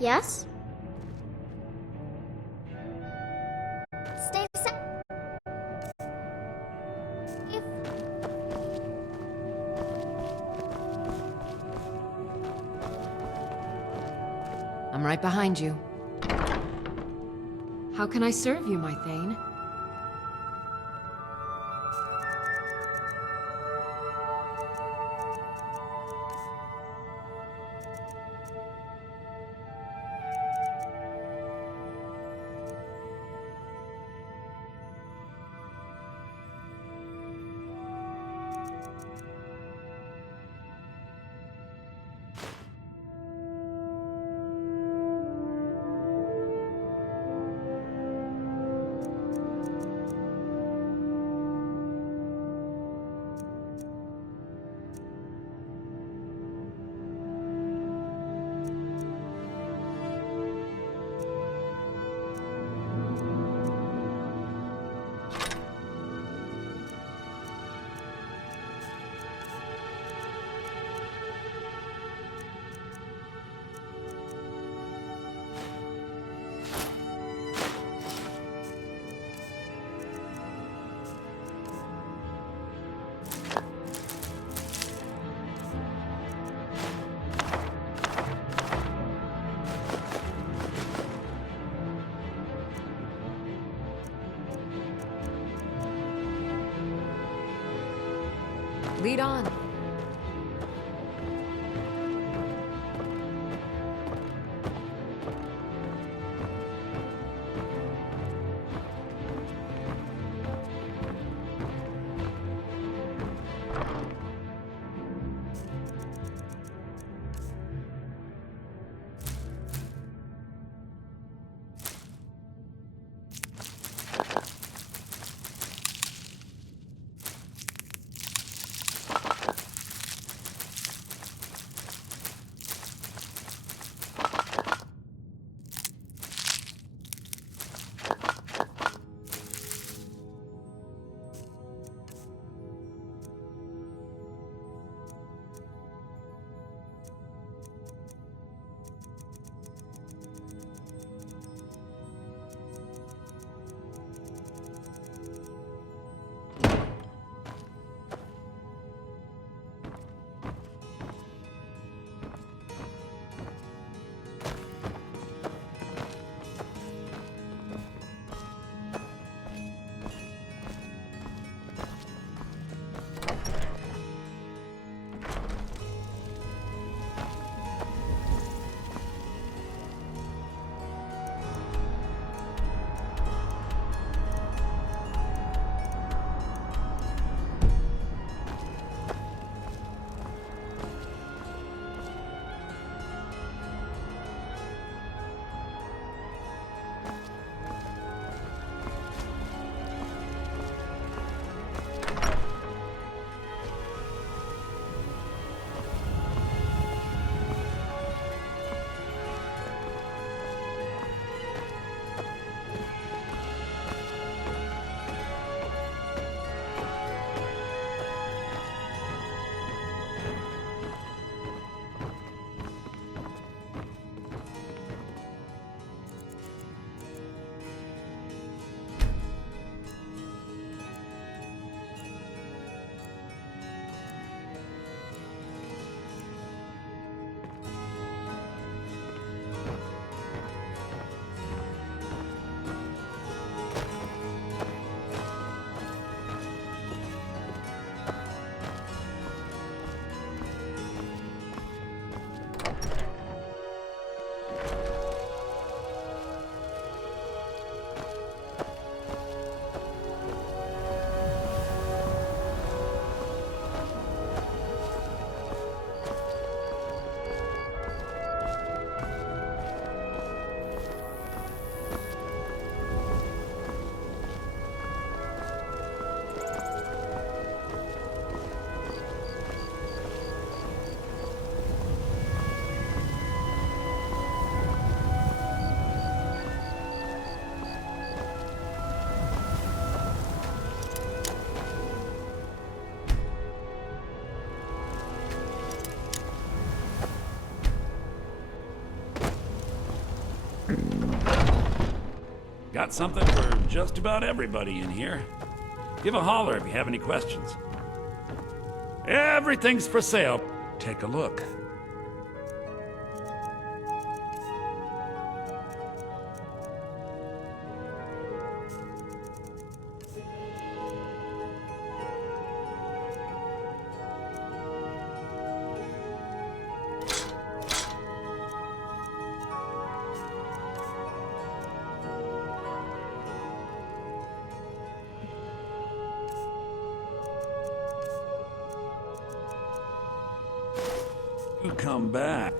Yes? Stay safe. I'm right behind you. How can I serve you, my Thane? Lead on. Got something for just about everybody in here. Give a holler if you have any questions. Everything's for sale. Take a look. You come back.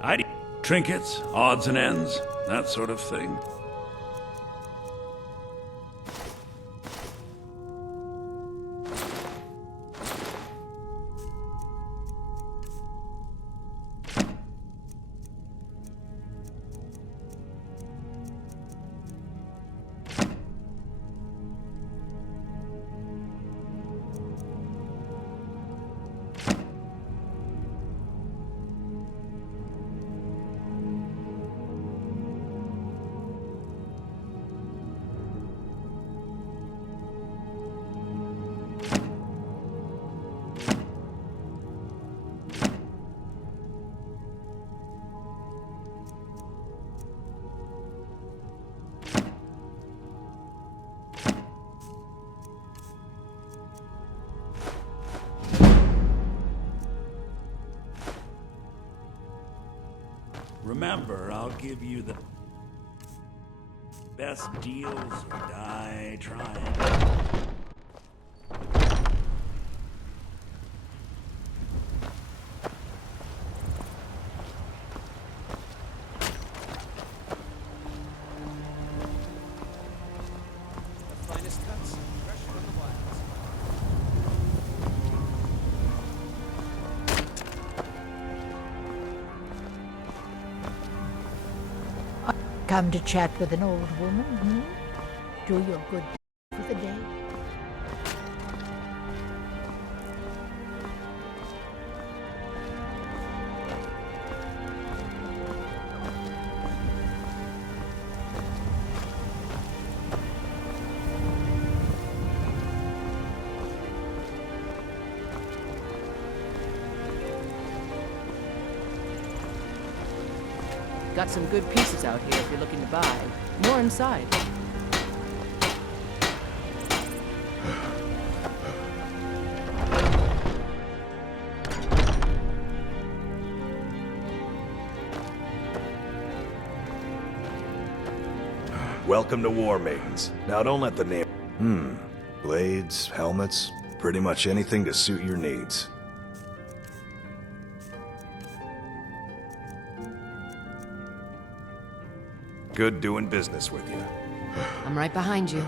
I'd trinkets, odds and ends, that sort of thing. Remember, I'll give you the best deals or die trying. Come to chat with an old woman, hmm? Do your good for the day. Got some good pieces out here if you're looking to buy. More inside. Welcome to War Maidens. Now don't let the name... Blades, helmets, pretty much anything to suit your needs. Good doing business with you. I'm right behind you.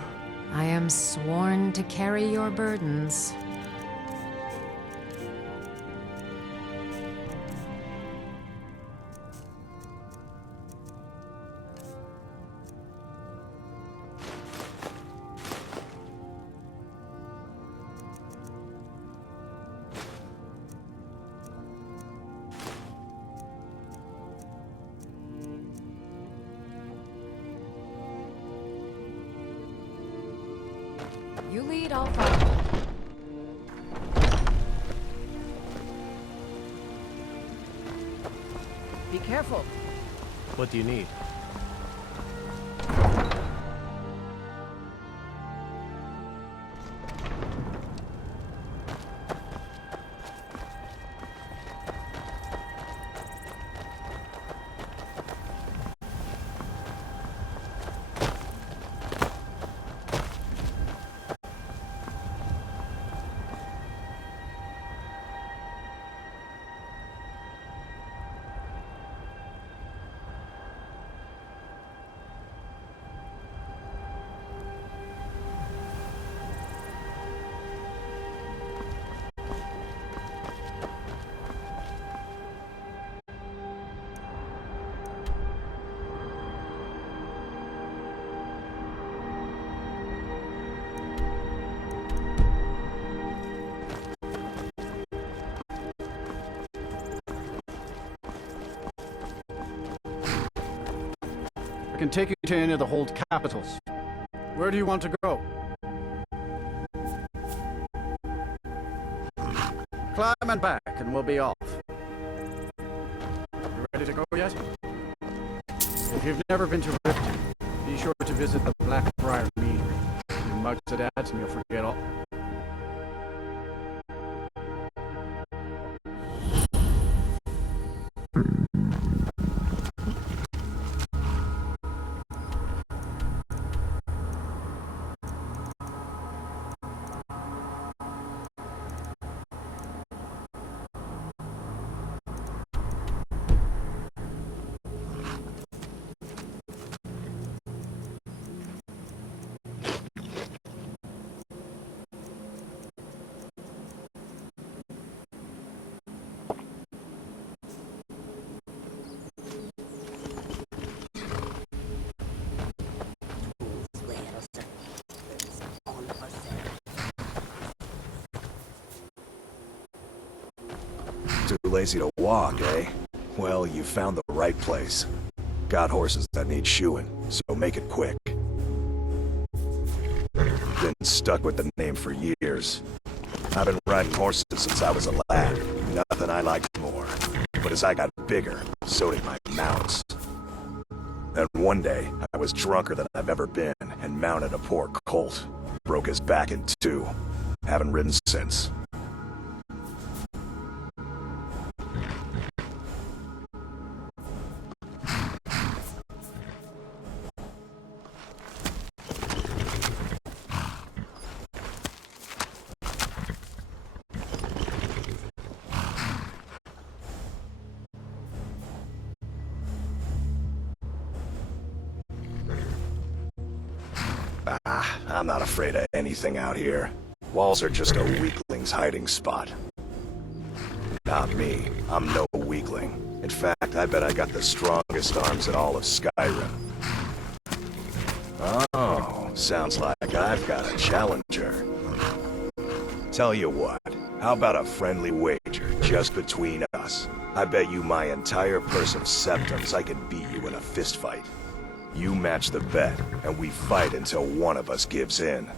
I am sworn to carry your burdens. You lead, I'll follow. Be careful. What do you need? I can take you to any of the hold capitals. Where do you want to go? Climb and back, and we'll be off. You ready to go yet? If you've never been to Riften, be sure to visit the Blackbriar Meadery. You mug to that, and you'll forget all. Too lazy to walk, eh? Well, you found the right place. Got horses that need shoeing, so make it quick. Been stuck with the name for years. I've been riding horses since I was a lad. Nothing I liked more. But as I got bigger, so did my mounts. Then one day, I was drunker than I've ever been and mounted a poor colt. Broke his back in two. Haven't ridden since. I'm not afraid of anything out here. Walls are just a weakling's hiding spot. Not me. I'm no weakling. In fact, I bet I got the strongest arms in all of Skyrim. Oh, sounds like I've got a challenger. Tell you what, how about a friendly wager just between us? I bet you my entire purse of septums I could beat you in a fistfight. You match the bet, and we fight until one of us gives in.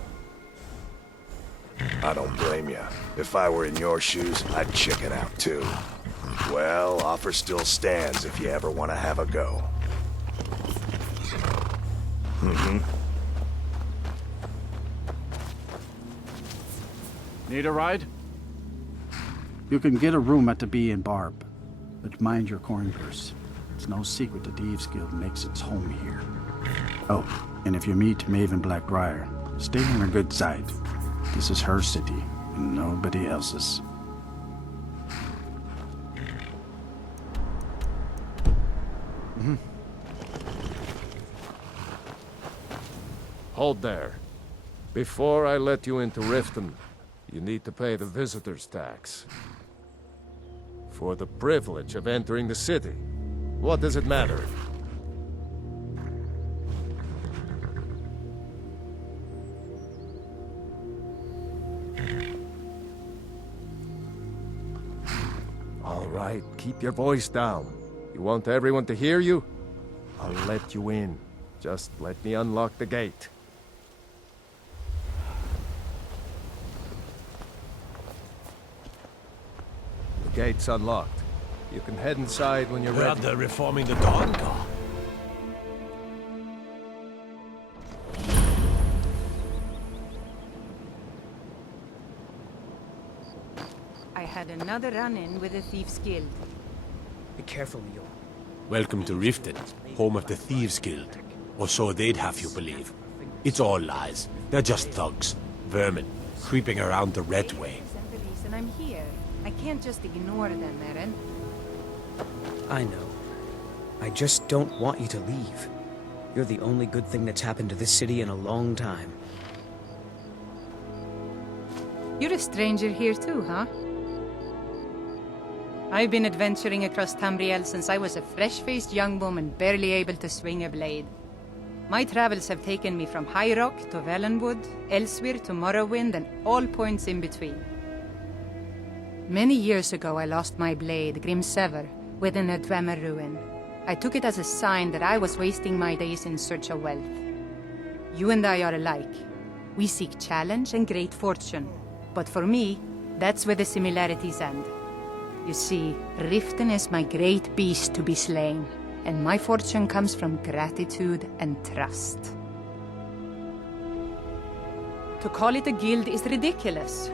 I don't blame you. If I were in your shoes, I'd chicken out too. Well, offer still stands if you ever want to have a go. Need a ride? You can get a room at the Bee and Barb, but mind your coin purse. It's no secret the Thieves Guild makes its home here. Oh, and if you meet Maven Blackbriar, stay on her good side. This is her city, and nobody else's. Hold there. Before I let you into Riften, you need to pay the visitor's tax. For the privilege of entering the city. What does it matter? All right, keep your voice down. You want everyone to hear you? I'll let you in. Just let me unlock the gate. The gate's unlocked. You can head inside when you're ready. They're reforming the Dawn Guard. I had another run-in with the Thieves Guild. Be careful, Leo. Welcome to Riften, home of the Thieves Guild. Or so they'd have you believe. It's all lies. They're just thugs. Vermin. Creeping around the Red Way. The reason I'm here. I can't just ignore them, Eren. I know. I just don't want you to leave. You're the only good thing that's happened to this city in a long time. You're a stranger here too, huh? I've been adventuring across Tamriel since I was a fresh-faced young woman barely able to swing a blade. My travels have taken me from High Rock to Valenwood, Elsewhere to Morrowind, and all points in between. Many years ago I lost my blade, Grimsever, within a Dwemer ruin. I took it as a sign that I was wasting my days in search of wealth. You and I are alike. We seek challenge and great fortune. But for me, that's where the similarities end. You see, Riften is my great beast to be slain, and my fortune comes from gratitude and trust. To call it a guild is ridiculous.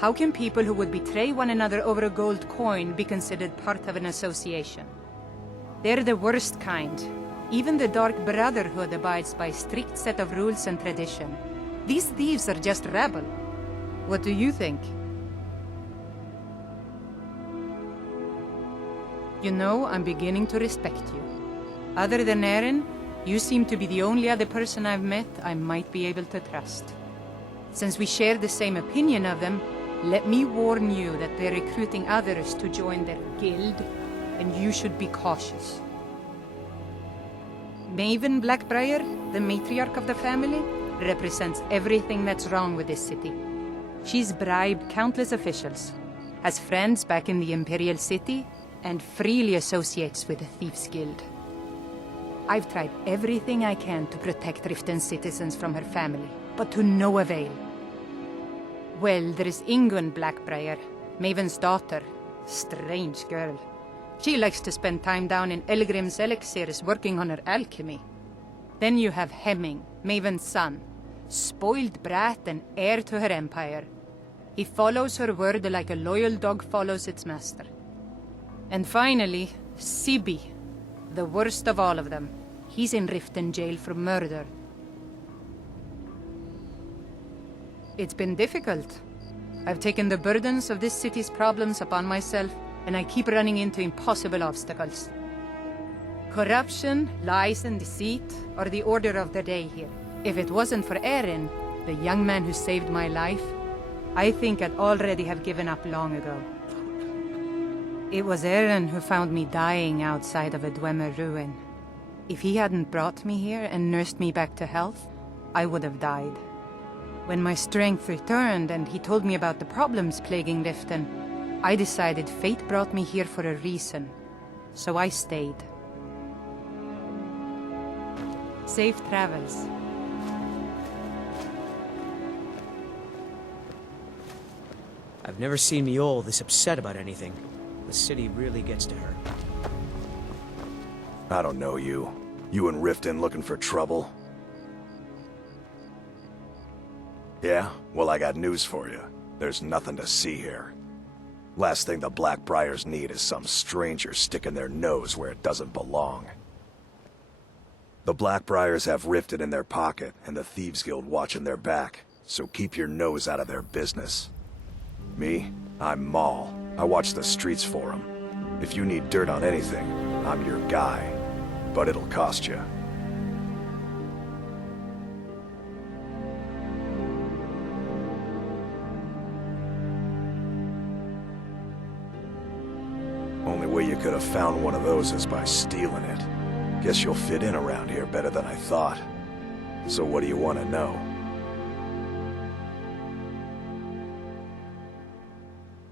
How can people who would betray one another over a gold coin be considered part of an association? They're the worst kind. Even the Dark Brotherhood abides by a strict set of rules and tradition. These thieves are just rabble. What do you think? You know, I'm beginning to respect you. Other than Eren, you seem to be the only other person I've met I might be able to trust. Since we share the same opinion of them, let me warn you that they're recruiting others to join their guild, and you should be cautious. Maven Blackbriar, the matriarch of the family, represents everything that's wrong with this city. She's bribed countless officials, has friends back in the Imperial City, and freely associates with the Thieves Guild. I've tried everything I can to protect Riften's citizens from her family, but to no avail. Well, there is Ingun Blackbriar, Maven's daughter. Strange girl. She likes to spend time down in Elgrim's elixirs working on her alchemy. Then you have Hemming, Maven's son, spoiled brat and heir to her empire. He follows her word like a loyal dog follows its master. And finally, Sibi, the worst of all of them. He's in Riften jail for murder. It's been difficult. I've taken the burdens of this city's problems upon myself, and I keep running into impossible obstacles. Corruption, lies, and deceit are the order of the day here. If it wasn't for Eren, the young man who saved my life, I think I'd already have given up long ago. It was Eren who found me dying outside of a Dwemer ruin. If he hadn't brought me here and nursed me back to health, I would have died. When my strength returned and he told me about the problems plaguing Riften, I decided fate brought me here for a reason, so I stayed. Safe travels. I've never seen Mjol this upset about anything. The city really gets to her. I don't know you. You and Riften looking for trouble? Yeah? Well, I got news for you. There's nothing to see here. Last thing the Blackbriars need is some stranger sticking their nose where it doesn't belong. The Blackbriars have Riften in their pocket, and the Thieves Guild watching their back, so keep your nose out of their business. Me? I'm Maul. I watch the streets for them. If you need dirt on anything, I'm your guy. But it'll cost you. Only way you could have found one of those is by stealing it. Guess you'll fit in around here better than I thought. So what do you want to know?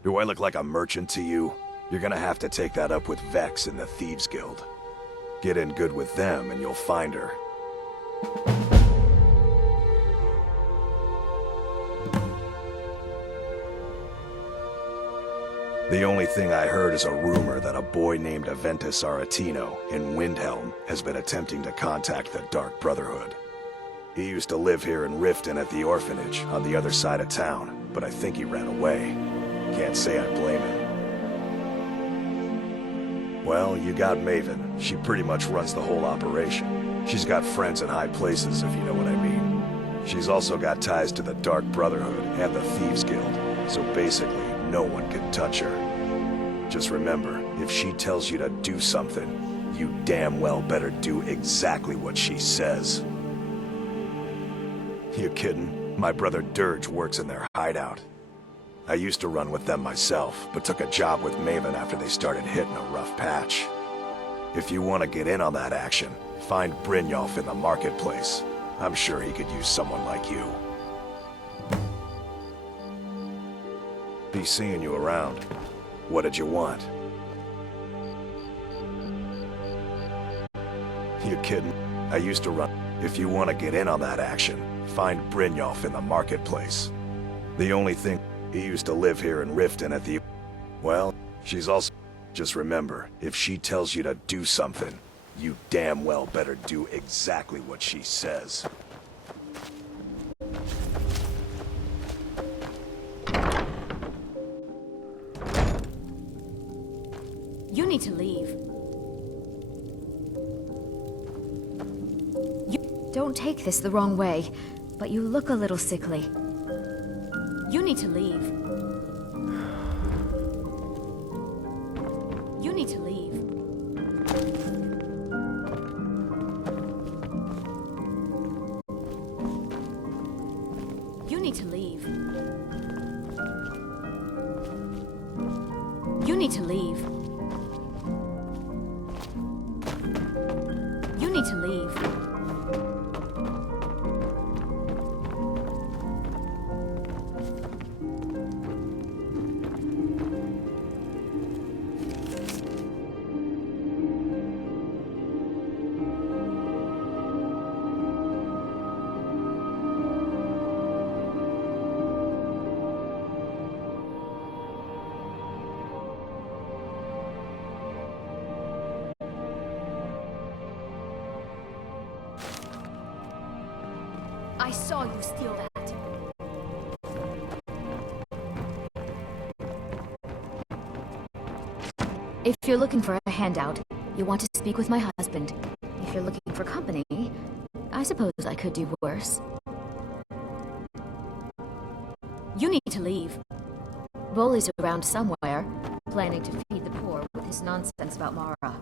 Do I look like a merchant to you? You're gonna have to take that up with Vex in the Thieves Guild. Get in good with them and you'll find her. The only thing I heard is a rumor that a boy named Aventus Aretino in Windhelm has been attempting to contact the Dark Brotherhood. He used to live here in Riften at the orphanage on the other side of town, but I think he ran away. Can't say I blame him. Well, you got Maven. She pretty much runs the whole operation. She's got friends in high places, if you know what I mean. She's also got ties to the Dark Brotherhood and the Thieves Guild, so basically, no one can touch her. Just remember, if she tells you to do something, you damn well better do exactly what she says. You kidding? My brother Dirge works in their hideout. I used to run with them myself, but took a job with Maven after they started hitting a rough patch. If you want to get in on that action, find Brynjolf in the marketplace. I'm sure he could use someone like you. Be seeing you around. What did you want? You kidding? I used to run. If you want to get in on that action, find Brynjolf in the marketplace. The only thing, he used to live here in Riften at the... Well, she's also... Just remember, if she tells you to do something, you damn well better do exactly what she says. You need to leave. Don't take this the wrong way, but you look a little sickly. You need to leave. You need to leave. You need to leave. You need to leave. You need to leave. I saw you steal that. If you're looking for a handout, you want to speak with my husband. If you're looking for company, I suppose I could do worse. You need to leave. Bull is around somewhere, planning to feed the poor with his nonsense about Mara.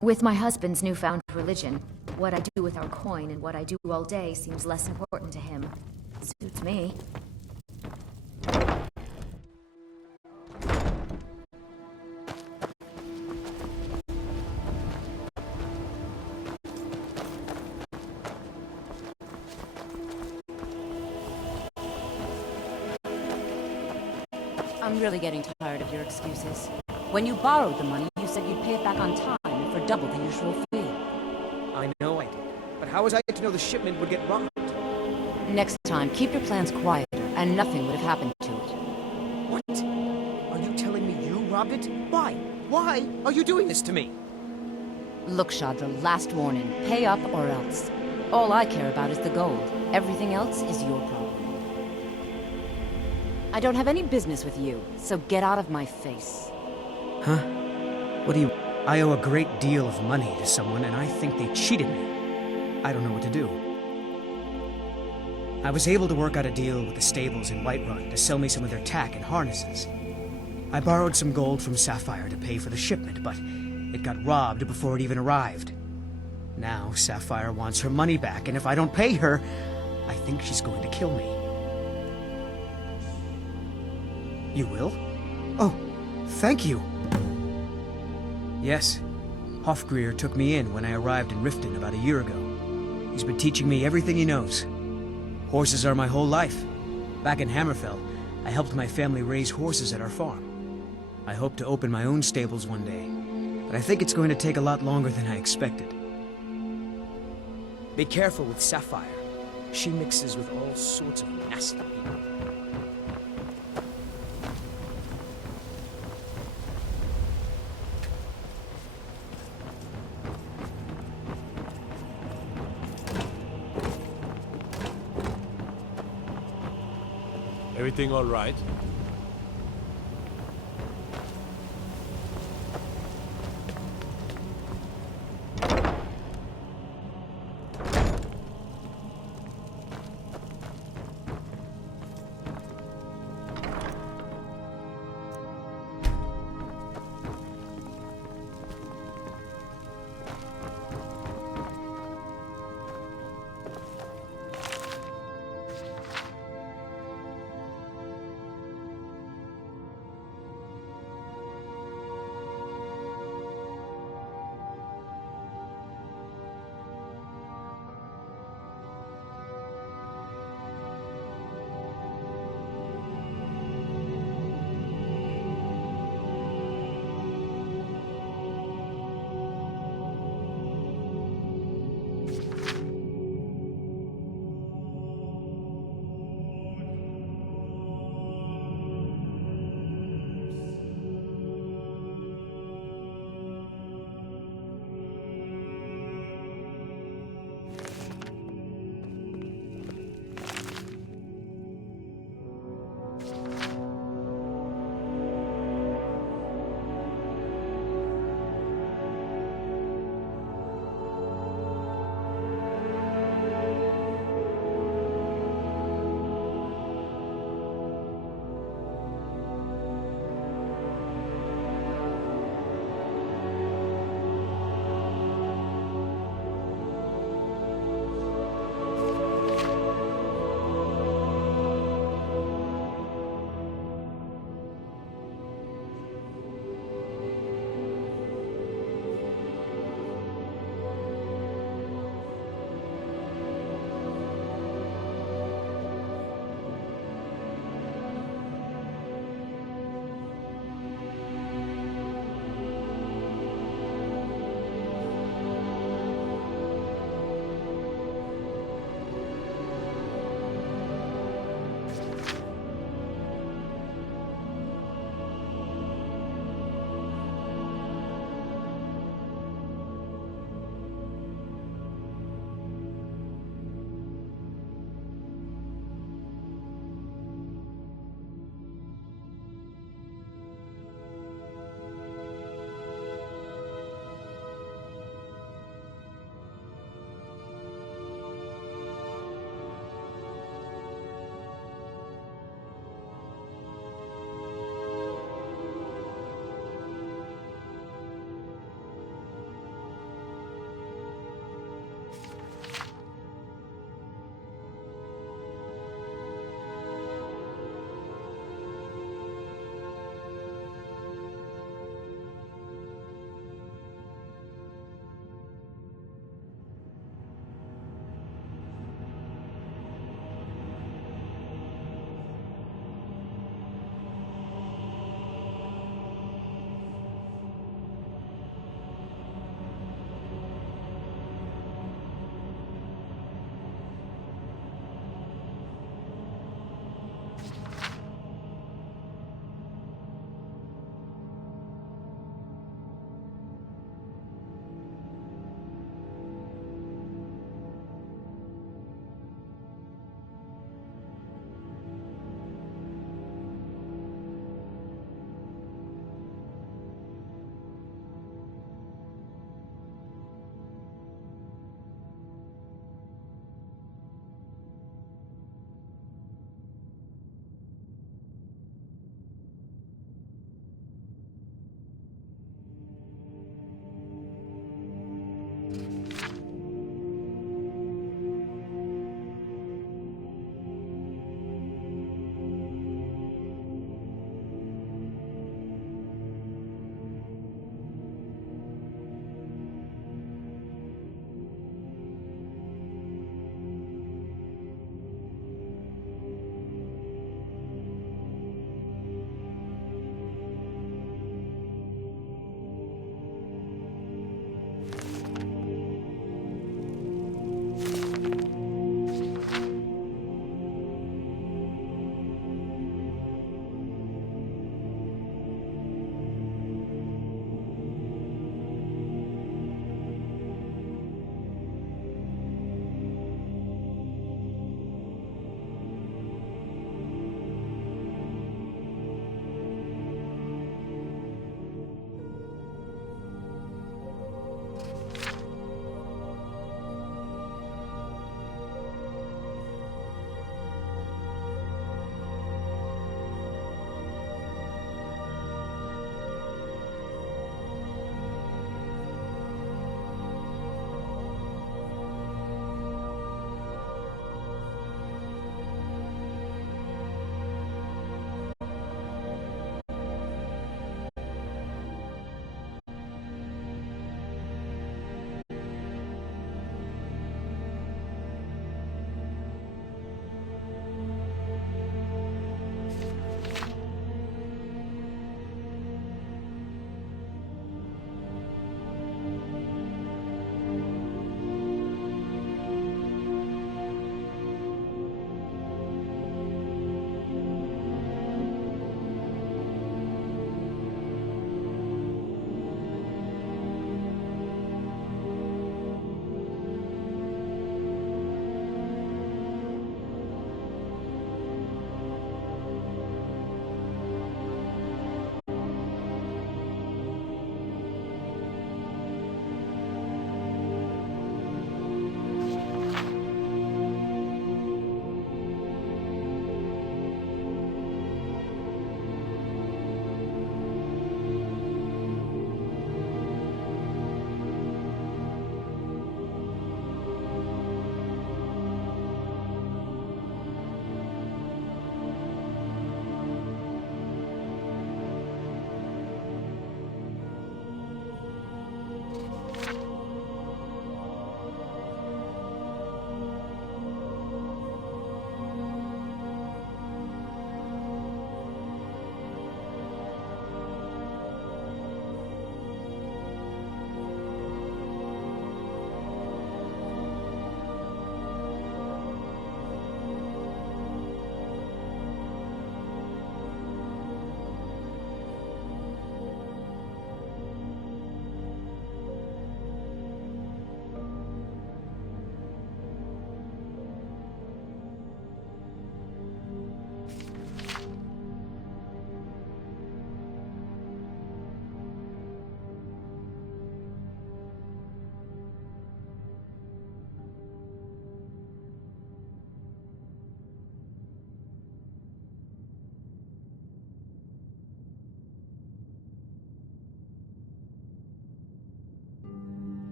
With my husband's newfound religion, what I do with our coin and what I do all day seems less important to him. Suits me. I'm really getting tired of your excuses. When you borrowed the money, you said you'd pay it back on time and for double the usual fee. I know I did. But how was I to know the shipment would get robbed? Next time, keep your plans quieter, and nothing would have happened to it. What? Are you telling me you robbed it? Why? Why are you doing this to me? Look, Shadra, last warning. Pay up or else. All I care about is the gold. Everything else is your problem. I don't have any business with you, so get out of my face. Huh? What do you... I owe a great deal of money to someone, and I think they cheated me. I don't know what to do. I was able to work out a deal with the stables in Whiterun to sell me some of their tack and harnesses. I borrowed some gold from Sapphire to pay for the shipment, but it got robbed before it even arrived. Now Sapphire wants her money back, and if I don't pay her, I think she's going to kill me. You will? Oh, thank you. Yes, Hofgrir took me in when I arrived in Riften about a year ago. He's been teaching me everything he knows. Horses are my whole life. Back in Hammerfell, I helped my family raise horses at our farm. I hope to open my own stables one day, but I think it's going to take a lot longer than I expected. Be careful with Sapphire. She mixes with all sorts of nasty people. Everything all right?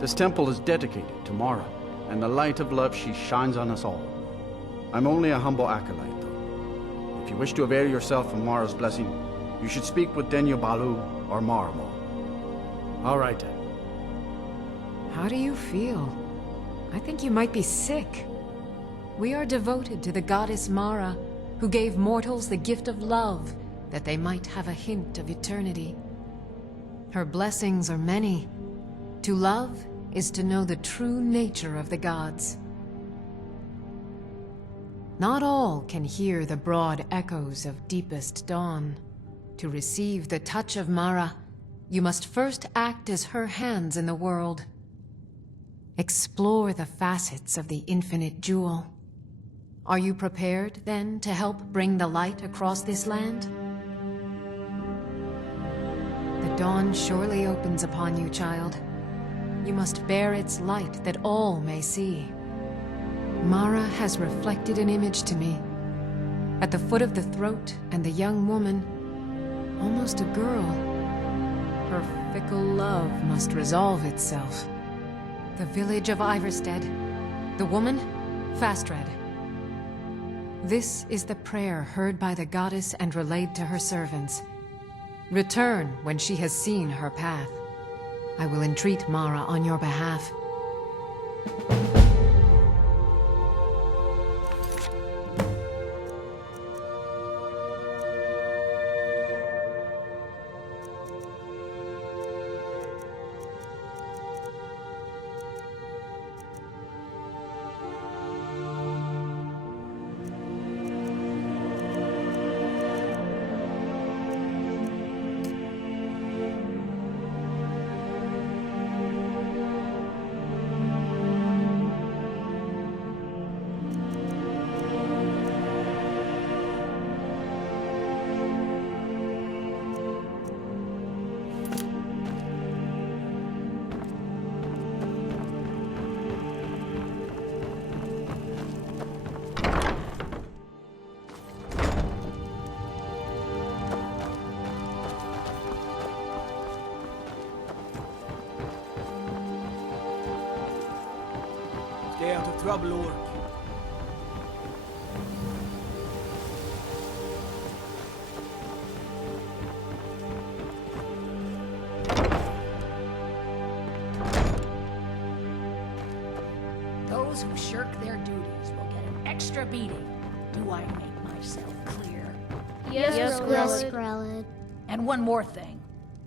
This temple is dedicated to Mara, and the light of love she shines on us all. I'm only a humble acolyte, though. If you wish to avail yourself of Mara's blessing, you should speak with Denya Balu or Maramo. All right, then. How do you feel? I think you might be sick. We are devoted to the goddess Mara, who gave mortals the gift of love, that they might have a hint of eternity. Her blessings are many. To love is to know the true nature of the gods. Not all can hear the broad echoes of deepest dawn. To receive the touch of Mara, you must first act as her hands in the world. Explore the facets of the infinite jewel. Are you prepared, then, to help bring the light across this land? The dawn surely opens upon you, child. You must bear its light that all may see. Mara has reflected an image to me. At the foot of the throat and the young woman, almost a girl. Her fickle love must resolve itself. The village of Iverstead. The woman, Fastred. This is the prayer heard by the goddess and relayed to her servants. Return when she has seen her path. I will entreat Mara on your behalf. Stay out of trouble, Orc. Those who shirk their duties will get an extra beating. Do I make myself clear? Yes, Skrelid. And one more thing.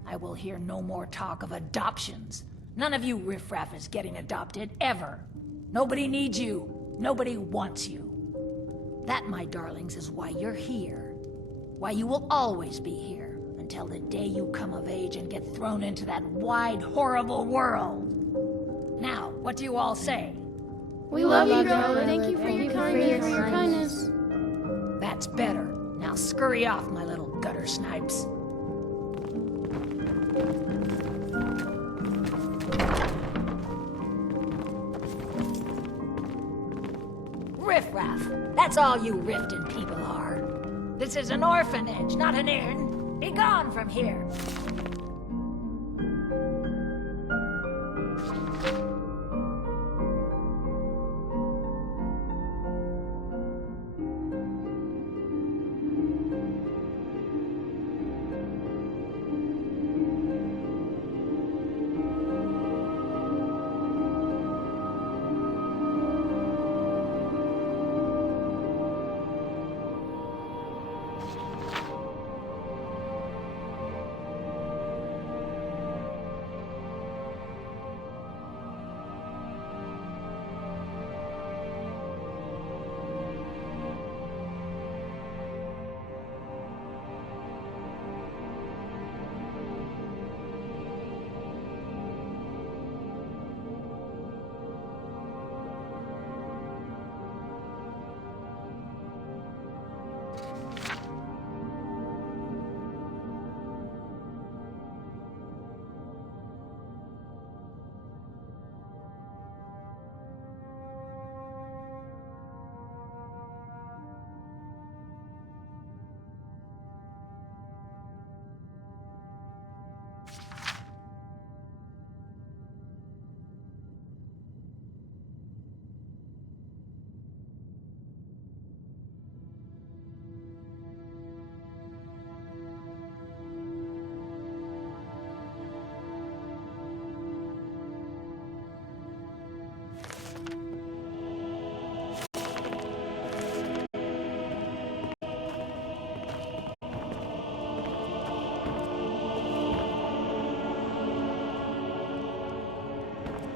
I will hear no more talk of adoptions. None of you riffraff is getting adopted, ever. Nobody needs you. Nobody wants you. That, my darlings, is why you're here. Why you will always be here, until the day you come of age and get thrown into that wide, horrible world. Now, what do you all say? We love you, Skrelid. Thank you for your kindness. That's better. Now scurry off, my little gutter snipes. Riffraff. That's all you Riften people are. This is an orphanage, not an inn. Be gone from here.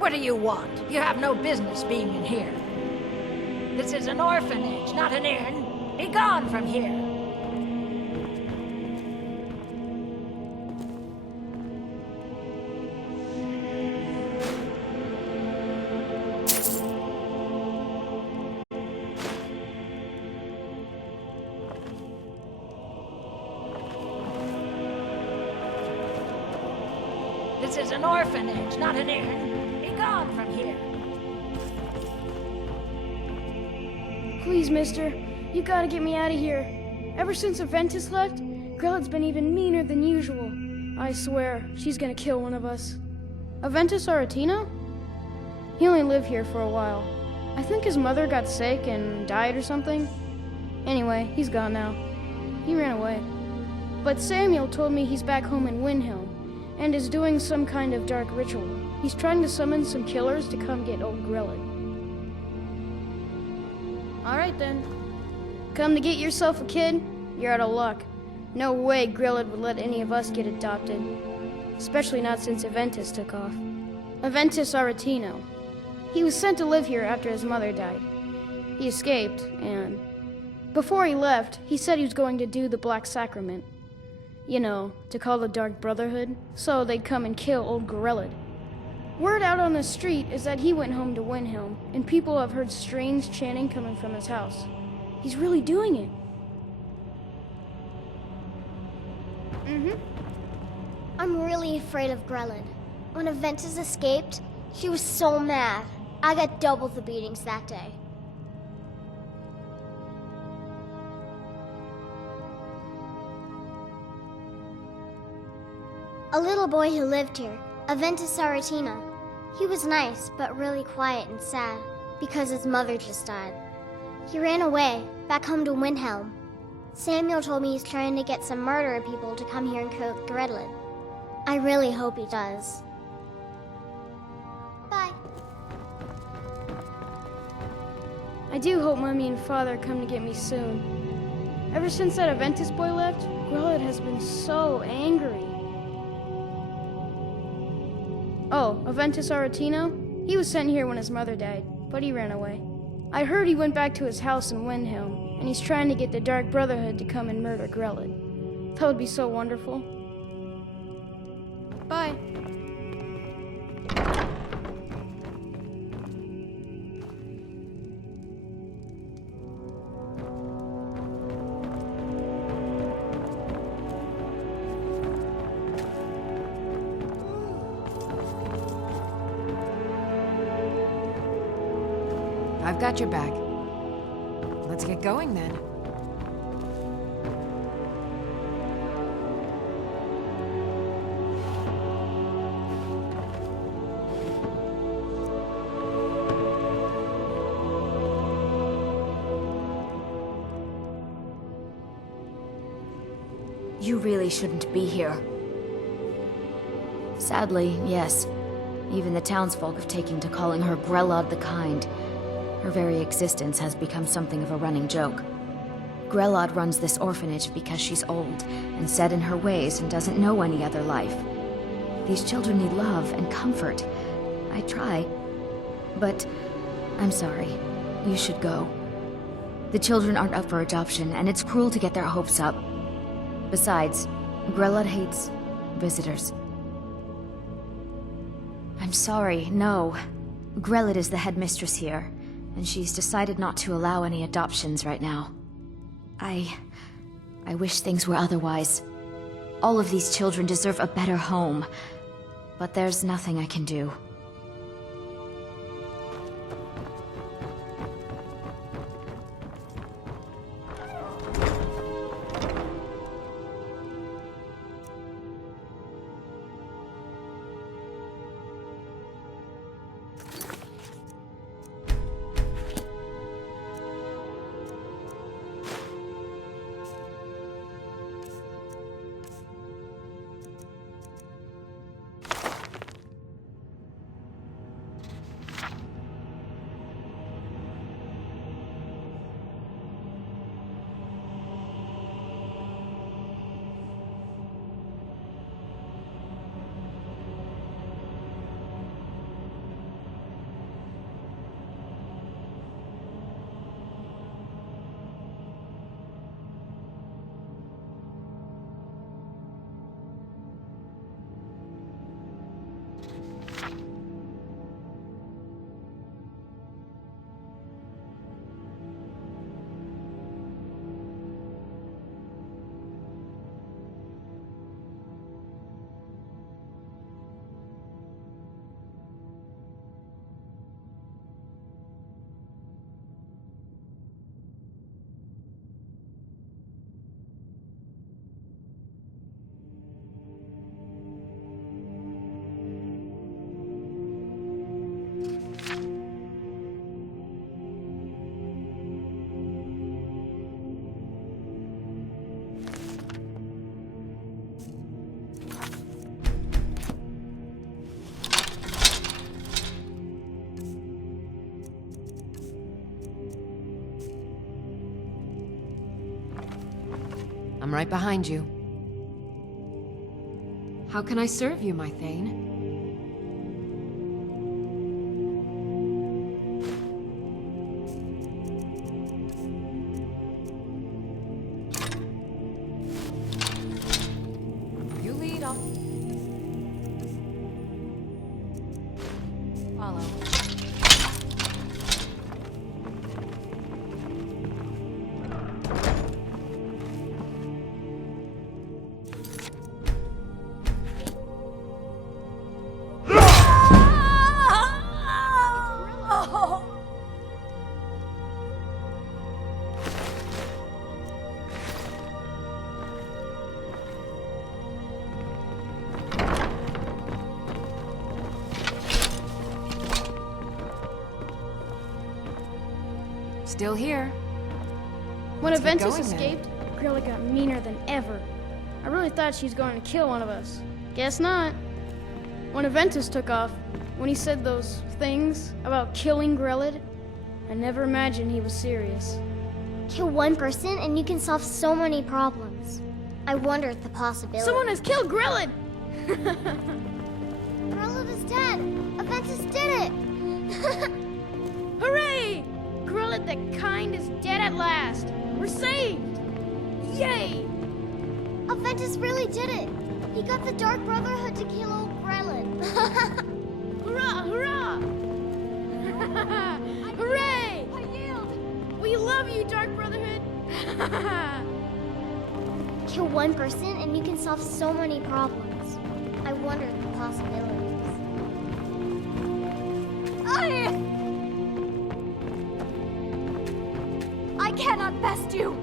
What do you want? You have no business being in here. This is an orphanage, not an inn. Be gone from here. This is an orphanage, not an inn. Be gone from here. Please, mister. You gotta get me out of here. Ever since Aventus left, Grellad's been even meaner than usual. I swear, she's gonna kill one of us. Aventus Aretino? He only lived here for a while. I think his mother got sick and died or something. Anyway, he's gone now. He ran away. But Samuel told me he's back home in Windhelm and is doing some kind of dark ritual. He's trying to summon some killers to come get old Grellad. Alright then. Come to get yourself a kid? You're out of luck. No way Grellad would let any of us get adopted. Especially not since Aventus took off. Aventus Aretino. He was sent to live here after his mother died. He escaped, and before he left, he said he was going to do the Black Sacrament. You know, to call the Dark Brotherhood, so they'd come and kill old Grellad. Word out on the street is that he went home to Windhelm, and people have heard strange chanting coming from his house. He's really doing it. I'm really afraid of Grellad. When Aventus escaped, she was so mad. I got double the beatings that day. A little boy who lived here, Aventus Aretino. He was nice, but really quiet and sad, because his mother just died. He ran away, back home to Windhelm. Samuel told me he's trying to get some murderer people to come here and kill Grellad. I really hope he does. Bye. I do hope Mommy and Father come to get me soon. Ever since that Aventus boy left, Grellad has been so angry. Oh, Aventus Aretino? He was sent here when his mother died, but he ran away. I heard he went back to his house in Windhelm, and he's trying to get the Dark Brotherhood to come and murder Grellad. That would be so wonderful. Bye. I've got your back. Let's get going then. You really shouldn't be here. Sadly, yes. Even the townsfolk have taken to calling her Grellad the Kind. Her very existence has become something of a running joke. Grellad runs this orphanage because she's old and set in her ways and doesn't know any other life. These children need love and comfort. I try, but I'm sorry. You should go. The children aren't up for adoption, and it's cruel to get their hopes up. Besides, Grellad hates visitors. I'm sorry, no. Grellad is the headmistress here, and she's decided not to allow any adoptions right now. I wish things were otherwise. All of these children deserve a better home, but there's nothing I can do. I'm right behind you. How can I serve you, my Thane? You lead off. Follow. Still here. When Let's get Aventus going then. escaped, Grilla got meaner than ever. I really thought she was going to kill one of us. Guess not. When Aventus took off, when he said those things about killing Grillad, I never imagined he was serious. Kill one person and you can solve so many problems. I wonder at the possibility. Someone has killed Grillad! Grillad is dead! Aventus did it! Hooray! Grillad the Kind is dead at last! We're saved! Yay! Aventus really did it! He got the Dark Brotherhood to kill old Grillad! Hurrah! Hurrah! Hooray! I yield! We love you, Dark Brotherhood! Kill one person and you can solve so many problems. I wonder at the possibilities. I cannot best you!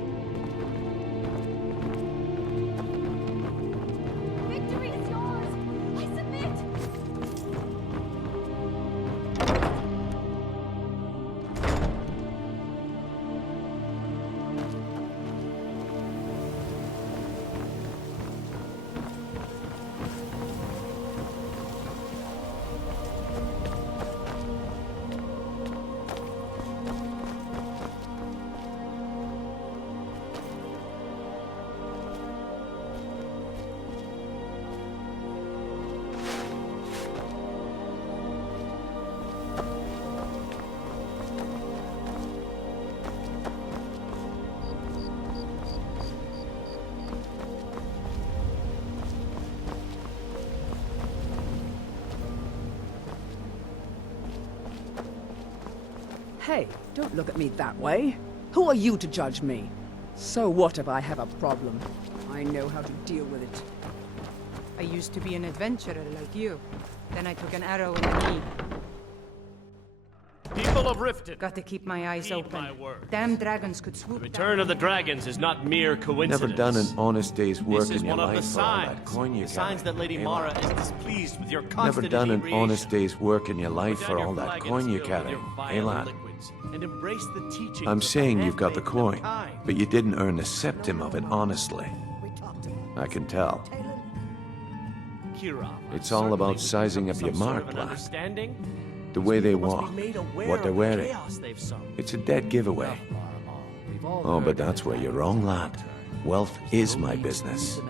Victory is yours! I submit! Hey, don't look at me that way. Who are you to judge me? So what if I have a problem? I know how to deal with it. I used to be an adventurer like you. Then I took an arrow in the knee. People of Riften, Got to keep my eyes heed open. my words. Damn dragons could The swoop return down of the on me. dragons is not mere coincidence. Never done an honest day's work This is in your one of the life for all that signs. coin you The signs got. that Lady Mara is displeased with your Never constant done an inebriation. honest day's work in your life Put for down all your that flag coin and you skill with carry. your Hey, vile lad. liquids, and embrace the teachings I'm of saying the you've got the handmaiden of coin, kind. but you didn't earn a septim of it honestly. I can tell. Kira, It's all about sizing up your mark, lad. understanding? The way they Must be walk, made aware what they're of the wearing. chaos they've sown. It's a dead giveaway. Oh, but that's where you're wrong, lad. Wealth is my business.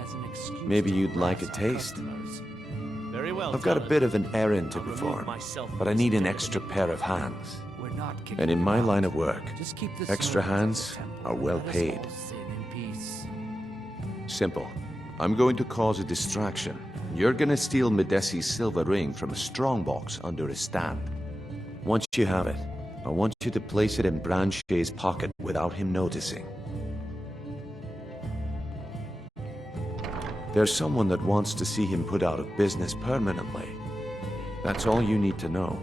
Maybe you'd like a taste. Very well, I've got a tell bit it. of an errand to I'll remove perform, myself but I from need this an dirty extra pair of hands. We're not kicking And in him my out. line of work, Just keep the extra servants at the hands temple. are well Let us paid. all sit in peace. Simple. I'm going to cause a distraction. You're gonna steal Medesi's silver ring from a strongbox under a stand. Once you have it, I want you to place it in Branche's pocket without him noticing. There's someone that wants to see him put out of business permanently. That's all you need to know.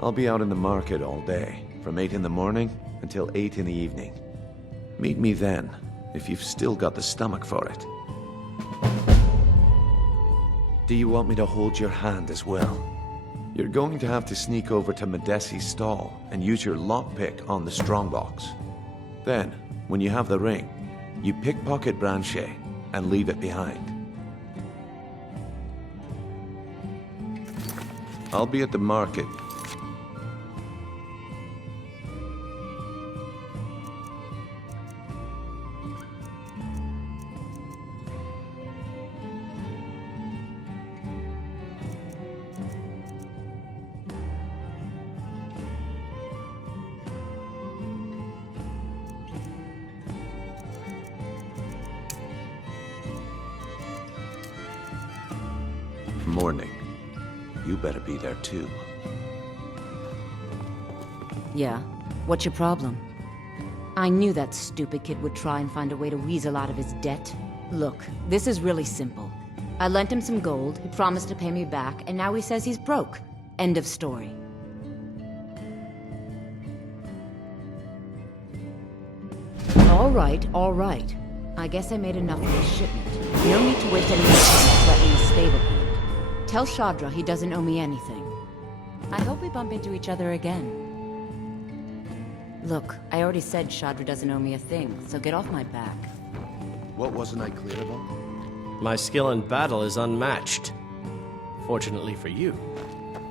I'll be out in the market all day, from 8 in the morning until 8 in the evening. Meet me then, if you've still got the stomach for it. Do you want me to hold your hand as well? You're going to have to sneak over to Medesi's stall and use your lockpick on the strongbox. Then, when you have the ring, you pickpocket Branche and leave it behind. I'll be at the market. morning. You better be there too. Yeah? What's your problem? I knew that stupid kid would try and find a way to weasel out of his debt. Look, this is really simple. I lent him some gold, he promised to pay me back, and now he says he's broke. End of story. All right. I guess I made enough of this shipment. No need to waste any more time threatening a stable hand. Tell Shadra he doesn't owe me anything. I hope we bump into each other again. Look, I already said Shadra doesn't owe me a thing, so get off my back. What wasn't I clear about? My skill in battle is unmatched. Fortunately for you,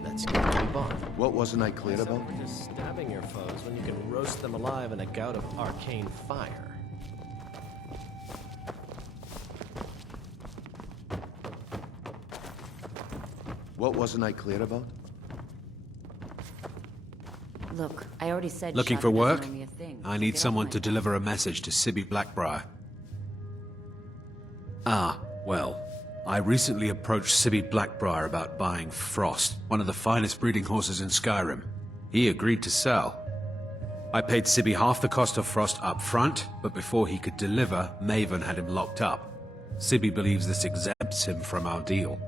let's get to the bond. What wasn't I clear about? We're just stabbing your foes when you can roast them alive in a gout of arcane fire. What wasn't I clear about? Look, I already said Looking Shadra for work? doesn't owe me a thing, I so need get off someone my to back. deliver a message to Sibby Blackbriar. Ah, well, I recently approached Sibby Blackbriar about buying Frost, one of the finest breeding horses in Skyrim. He agreed to sell. I paid Sibby half the cost of Frost up front, but before he could deliver, Maven had him locked up. Sibby believes this exempts him from our deal.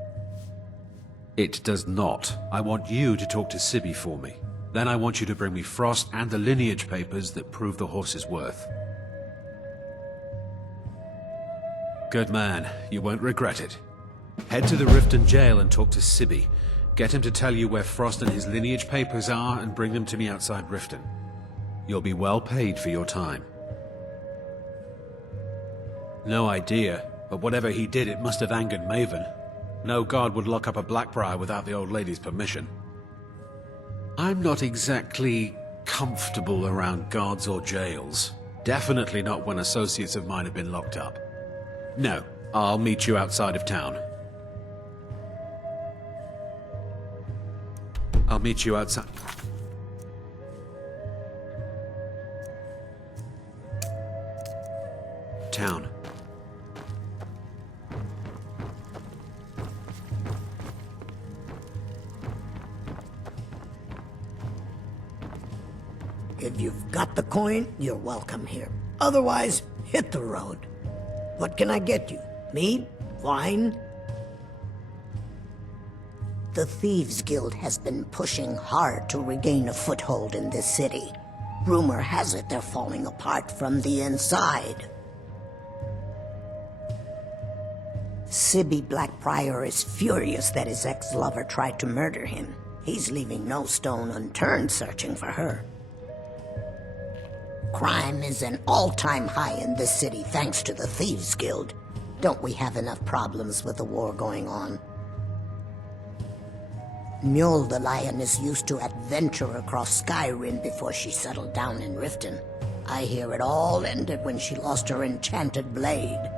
It does not. I want you to talk to Sibby for me. Then I want you to bring me Frost and the lineage papers that prove the horse's worth. Good man. You won't regret it. Head to the Riften jail and talk to Sibby. Get him to tell you where Frost and his lineage papers are and bring them to me outside Riften. You'll be well paid for your time. No idea, but whatever he did, it must have angered Maven. No guard would lock up a Blackbriar without the old lady's permission. I'm not exactly comfortable around guards or jails. Definitely not when associates of mine have been locked up. No, I'll meet you outside of town. I'll meet you outside. Town. If you've got the coin, you're welcome here. Otherwise, hit the road. What can I get you? Meat? Wine? The Thieves Guild has been pushing hard to regain a foothold in this city. Rumor has it they're falling apart from the inside. Sibby Blackbriar is furious that his ex-lover tried to murder him. He's leaving no stone unturned searching for her. Crime is an all-time high in this city thanks to the Thieves Guild. Don't we have enough problems with the war going on? Mjol the Lioness used to adventure across Skyrim before she settled down in Riften. I hear it all ended when she lost her enchanted blade.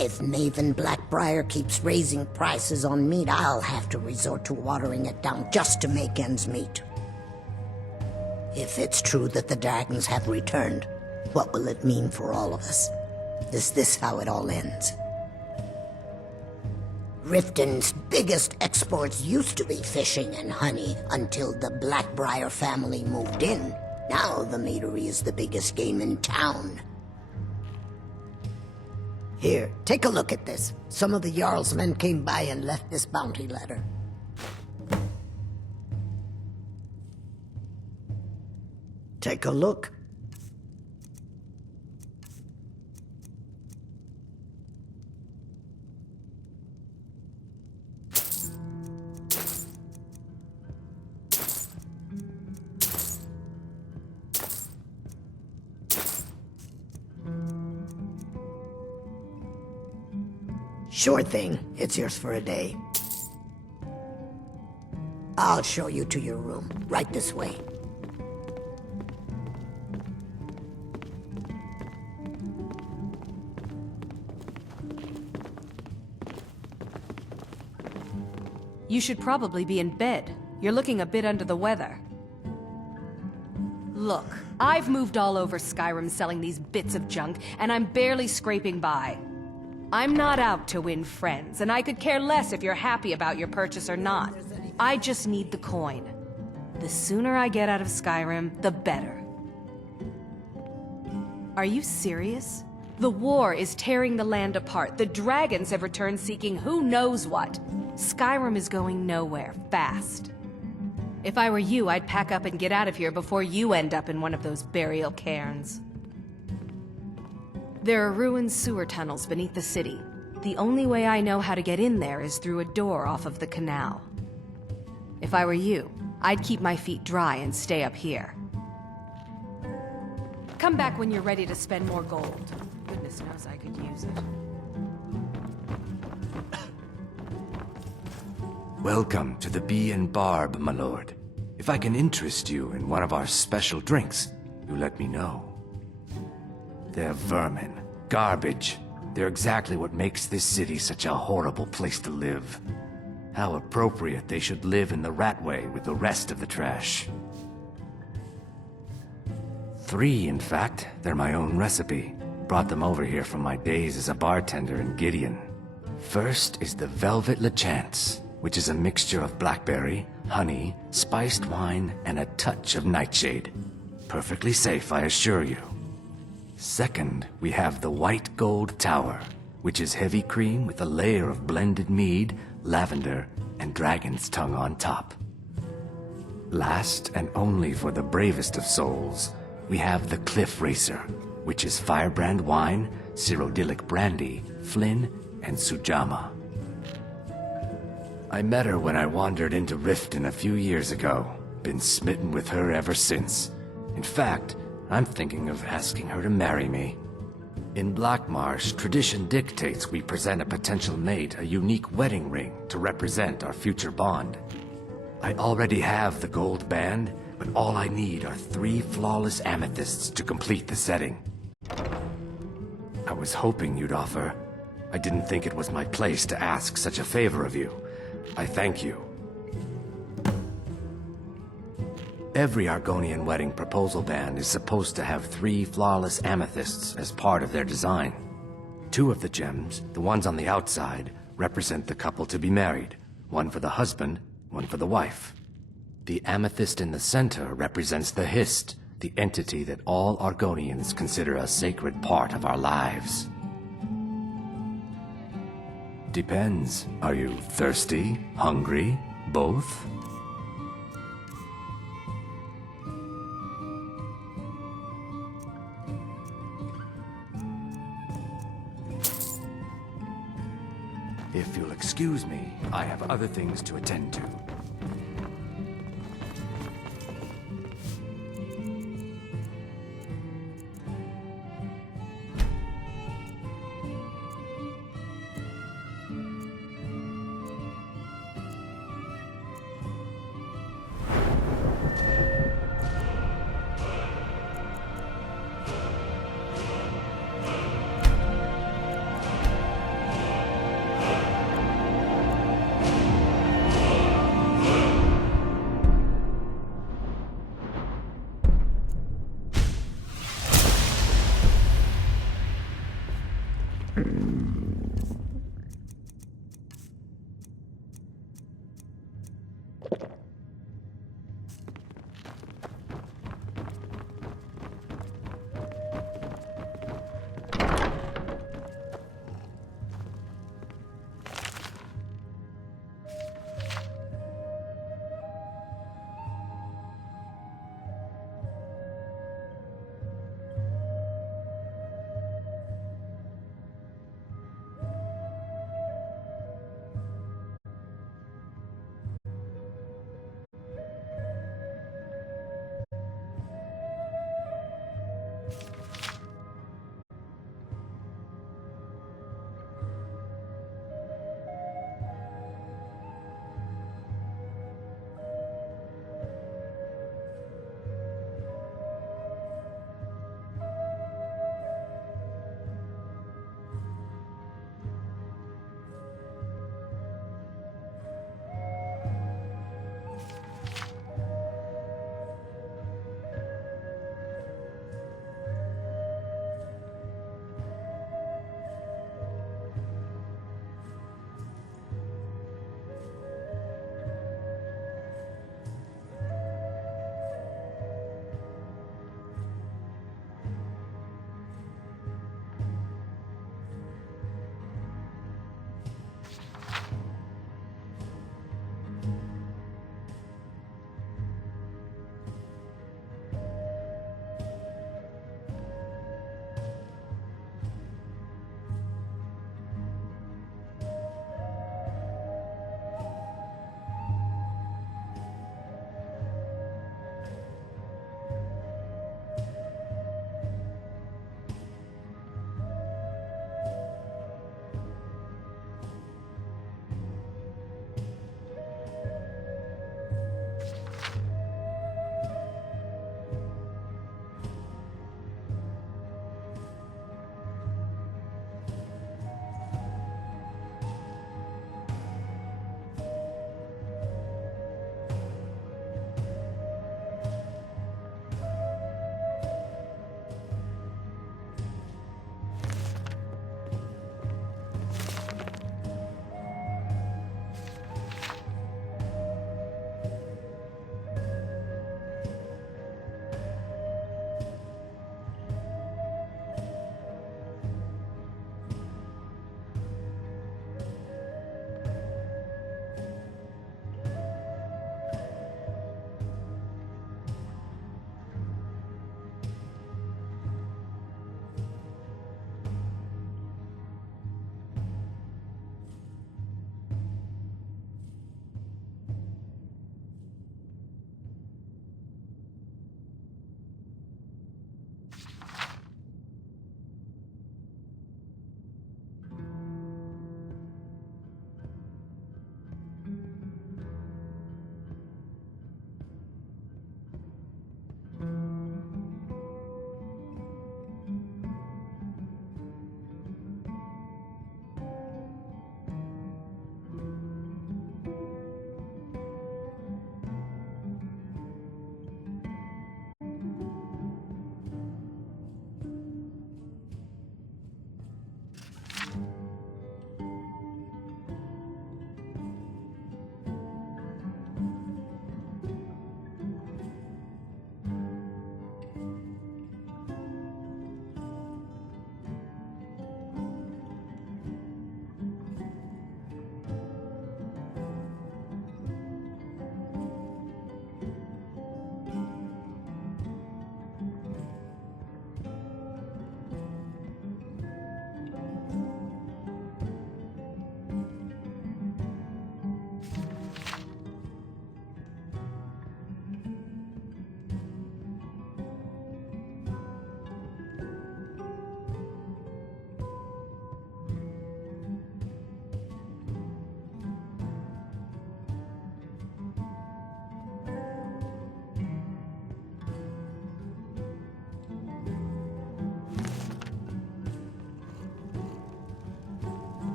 If Maven Blackbriar keeps raising prices on meat, I'll have to resort to watering it down just to make ends meet. If it's true that the dragons have returned, what will it mean for all of us? Is this how it all ends? Riften's biggest exports used to be fishing and honey until the Blackbriar family moved in. Now the meadery is the biggest game in town. Here, take a look at this. Some of the Jarl's men came by and left this bounty letter. Take a look. Sure thing. It's yours for a day. I'll show you to your room. Right this way. You should probably be in bed. You're looking a bit under the weather. Look, I've moved all over Skyrim selling these bits of junk, and I'm barely scraping by. I'm not out to win friends, and I could care less if you're happy about your purchase or not. I just need the coin. The sooner I get out of Skyrim, the better. Are you serious? The war is tearing the land apart. The dragons have returned seeking who knows what. Skyrim is going nowhere, fast. If I were you, I'd pack up and get out of here before you end up in one of those burial cairns. There are ruined sewer tunnels beneath the city. The only way I know how to get in there is through a door off of the canal. If I were you, I'd keep my feet dry and stay up here. Come back when you're ready to spend more gold. Goodness knows I could use it. Welcome to the Bee and Barb, my lord. If I can interest you in one of our special drinks, you let me know. They're vermin, garbage. They're exactly what makes this city such a horrible place to live. How appropriate they should live in the ratway with the rest of the trash. 3, in fact. They're my own recipe. Brought them over here from my days as a bartender in Gideon. First is the Velvet Lechance, which is a mixture of blackberry, honey, spiced wine, and a touch of nightshade. Perfectly safe, I assure you. Second, we have the White Gold Tower, which is heavy cream with a layer of blended mead, lavender, and dragon's tongue on top. Last, and only for the bravest of souls, we have the Cliff Racer, which is firebrand wine, Cyrodiilic brandy, Flynn, and Sujamma. I met her when I wandered into Riften a few years ago. Been smitten with her ever since. In fact, I'm thinking of asking her to marry me. In Blackmarsh, tradition dictates we present a potential mate a unique wedding ring to represent our future bond. I already have the gold band, but all I need are 3 flawless amethysts to complete the setting. I was hoping you'd offer. I didn't think it was my place to ask such a favor of you. I thank you. Every Argonian wedding proposal band is supposed to have 3 flawless amethysts as part of their design. 2 of the gems, the ones on the outside, represent the couple to be married. One for the husband, one for the wife. The amethyst in the center represents the Hist, the entity that all Argonians consider a sacred part of our lives. Depends. Are you thirsty? Hungry? Both? If you'll excuse me, I have other things to attend to.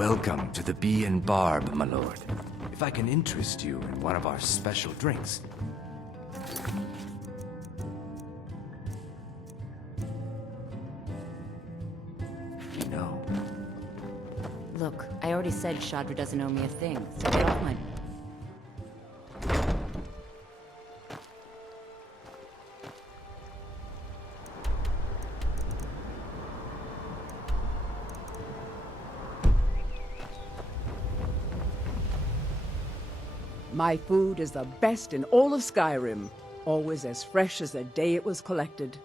Welcome to the Bee and Barb, my lord. If I can interest you in one of our special drinks. You know. Look, I already said Shadra doesn't owe me a thing, so get off my... My food is the best in all of Skyrim, always as fresh as the day it was collected.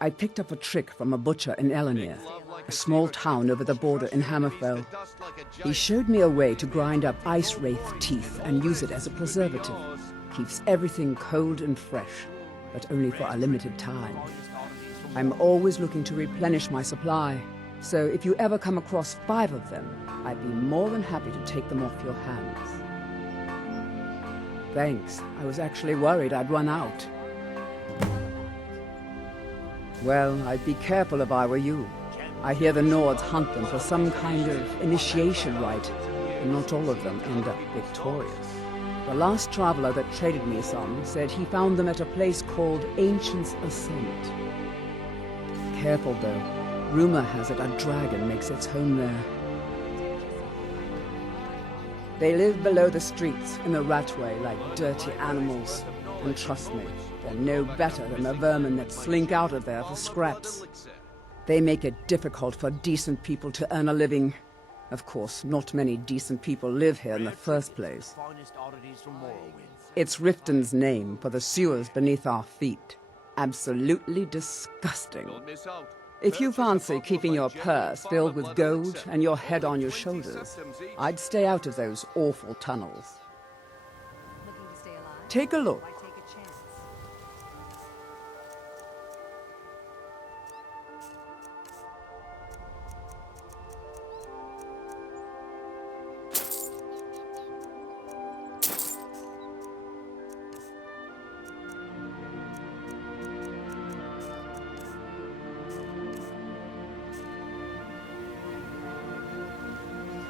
I picked up a trick from a butcher in Elenir, a small town over the border in Hammerfell. He showed me a way to grind up ice wraith teeth and use it as a preservative. Keeps everything cold and fresh, but only for a limited time. I'm always looking to replenish my supply, so if you ever come across 5 of them, I'd be more than happy to take them off your hands. Thanks. I was actually worried I'd run out. Well, I'd be careful if I were you. I hear the Nords hunt them for some kind of initiation rite, and not all of them end up victorious. The last traveler that traded me some said he found them at a place called Ancient's Ascent. Careful though. Rumor has it a dragon makes its home there. They live below the streets, in the ratway, like dirty animals. And trust me, they're no better than the vermin that slink out of there for scraps. They make it difficult for decent people to earn a living. Of course, not many decent people live here in the first place. It's Riften's name for the sewers beneath our feet. Absolutely disgusting. If you fancy keeping your purse filled with gold and your head on your shoulders, I'd stay out of those awful tunnels. Take a look.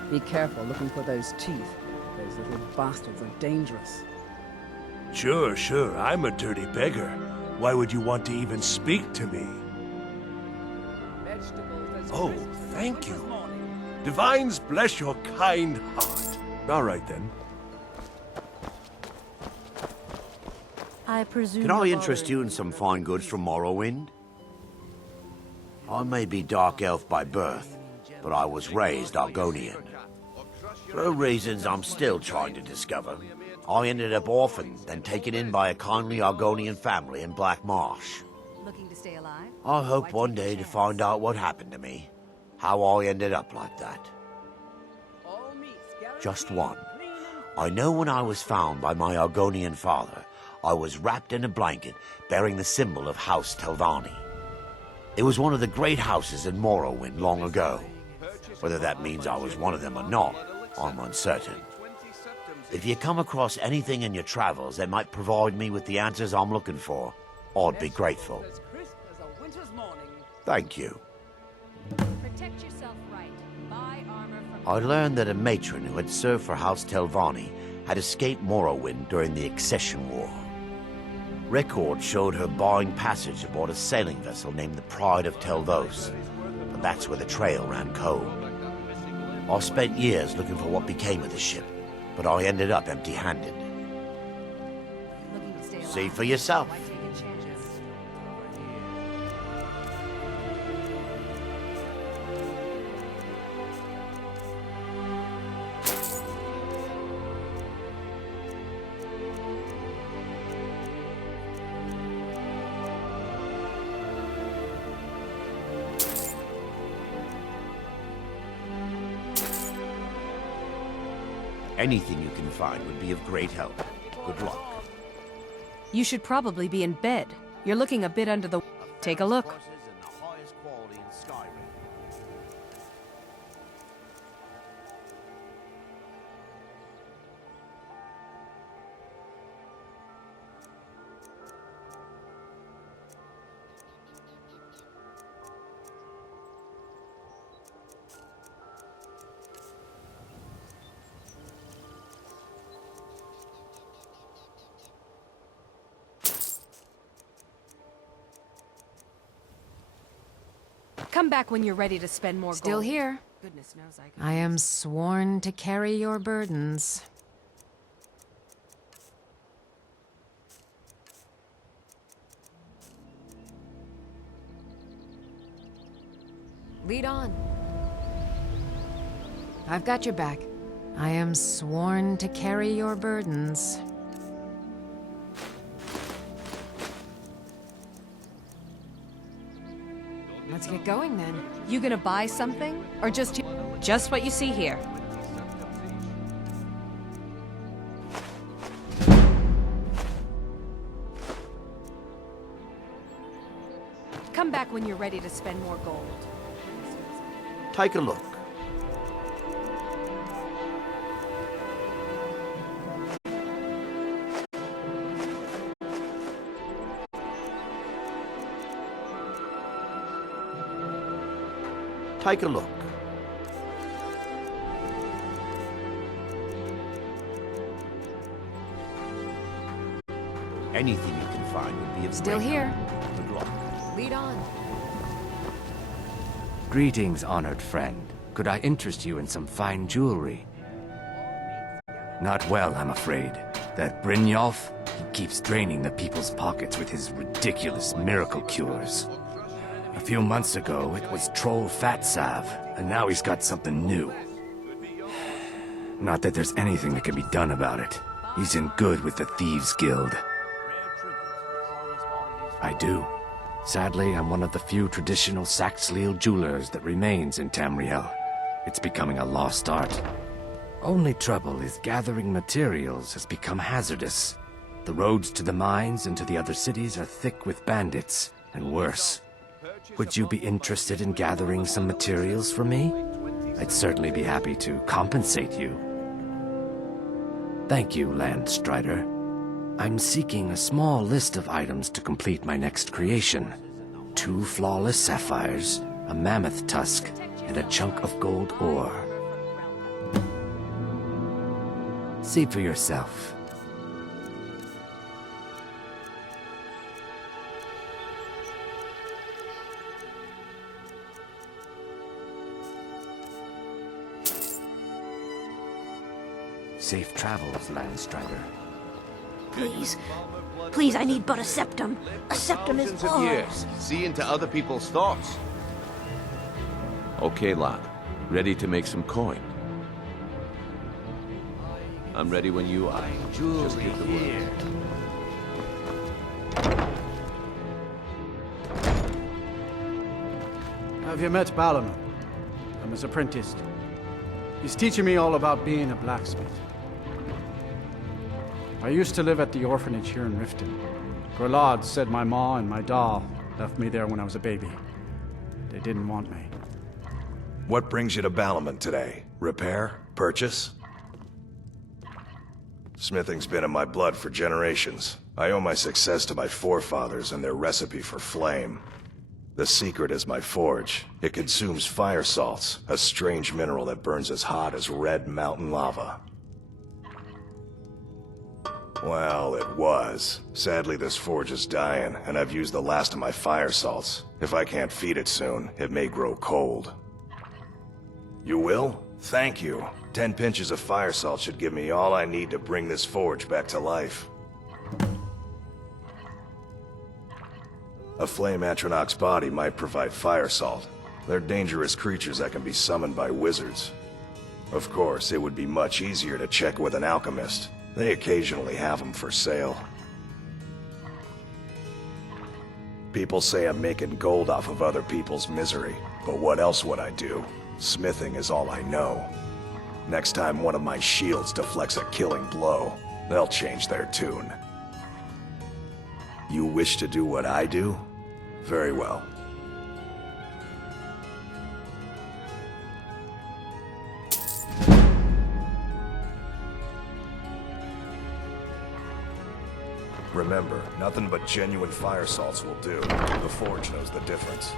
Be careful looking for those teeth. Those little bastards are dangerous. Sure, I'm a dirty beggar. Why would you want to even speak to me? Oh, thank you. Divines bless your kind heart. All right then. I presume... Can I interest you in some fine goods from Morrowind? I may be Dark Elf by birth, but I was raised Argonian. For reasons I'm still trying to discover, I ended up orphaned, then taken in by a kindly Argonian family in Black Marsh. Looking to stay alive? I hope one day to find out what happened to me, how I ended up like that. Just one. I know when I was found by my Argonian father, I was wrapped in a blanket bearing the symbol of House Telvanni. It was one of the great houses in Morrowind long ago. Whether that means I was one of them or not, I'm uncertain. If you come across anything in your travels that might provide me with the answers I'm looking for, I'd be grateful. Thank you. Protect yourself right. Buy armor from... I learned that a matron who had served for House Telvanni had escaped Morrowind during the Accession War. Records showed her buying passage aboard a sailing vessel named the Pride of Telvos, but that's where the trail ran cold. I spent years looking for what became of the ship, but I ended up empty-handed. See for yourself. Anything you can find would be of great help. Good luck. You should probably be in bed. You're looking a bit under the... Take a look. Come back when you're ready to spend more Still gold. here. Goodness knows I I am sworn to carry your burdens. Lead on. I've got your back. I am sworn to carry your burdens. Let's get going then. You gonna buy something? Or just what you see here? Come back when you're ready to spend more gold. Take a look. Take a look. Anything you can find would be of Still great here. help. Good luck. Lead on. Greetings, honored friend. Could I interest you in some fine jewelry? Not well, I'm afraid. That Brynjolf, he keeps draining the people's pockets with his ridiculous miracle cures. A few months ago, it was Troll Fat Salve, and now he's got something new. Not that there's anything that can be done about it. He's in good with the Thieves Guild. I do. Sadly, I'm one of the few traditional Saxhleel jewelers that remains in Tamriel. It's becoming a lost art. Only trouble is gathering materials has become hazardous. The roads to the mines and to the other cities are thick with bandits, and worse. Would you be interested in gathering some materials for me? I'd certainly be happy to compensate you. Thank you, Landstrider. I'm seeking a small list of items to complete my next creation. 2 flawless sapphires, a mammoth tusk, and a chunk of gold ore. See for yourself. Safe travels, Landstrider. Please. Please, I need but a septum. A septum is all. Years, see into other people's thoughts. Okay, lad. Ready to make some coin? I'm ready when you are. Just give the word. Have you met Balaam? I'm his apprentice. He's teaching me all about being a blacksmith. I used to live at the orphanage here in Riften. Grelad said my ma and my da left me there when I was a baby. They didn't want me. What brings you to Balaman today? Repair? Purchase? Smithing's been in my blood for generations. I owe my success to my forefathers and their recipe for flame. The secret is my forge. It consumes fire salts, a strange mineral that burns as hot as red mountain lava. Well, it was. Sadly, this forge is dying, and I've used the last of my fire salts. If I can't feed it soon, it may grow cold. You will? Thank you. 10 pinches of fire salt should give me all I need to bring this forge back to life. A flame Atronach's body might provide fire salt. They're dangerous creatures that can be summoned by wizards. Of course, it would be much easier to check with an alchemist. They occasionally have them for sale. People say I'm making gold off of other people's misery, but what else would I do? Smithing is all I know. Next time one of my shields deflects a killing blow, they'll change their tune. You wish to do what I do? Very well. Remember, nothing but genuine fire salts will do. The forge knows the difference.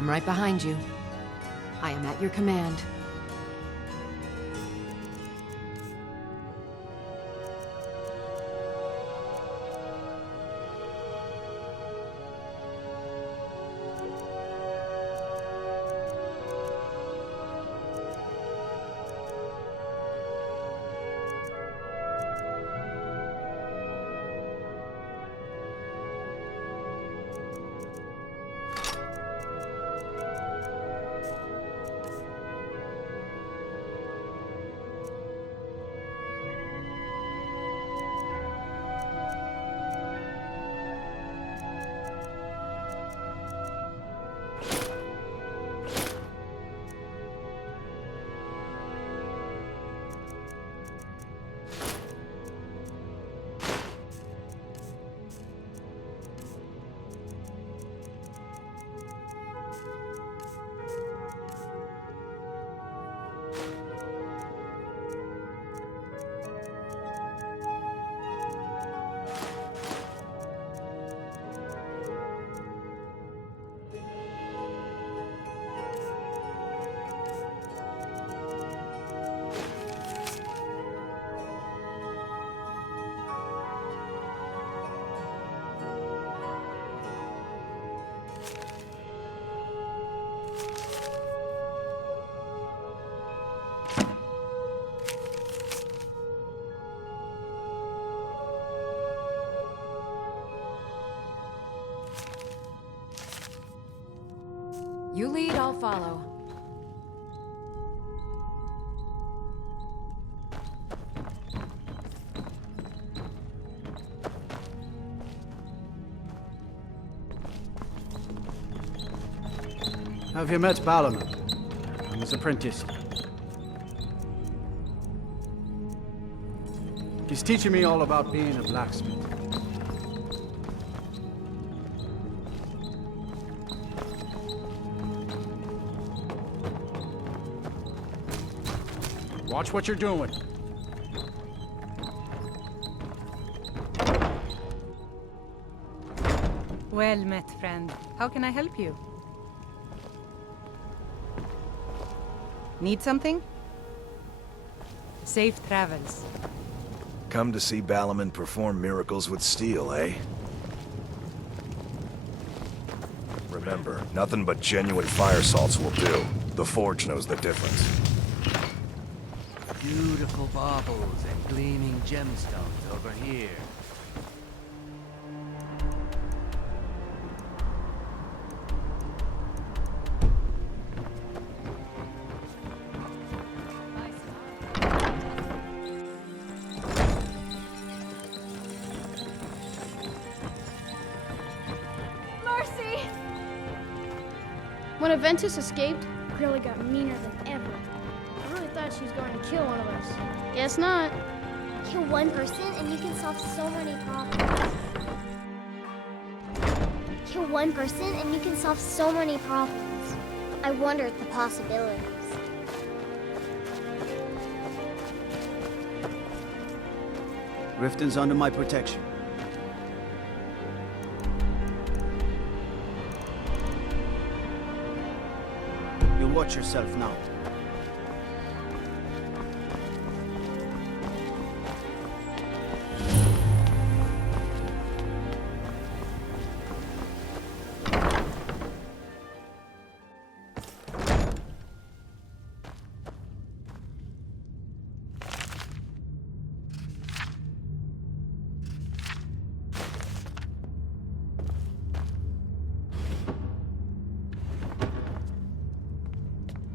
I'm right behind you. I am at your command. You lead, I'll follow. Have you met Balaman? I'm his apprentice. He's teaching me all about being a blacksmith. Watch what you're doing. Well met, friend. How can I help you? Need something? Safe travels. Come to see Balaman perform miracles with steel, eh? Remember, nothing but genuine fire salts will do. The Forge knows the difference. Beautiful baubles and gleaming gemstones over here. Mercy! When Aventus escaped, Grilla got meaner than ever. I really thought she was going to kill one of us. Guess not. Kill one person and you can solve so many problems. Kill one person and you can solve so many problems. I wonder at the possibilities. Riften's under my protection. You watch yourself now.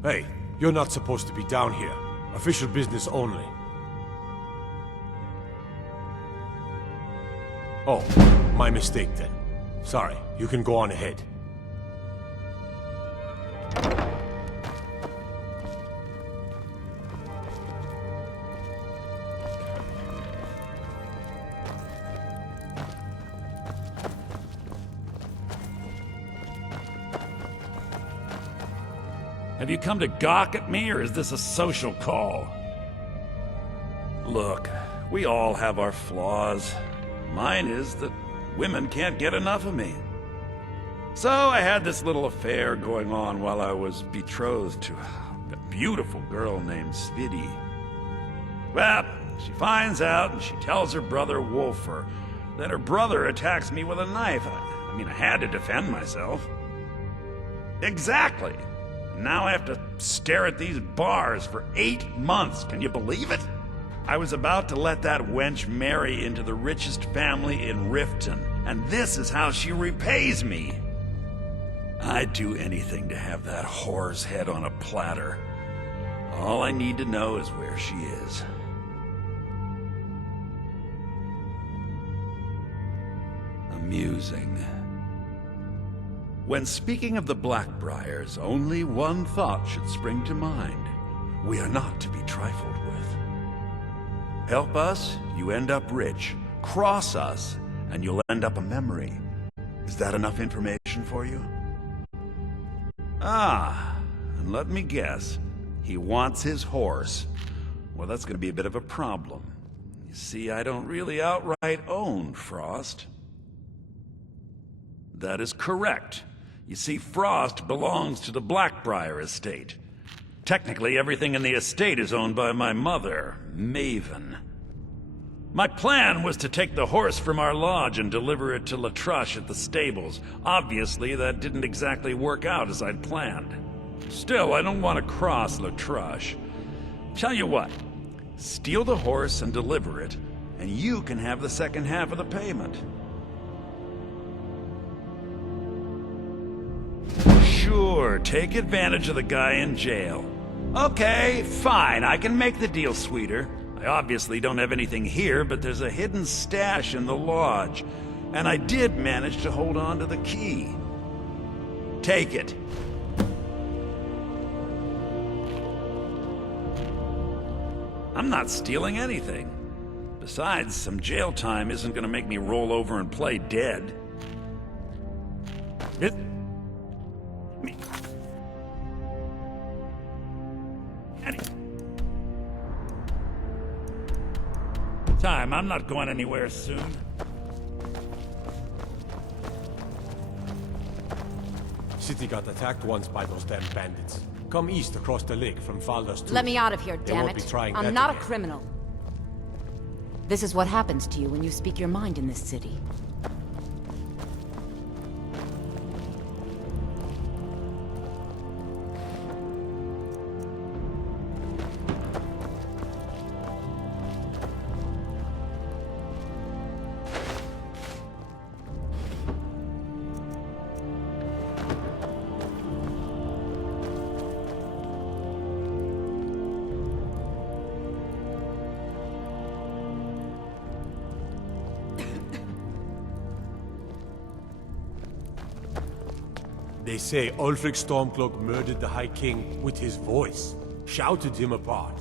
Hey, you're not supposed to be down here. Official business only. Oh, my mistake then. Sorry, you can go on ahead. Have you come to gawk at me, or is this a social call? Look, we all have our flaws. Mine is that women can't get enough of me. So I had this little affair going on while I was betrothed to a beautiful girl named Svidi. Well, she finds out and she tells her brother Wolfer that her brother attacks me with a knife. I mean, I had to defend myself. Exactly. Now I have to stare at these bars for 8 months. Can you believe it? I was about to let that wench marry into the richest family in Riften, and this is how she repays me. I'd do anything to have that whore's head on a platter. All I need to know is where she is. Amusing. When speaking of the Blackbriars, only one thought should spring to mind. We are not to be trifled with. Help us, you end up rich. Cross us, and you'll end up a memory. Is that enough information for you? Ah, and let me guess. He wants his horse. Well, that's going to be a bit of a problem. You see, I don't really outright own Frost. That is correct. You see, Frost belongs to the Blackbriar estate. Technically, everything in the estate is owned by my mother, Maven. My plan was to take the horse from our lodge and deliver it to Latrush at the stables. Obviously, that didn't exactly work out as I'd planned. Still, I don't want to cross Latrush. Tell you what, steal the horse and deliver it, and you can have the second half of the payment. Sure, take advantage of the guy in jail. Okay, fine, I can make the deal sweeter. I obviously don't have anything here, but there's a hidden stash in the lodge, and I did manage to hold on to the key. Take it. I'm not stealing anything. Besides, some jail time isn't gonna make me roll over and play dead. Time, I'm not going anywhere soon. City got attacked once by those damn bandits. Come east across the lake from Falda's Tooth. Let me out of here, They damn won't it. be trying I'm that not again. a criminal. This is what happens to you when you speak your mind in this city. They say Ulfric Stormcloak murdered the High King with his voice, shouted him apart.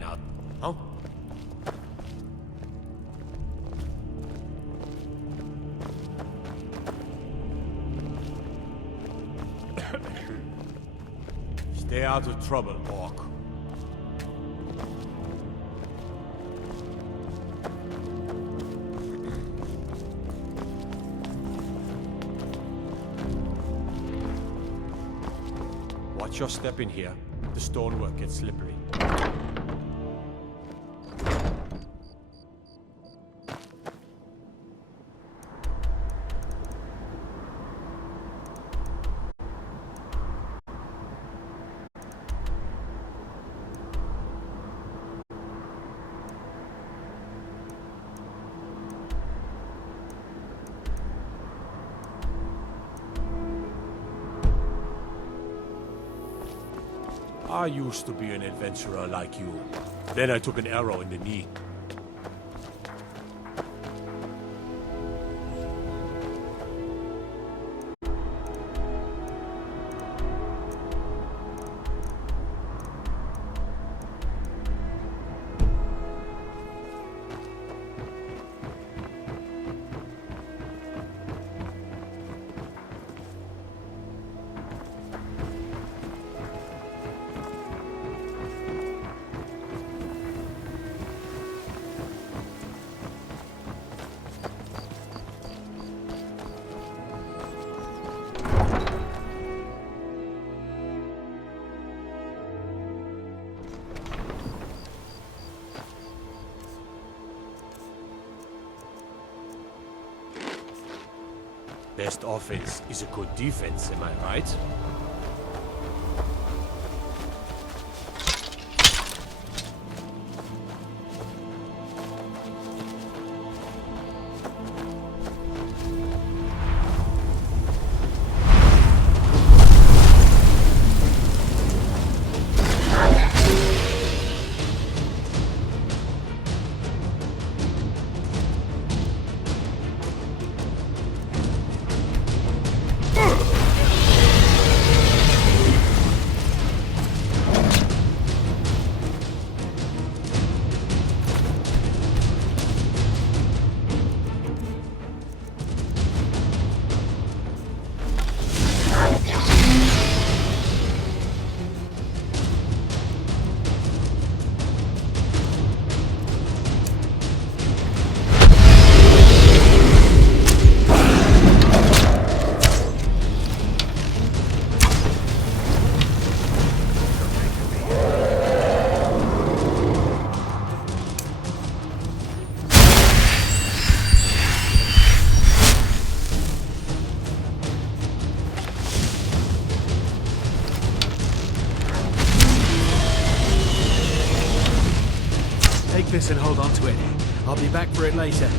now, huh? Stay out of trouble, Orc. Watch your step in here. The stonework gets slippery. I used to be an adventurer like you. Then I took an arrow in the knee. Best offense is a good defense, am I right? Take this and hold on to it. I'll be back for it later.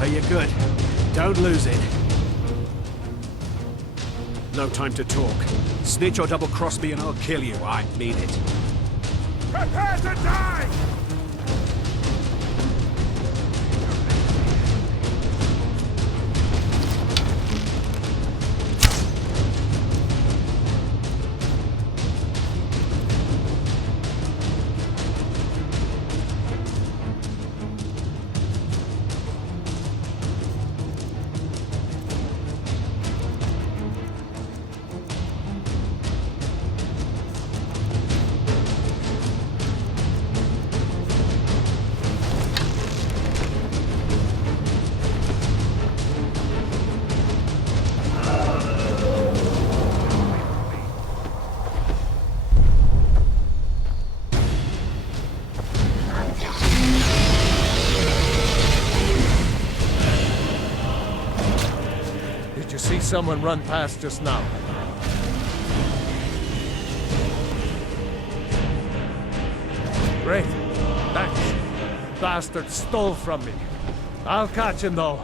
Are you good? Don't lose it. No time to talk. Snitch or double-cross me and I'll kill you. I mean it. Prepare to die! Did you see someone run past just now? Great. Thanks. Bastard stole from me. I'll catch him though.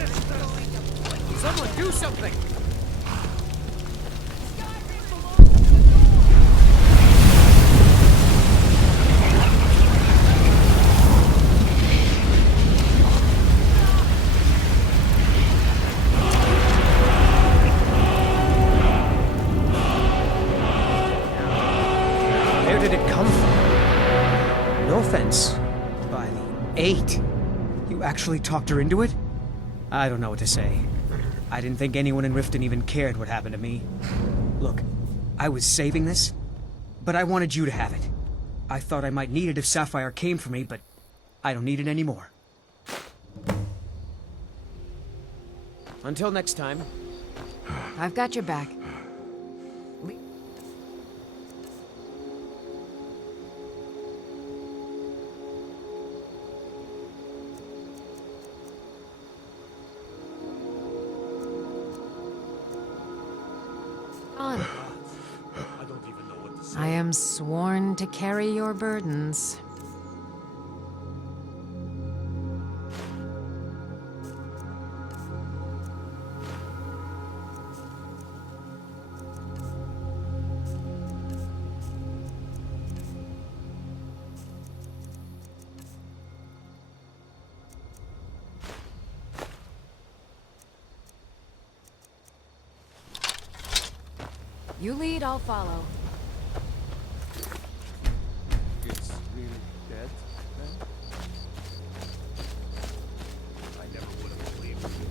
Someone do something! Where did it come from? No offense. By the 8. You actually talked her into it? I don't know what to say. I didn't think anyone in Riften even cared what happened to me. Look, I was saving this, but I wanted you to have it. I thought I might need it if Sapphire came for me, but I don't need it anymore. Until next time. I've got your back. On. I am sworn to carry your burdens. You lead, I'll follow. It's really dead, then? I never would have believed you.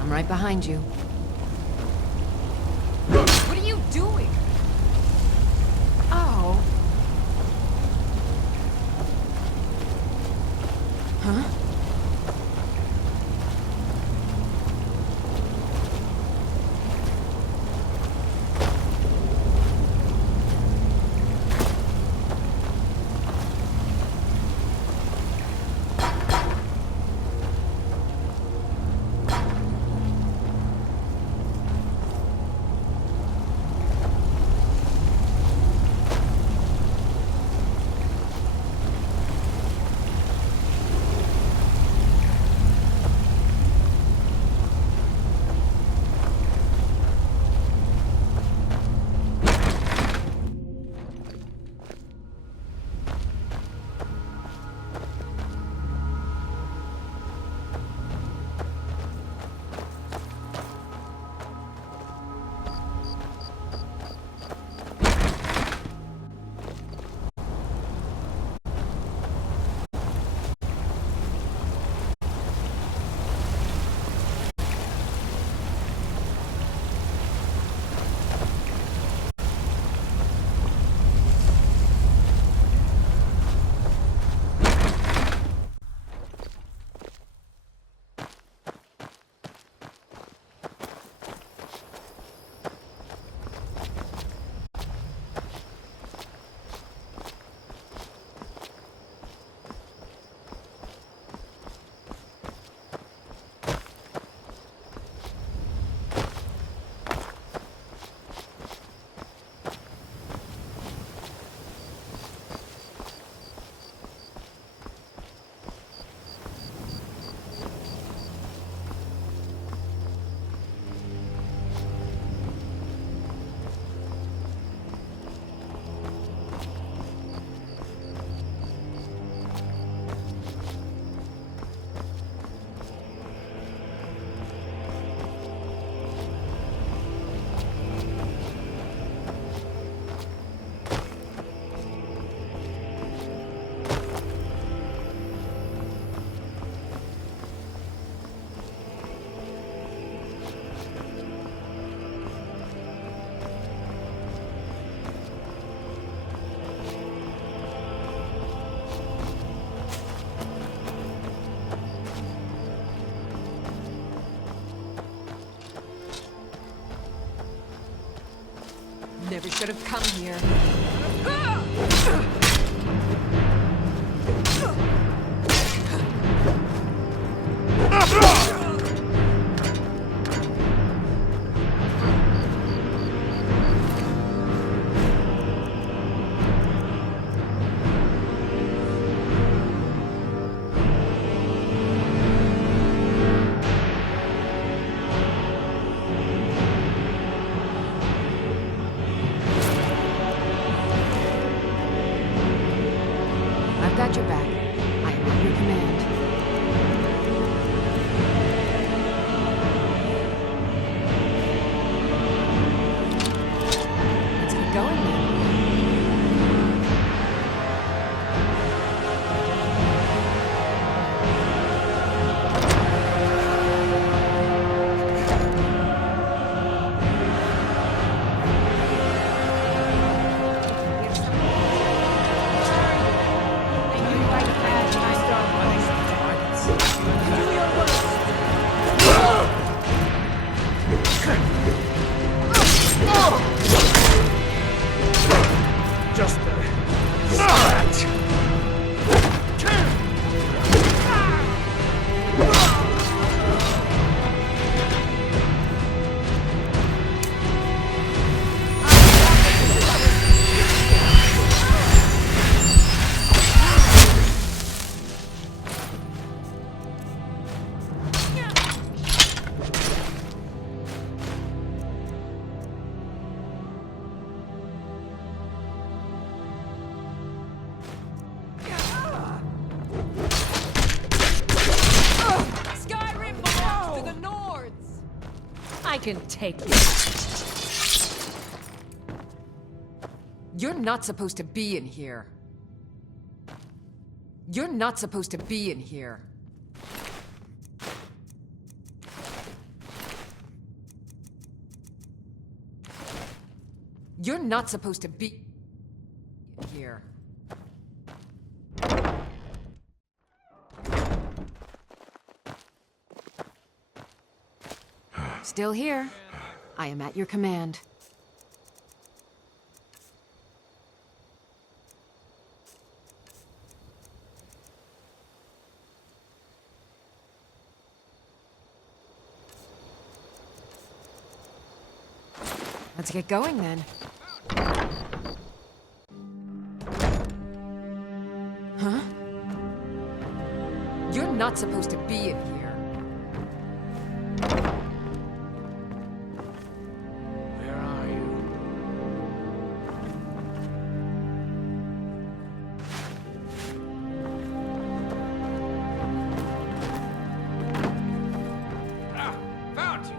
I'm right behind you. What are you doing? Oh. Huh? never should have come here. I've got your back. I am at your command. Let's get going then. Just scratch. Skyrim belongs to the Nords! I can take this. You're not supposed to be in here. You're not supposed to be in here. You're not supposed to be here. Still here. I am at your command. Let's get going then. Huh? You're not supposed to be in here. Where are you? Ah, found you.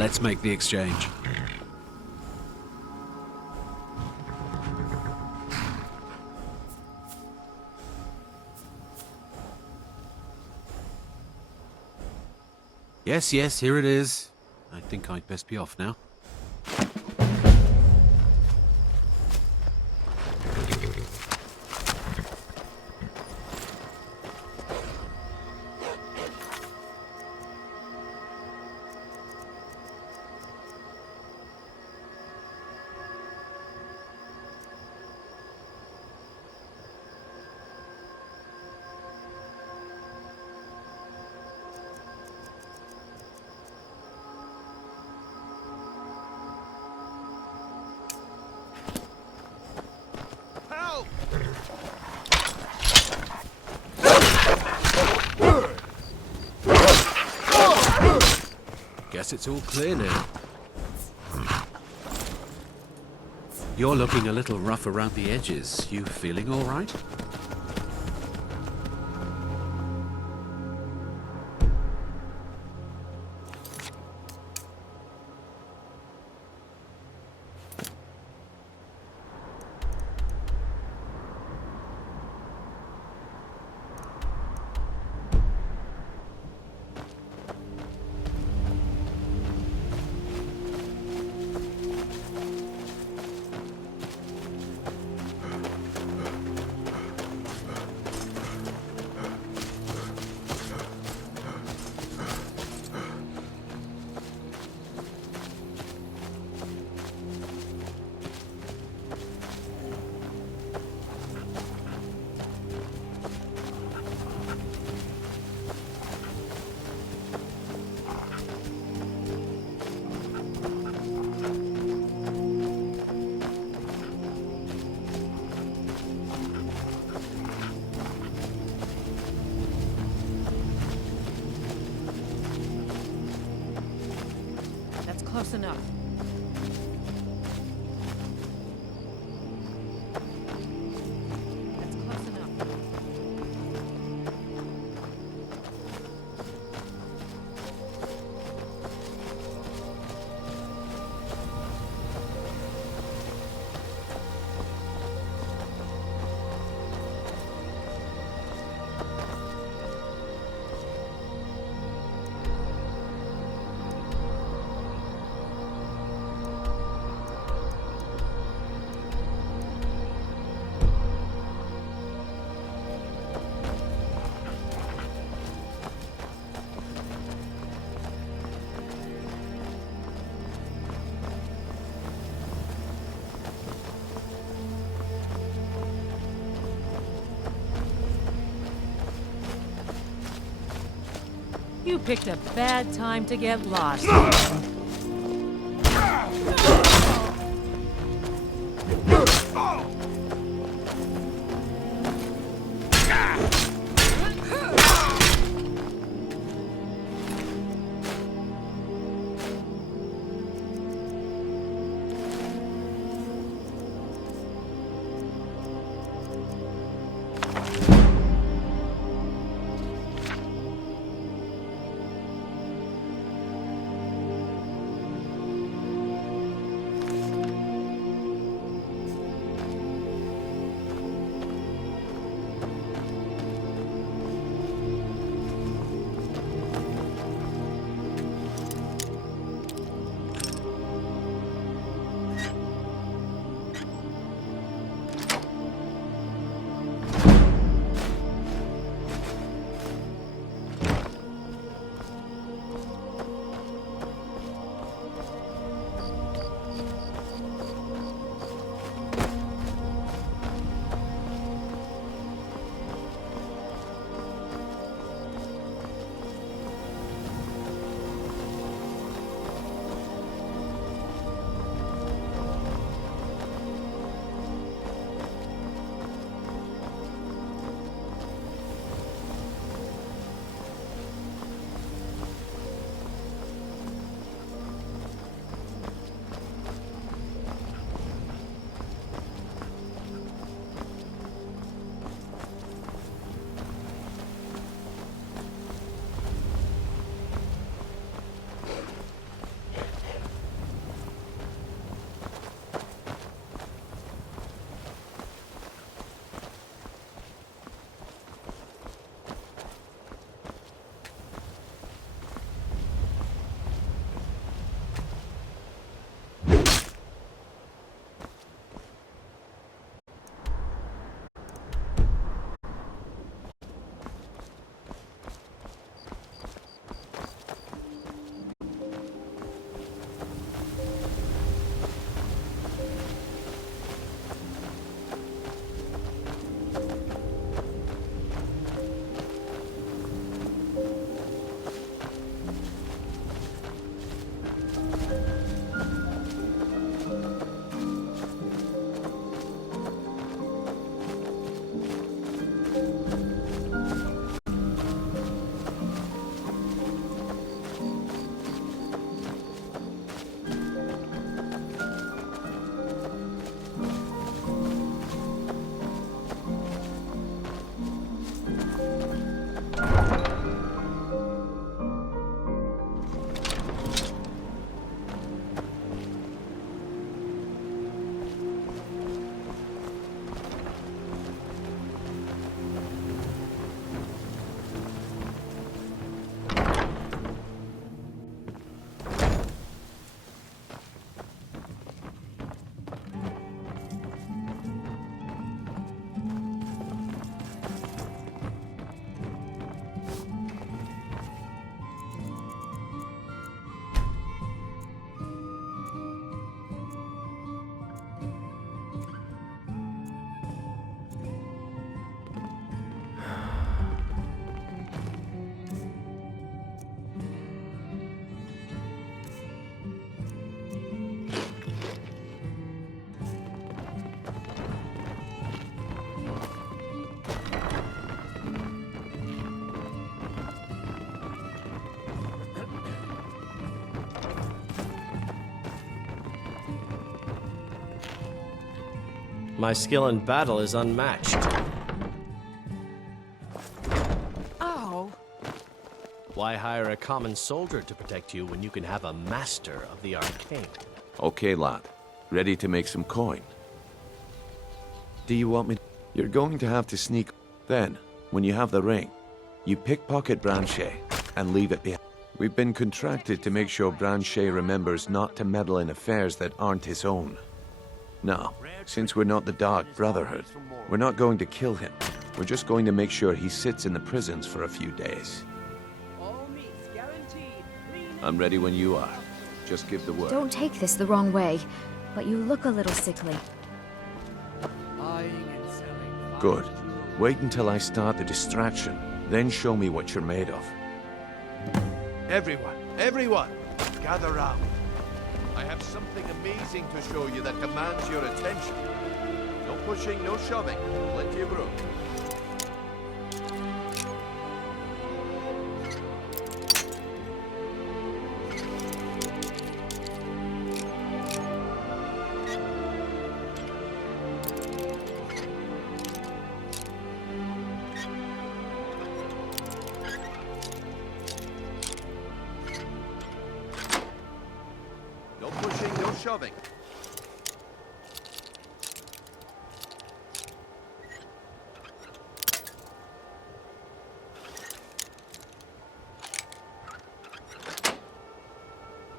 Let's make the exchange. Yes, yes, here it is. I think I'd best be off now. Guess it's all clear now. You're looking a little rough around the edges. You feeling all right? Close enough. That's close enough. You picked a bad time to get lost. My skill in battle is unmatched. Oh. Why hire a common soldier to protect you when you can have a master of the arcane? Okay, lad. Ready to make some coin. Do you want me? You're going to have to sneak. Then, when you have the ring, you pickpocket Branchet and leave it behind. We've been contracted to make sure Branchet remembers not to meddle in affairs that aren't his own. Now, since we're not the Dark Brotherhood, we're not going to kill him. We're just going to make sure he sits in the prisons for a few days. I'm ready when you are. Just give the word. Don't take this the wrong way, but you look a little sickly. Good. Wait until I start the distraction, then show me what you're made of. Everyone, gather round. I have something amazing to show you that demands your attention. No pushing, no shoving. Plenty of room. No pushing, no shoving.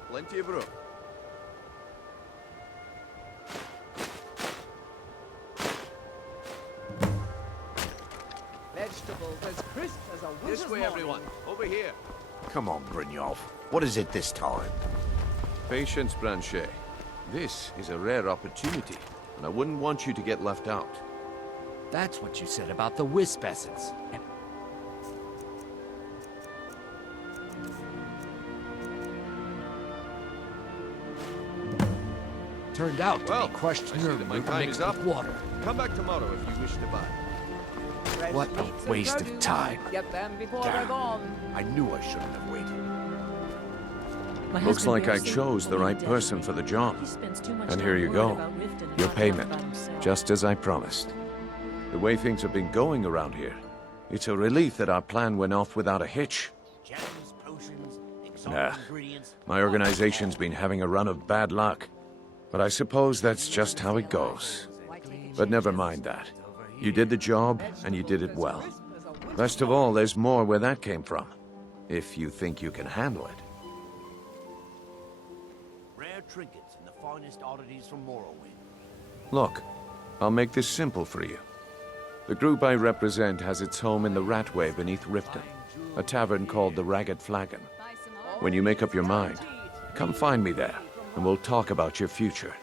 Plenty of room. Vegetables as crisp as a winter's This way, morning. everyone. Over here. Come on, Brynjolf. What is it this time? Patience, Branchet. This is a rare opportunity, and I wouldn't want you to get left out. That's what you said about the wisp essence. Turned out to be crushed I see that my root time mixed is up. with water. Come back tomorrow if you wish to buy. What a waste of time. Get them before Damn. they're gone. I knew I shouldn't have waited. Looks like I chose the right person for the job. And here you go. Your payment. Just as I promised. The way things have been going around here, it's a relief that our plan went off without a hitch. Nah, my organization's been having a run of bad luck. But I suppose that's just how it goes. But never mind that. You did the job, and you did it well. Best of all, there's more where that came from. If you think you can handle it. Rare trinkets and the finest oddities from Morrowind. Look, I'll make this simple for you. The group I represent has its home in the Ratway beneath Riften, a tavern called the Ragged Flagon. When you make up your mind, come find me there, and we'll talk about your future.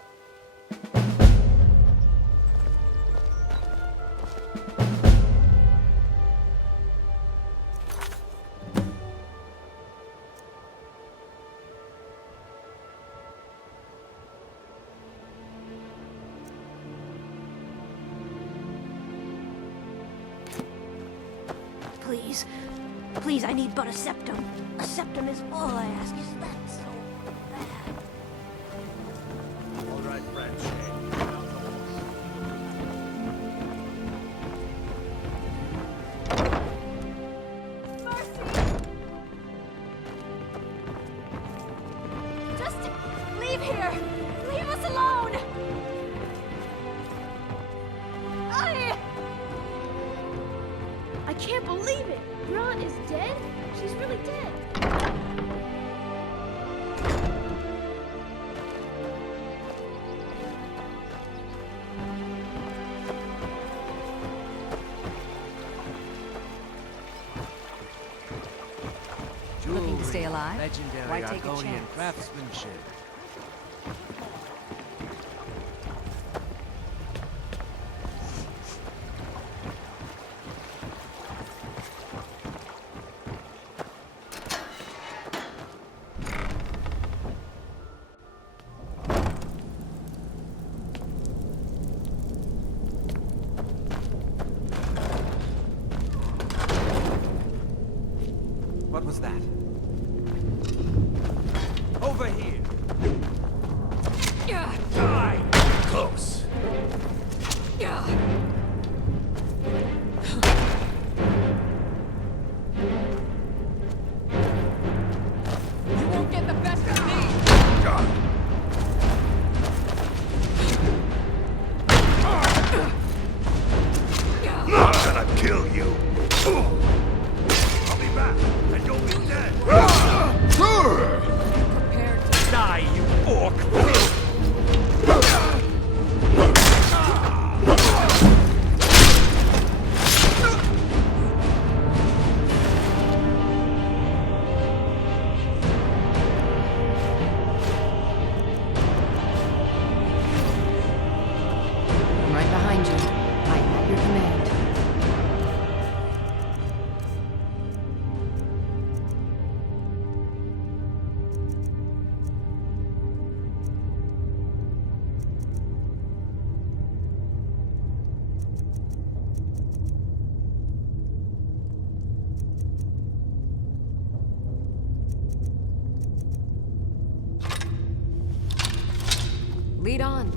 Please. Please, I need but a septum. A septum is all I ask. Is that so bad? All right, friends. Just leave here. Leave us alone. I can't believe it! Grant is dead? She's really dead. Looking to stay alive? Legendary Why take a Argonian chance? craftsmanship. What was that? Over here! Die! Close. And you'll be dead! Prepare to Die, you orc! I'm right behind you. I have your command. Lead on.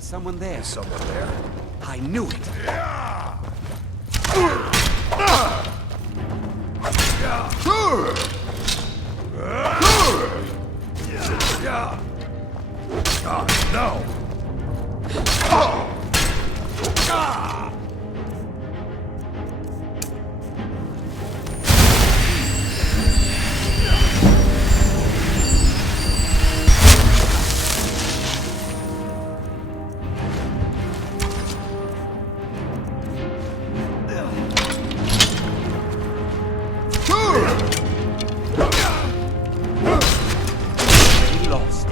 Someone there. There's someone there. I knew it. No! Lost.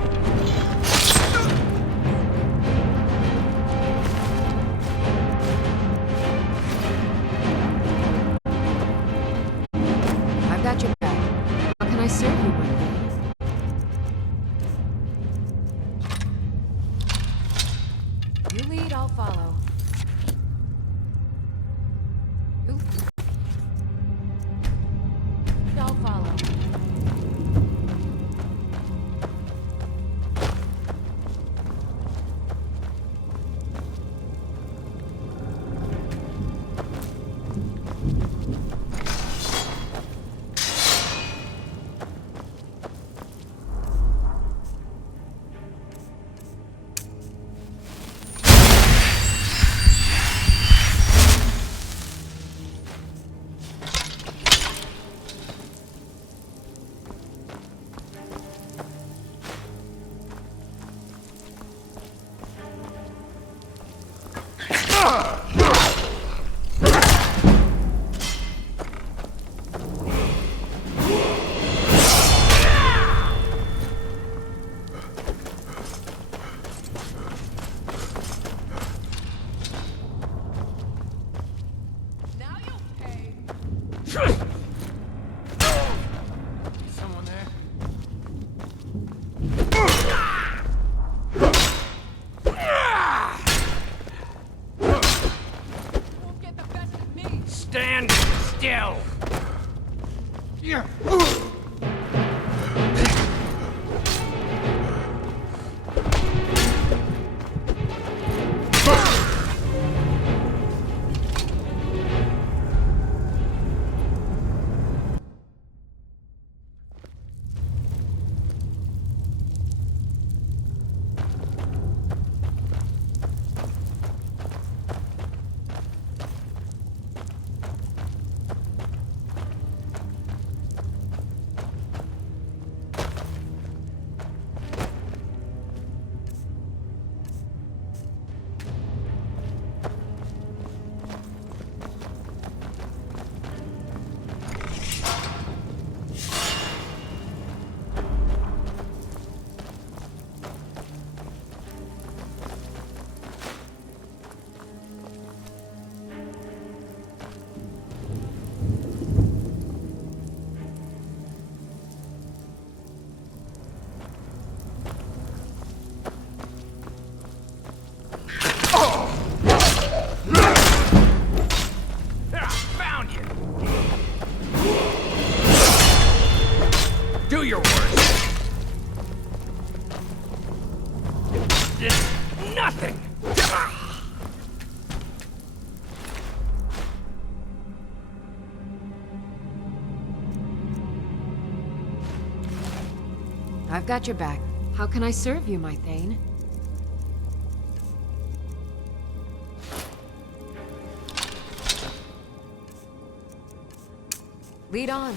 I've got your back. How can I serve you, Brenda? You lead, I'll follow. You lead, I'll follow. Someone there. Stand still! Yeah. Nothing! I've got your back. How can I serve you, my Thane? Lead on.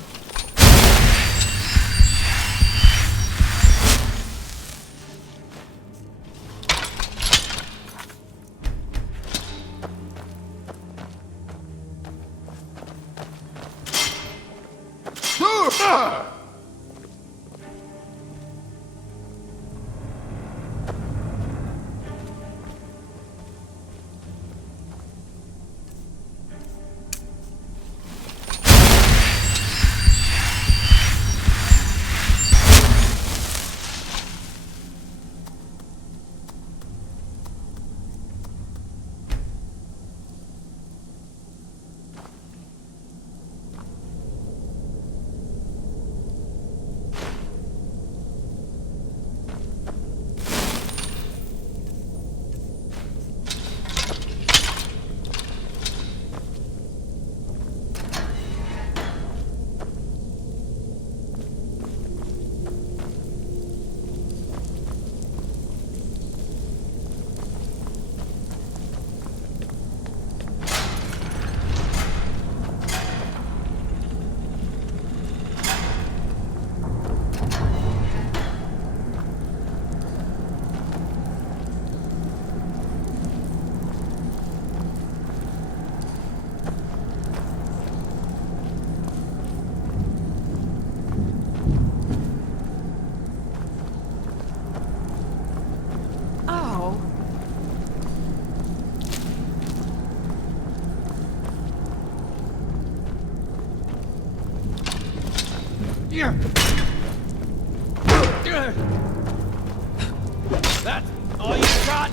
That's all you got?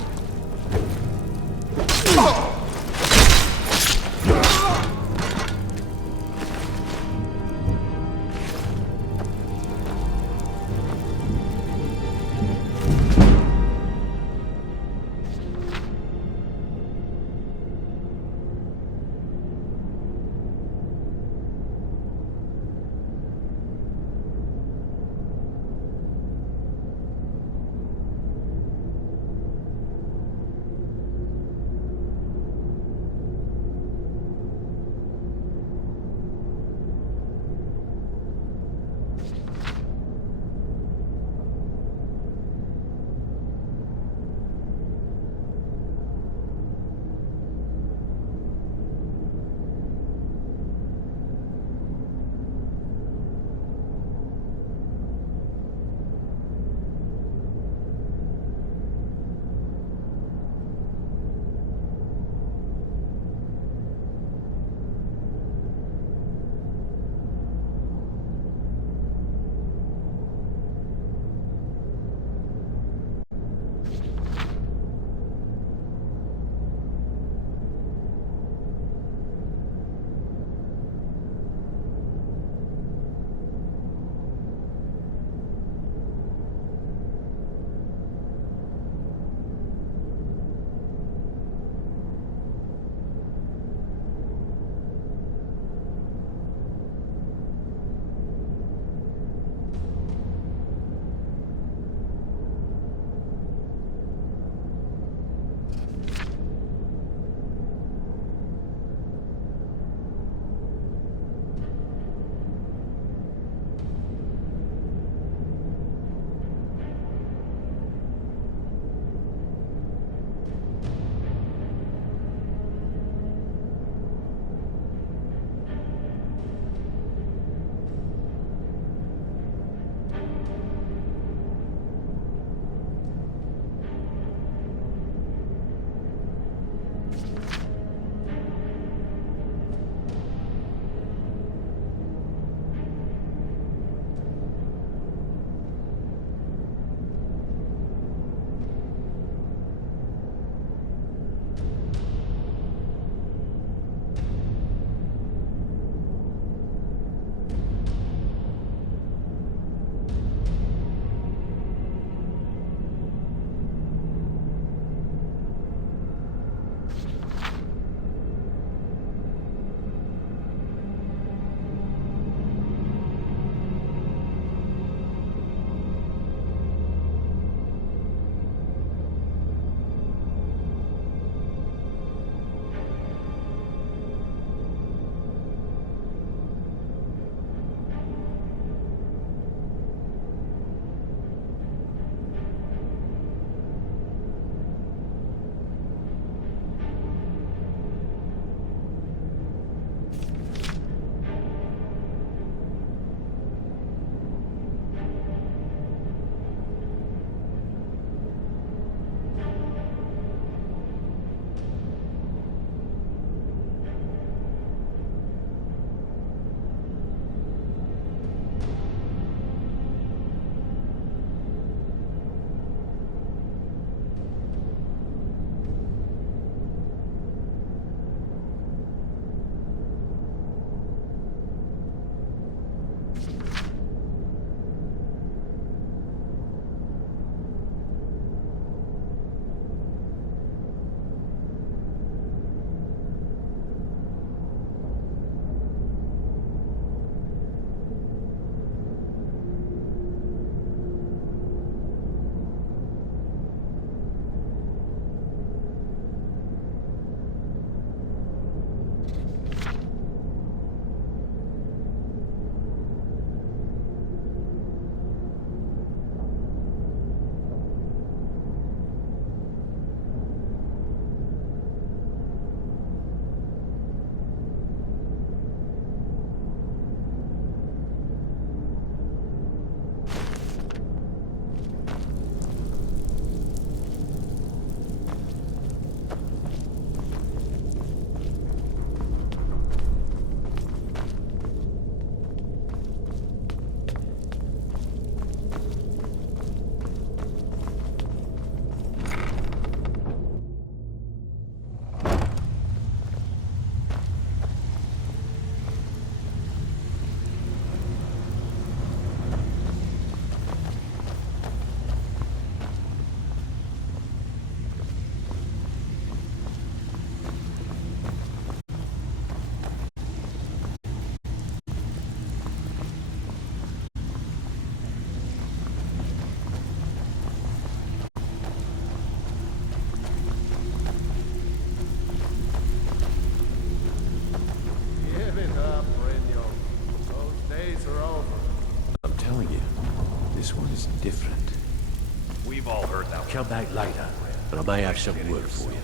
come back later, and I may have some word for you.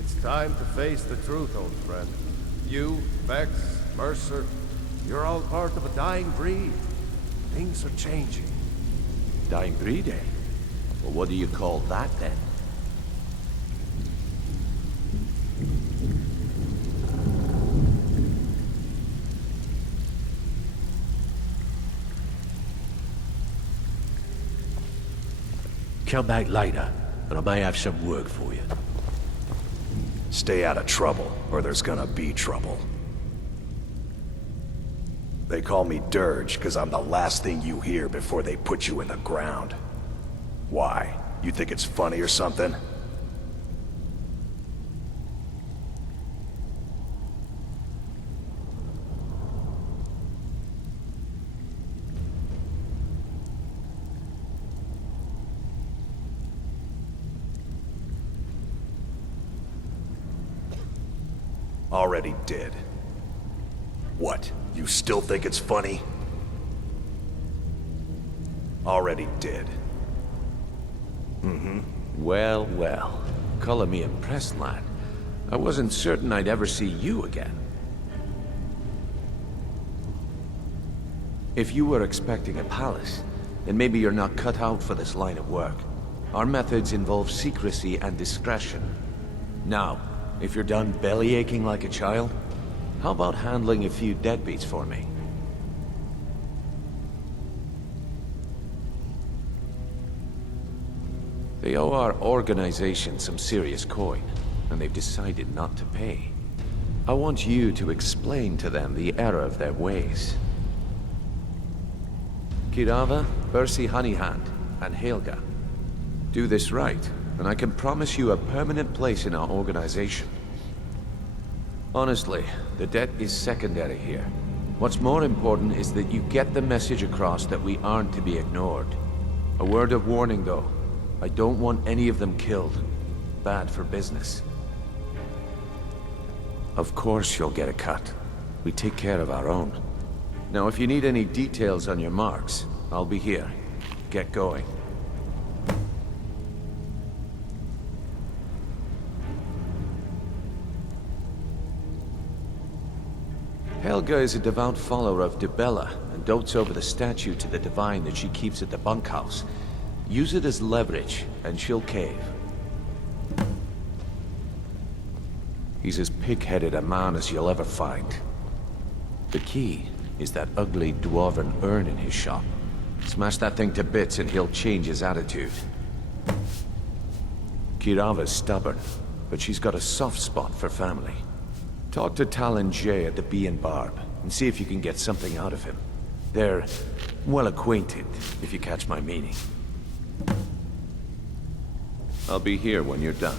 It's time to face the truth, old friend. You, Vex, Mercer, you're all part of a dying breed. Things are changing. Dying breed, eh? Well, what do you call that, then? Come back later, and I may have some word for you. Stay out of trouble, or there's gonna be trouble. They call me Dirge because I'm the last thing you hear before they put you in the ground. Why? You think it's funny or something? Already did. What? You still think it's funny? Already did. Mm-hmm. Well, well. Color me impressed, lad. I wasn't certain I'd ever see you again. If you were expecting a palace, then maybe you're not cut out for this line of work. Our methods involve secrecy and discretion. Now, if you're done belly aching like a child, how about handling a few deadbeats for me? They owe our organization some serious coin, and they've decided not to pay. I want you to explain to them the error of their ways. Kirava, Percy Honeyhand, and Helga. Do this right, and I can promise you a permanent place in our organization. Honestly, the debt is secondary here. What's more important is that you get the message across that we aren't to be ignored. A word of warning, though. I don't want any of them killed. Bad for business. Of course you'll get a cut. We take care of our own. Now, if you need any details on your marks, I'll be here. Get going. Helga is a devout follower of Dibella and dotes over the statue to the Divine that she keeps at the bunkhouse. Use it as leverage, and she'll cave. He's as pig-headed a man as you'll ever find. The key is that ugly dwarven urn in his shop. Smash that thing to bits and he'll change his attitude. Kirava's stubborn, but she's got a soft spot for family. Talk to Talon Jay at the Bee and Barb, and see if you can get something out of him. They're well acquainted, if you catch my meaning. I'll be here when you're done.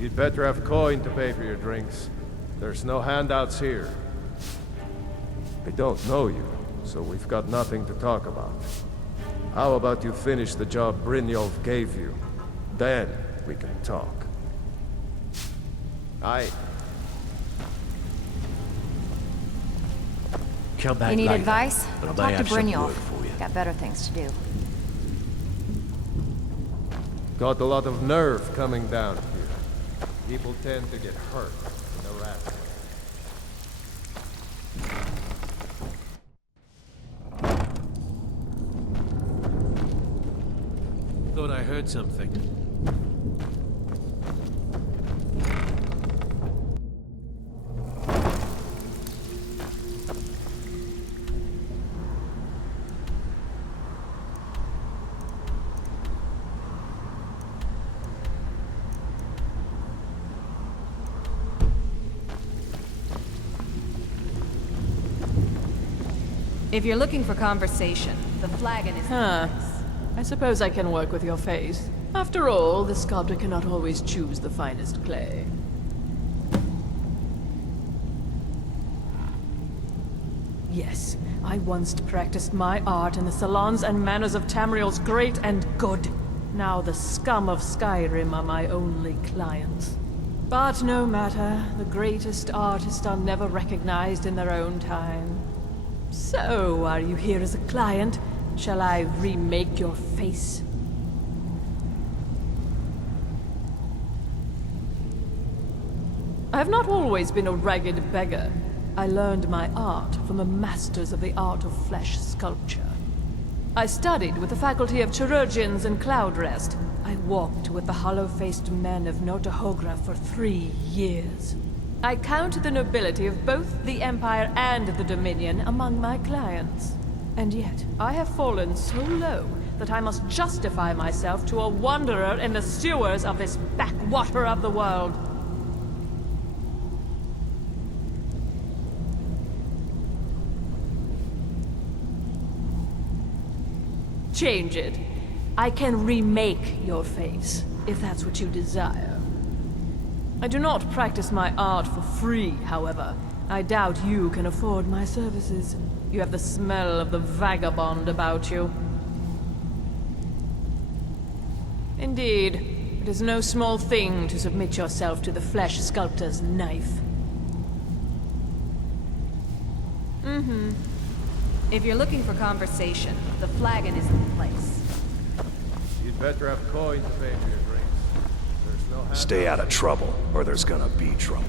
You'd better have coin to pay for your drinks. There's no handouts here. I don't know you, so we've got nothing to talk about. How about you finish the job Brynjolf gave you? Then we can talk. Come back You need later, advice? but I may Talk to have some Brynjolf. work for you. Got better things to do. Got a lot of nerve coming down here. People tend to get hurt in the rat race. Thought I heard something. If you're looking for conversation, the flagon is... Huh. I suppose I can work with your face. After all, the sculptor cannot always choose the finest clay. Yes, I once practiced my art in the salons and manners of Tamriel's great and good. Now the scum of Skyrim are my only clients. But no matter, the greatest artists are never recognized in their own time. So, are you here as a client? Shall I remake your face? I have not always been a ragged beggar. I learned my art from the masters of the art of flesh sculpture. I studied with the faculty of chirurgeons and Cloudrest. I walked with the hollow-faced men of Notahogra for 3 years. I count the nobility of both the Empire and the Dominion among my clients. And yet, I have fallen so low that I must justify myself to a wanderer in the sewers of this backwater of the world. Change it. I can remake your face, if that's what you desire. I do not practice my art for free, however. I doubt you can afford my services. You have the smell of the vagabond about you. Indeed, it is no small thing to submit yourself to the flesh sculptor's knife. Mm-hmm. If you're looking for conversation, the flagon is the place. You'd better have coin to pay for your drinks. There's no handouts. Stay out of trouble, or there's gonna be trouble.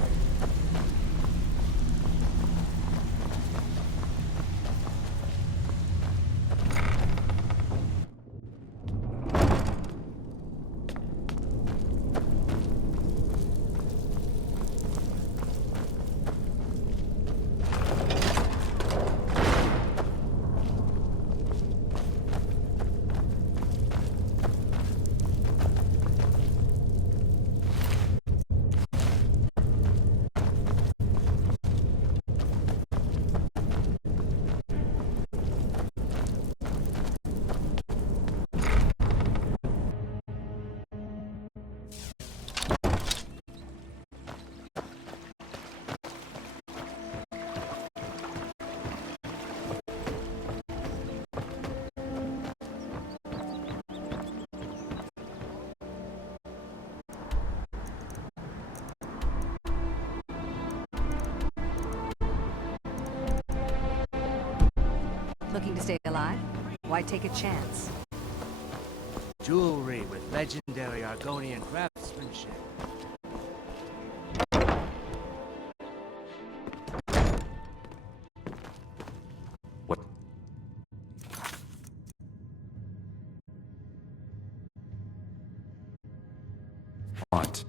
Looking to stay alive? Why take a chance? Jewelry with legendary Argonian craftsmanship. What? What?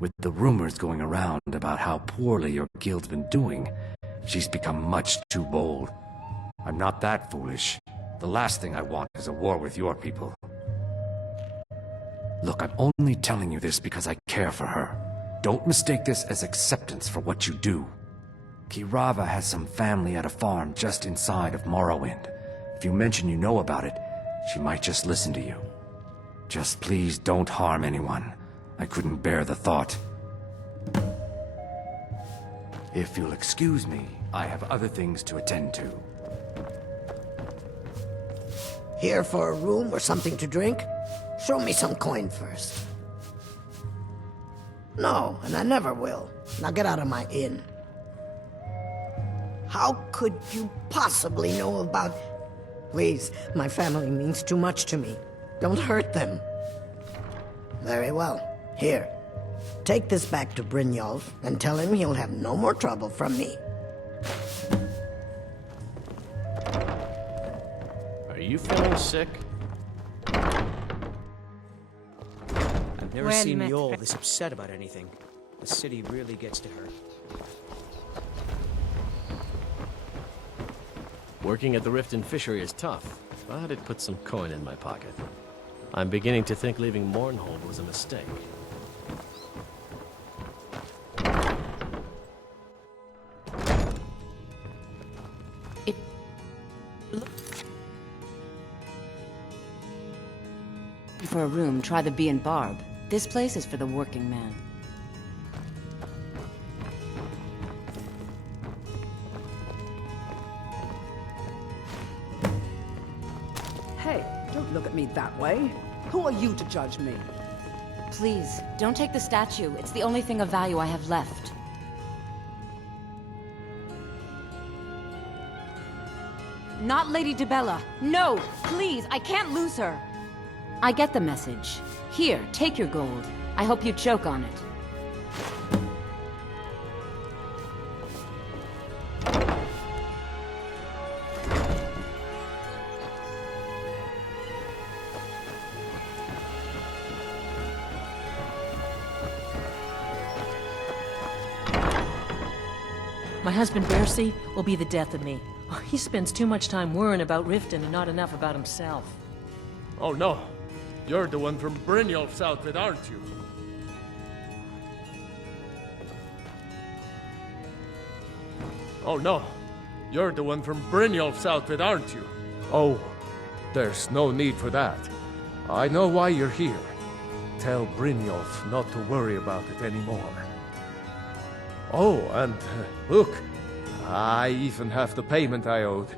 With the rumors going around about how poorly your guild's been doing, she's become much too bold. I'm not that foolish. The last thing I want is a war with your people. Look, I'm only telling you this because I care for her. Don't mistake this as acceptance for what you do. Kirava has some family at a farm just inside of Morrowind. If you mention you know about it, She might just listen to you. Just please don't harm anyone. I couldn't bear the thought. If you'll excuse me, I have other things to attend to. Here for a room or something to drink? Show me some coin first. No, and I never will. Now get out of my inn. How could you possibly know about... Please, my family means too much to me. Don't hurt them. Very well. Here. Take this back to Brynjolf and tell him he'll have no more trouble from me. Are you feeling sick? I've never seen Mjol this upset about anything. The city really gets to her. Working at the Riften fishery is tough, but it put some coin in my pocket. I'm beginning to think leaving Mournhold was a mistake. For a room, try the Bee and Barb. This place is for the working man. Hey, don't look at me that way. Who are you to judge me? Please, don't take the statue. It's the only thing of value I have left. Not Lady Dibella. No! Please, I can't lose her! I get the message. Here, take your gold. I hope you choke on it. My husband Bercy will be the death of me. He spends too much time worrying about Riften and not enough about himself. Oh no! You're the one from Brynjolf's outfit, aren't you? Oh no! You're the one from Brynjolf's outfit, aren't you? Oh, there's no need for that. I know why you're here. Tell Brynjolf not to worry about it anymore. Oh, and look, I even have the payment I owed.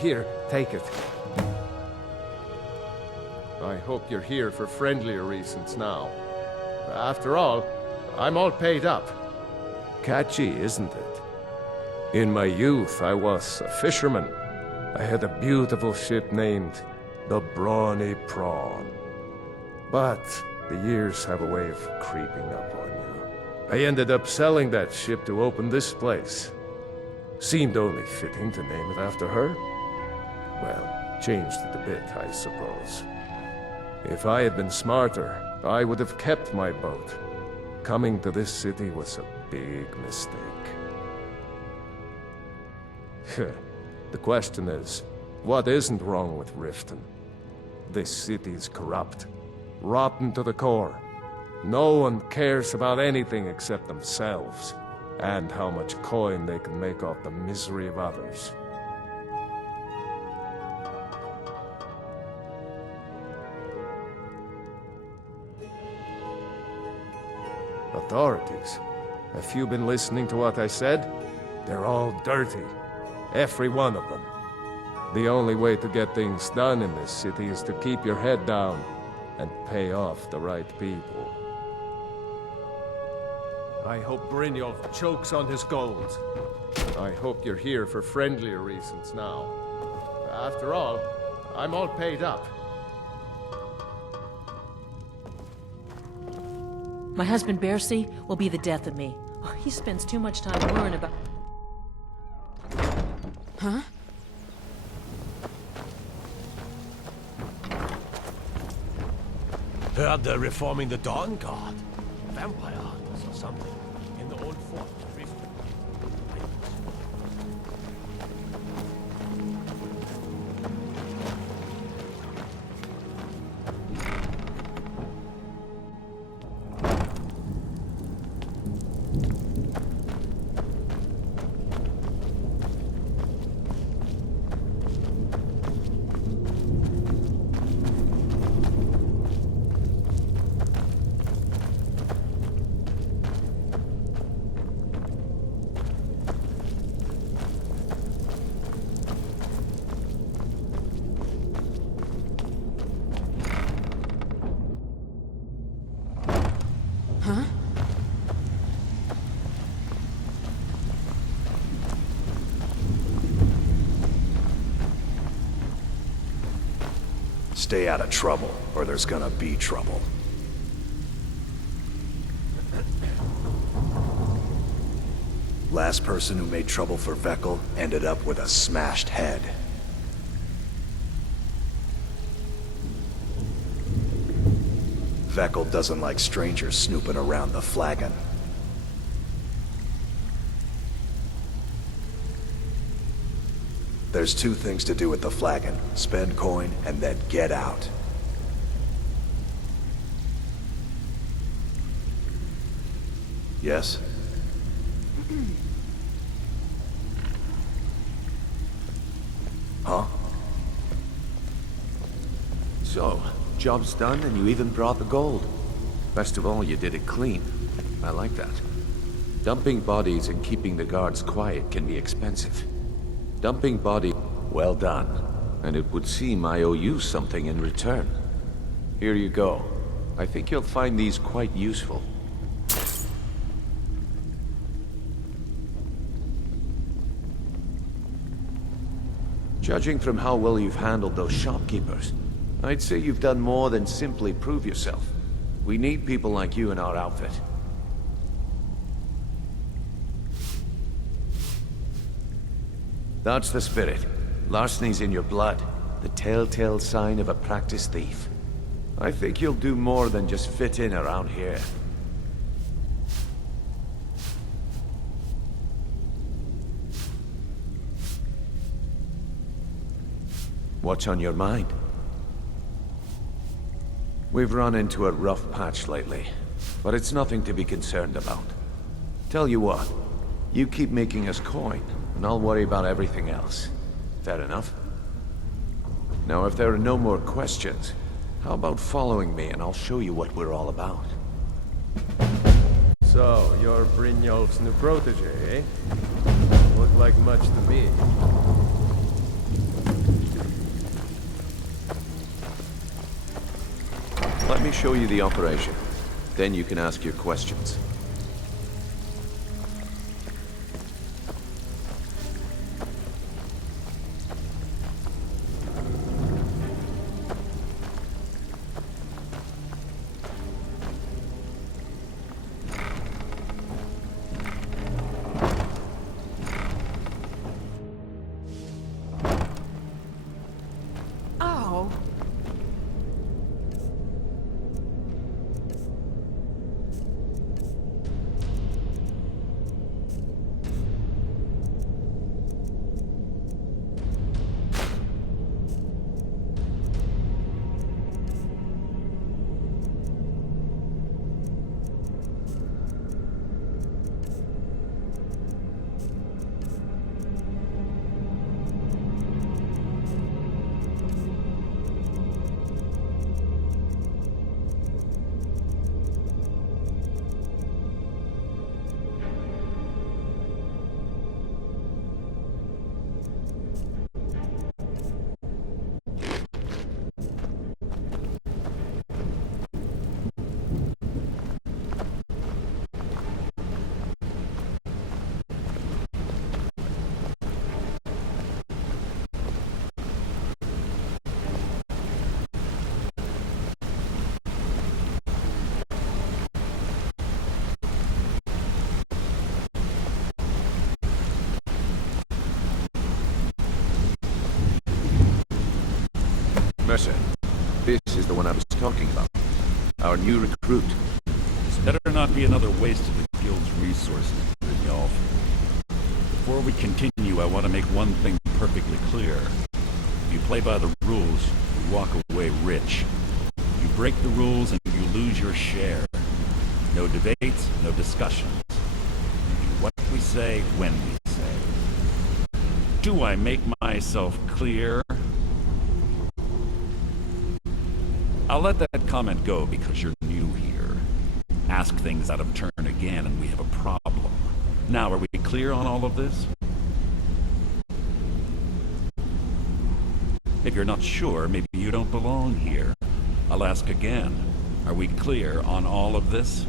Here, take it. I hope you're here for friendlier reasons now. After all, I'm all paid up. Catchy, isn't it? In my youth, I was a fisherman. I had a beautiful ship named the Brawny Prawn. But the years have a way of creeping up on you. I ended up selling that ship to open this place. Seemed only fitting to name it after her. Well, changed it a bit, I suppose. If I had been smarter, I would have kept my boat. Coming to this city was a big mistake. The question is, what isn't wrong with Riften? This city's corrupt, rotten to the core. No one cares about anything except themselves, and how much coin they can make off the misery of others. Authorities. Have you been listening to what I said? They're all dirty. Every one of them. The only way to get things done in this city is to keep your head down and pay off the right people. I hope Brynjolf chokes on his gold. I hope you're here for friendlier reasons now. After all, I'm all paid up. My husband Bercy will be the death of me. He spends too much time worrying about... Huh? Heard they're reforming the Dawn Guard. Vampire hunters or something. In the old fort. Stay out of trouble, or there's gonna be trouble. Last person who made trouble for Vekel ended up with a smashed head. Vekel doesn't like strangers snooping around the flagon. There's two things to do with the flagon. Spend coin and then get out. Yes? Huh? So, job's done and you even brought the gold. Best of all, you did it clean. I like that. Dumping bodies and keeping the guards quiet can be expensive. Dumping body, well done. And it would seem I owe you something in return. Here you go. I think you'll find these quite useful. Judging from how well you've handled those shopkeepers, I'd say you've done more than simply prove yourself. We need people like you in our outfit. That's the spirit. Larceny's in your blood. The telltale sign of a practiced thief. I think you'll do more than just fit in around here. What's on your mind? We've run into a rough patch lately, but it's nothing to be concerned about. Tell you what, you keep making us coin, and I'll worry about everything else. Fair enough? Now, if there are no more questions, how about following me and I'll show you what we're all about? So, you're Brynjolf's new protege, eh? Look like much to me. Let me show you the operation. Then you can ask your questions. Ow. Mercer, this is the one I was talking about. Our new recruit. This better not be another waste of the guild's resources, Brynjolf. Before we continue, I want to make one thing perfectly clear. If you play by the rules, you walk away rich. You break the rules and you lose your share. No debates, no discussions. We do what we say, when we say. Do I make myself clear? I'll let that comment go because you're new here. Ask things out of turn again and we have a problem. Now, are we clear on all of this? If you're not sure, maybe you don't belong here. I'll ask again. Are we clear on all of this?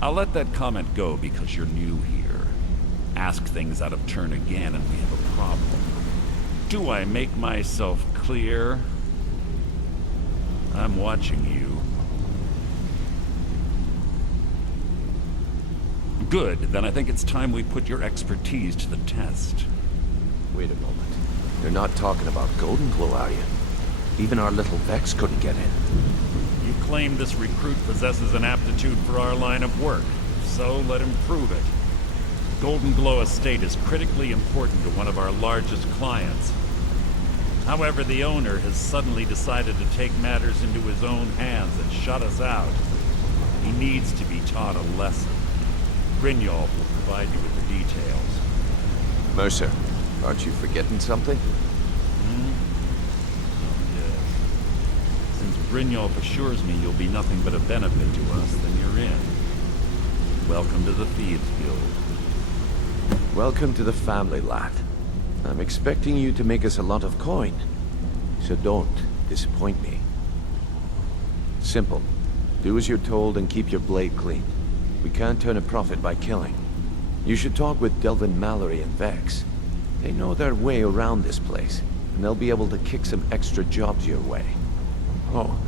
I'll let that comment go because you're new here. Ask things out of turn again and we have a problem. Do I make myself clear? I'm watching you. Good, then I think it's time we put your expertise to the test. Wait a moment. You're not talking about Golden Glow, are you? Even our little Vex couldn't get in. You claim this recruit possesses an aptitude for our line of work, so let him prove it. Golden Glow Estate is critically important to one of our largest clients. However, the owner has suddenly decided to take matters into his own hands and shut us out. He needs to be taught a lesson. Brynjolf will provide you with the details. Mercer, aren't you forgetting something? Yes. Since Brynjolf assures me you'll be nothing but a benefit to us, then you're in. Welcome to the Thieves Guild. Welcome to the family, lad. I'm expecting you to make us a lot of coin, so don't disappoint me. Simple. Do as you're told and keep your blade clean. We can't turn a profit by killing. You should talk with Delvin Mallory and Vex. They know their way around this place, and they'll be able to kick some extra jobs your way. Oh,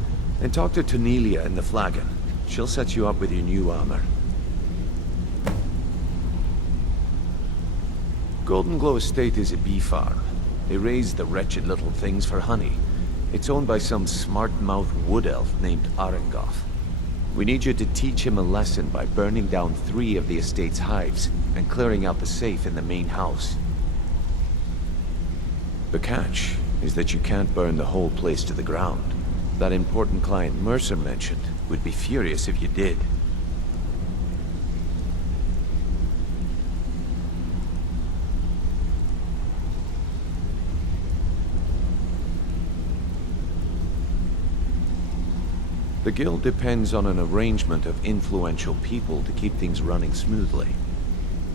and talk to Tonelia in the Flagon. She'll set you up with your new armor. Golden Glow Estate is a bee farm. They raise the wretched little things for honey. It's owned by some smart-mouthed wood elf named Arengoth. We need you to teach him a lesson by burning down 3 of the estate's hives and clearing out the safe in the main house. The catch is that you can't burn the whole place to the ground. That important client Mercer mentioned would be furious if you did. The guild depends on an arrangement of influential people to keep things running smoothly.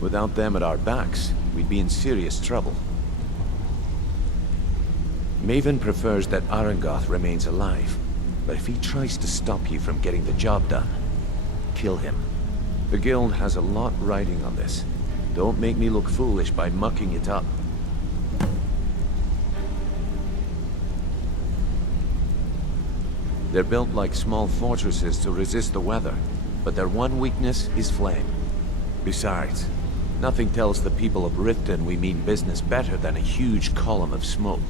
Without them at our backs, we'd be in serious trouble. Maven prefers that Arengoth remains alive, but if he tries to stop you from getting the job done, kill him. The guild has a lot riding on this. Don't make me look foolish by mucking it up. They're built like small fortresses to resist the weather, but their one weakness is flame. Besides, nothing tells the people of Riften we mean business better than a huge column of smoke.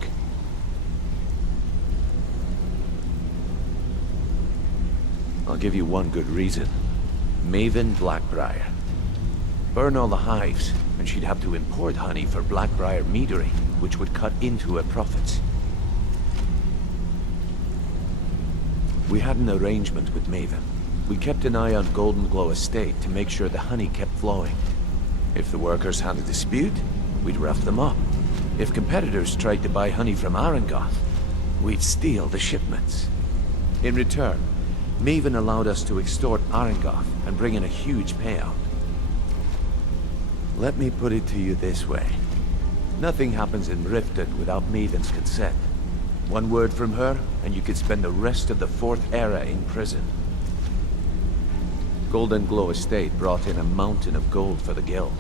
I'll give you one good reason. Maven Blackbriar. Burn all the hives, and she'd have to import honey for Blackbriar metering, which would cut into her profits. We had an arrangement with Maven. We kept an eye on Golden Glow Estate to make sure the honey kept flowing. If the workers had a dispute, we'd rough them up. If competitors tried to buy honey from Arengoth, we'd steal the shipments. In return, Maven allowed us to extort Arengoth and bring in a huge payout. Let me put it to you this way. Nothing happens in Riften without Maven's consent. One word from her, and you could spend the rest of the 4th era in prison. Golden Glow Estate brought in a mountain of gold for the guild.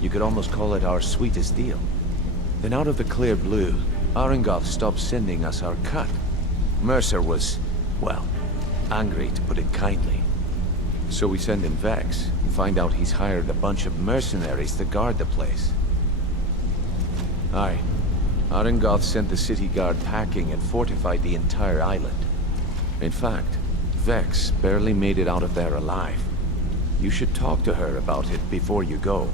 You could almost call it our sweetest deal. Then out of the clear blue, Arengoth stopped sending us our cut. Mercer was, well, angry to put it kindly. So we send in Vex, and find out he's hired a bunch of mercenaries to guard the place. Aye. Arengoth sent the city guard packing and fortified the entire island. In fact, Vex barely made it out of there alive. You should talk to her about it before you go.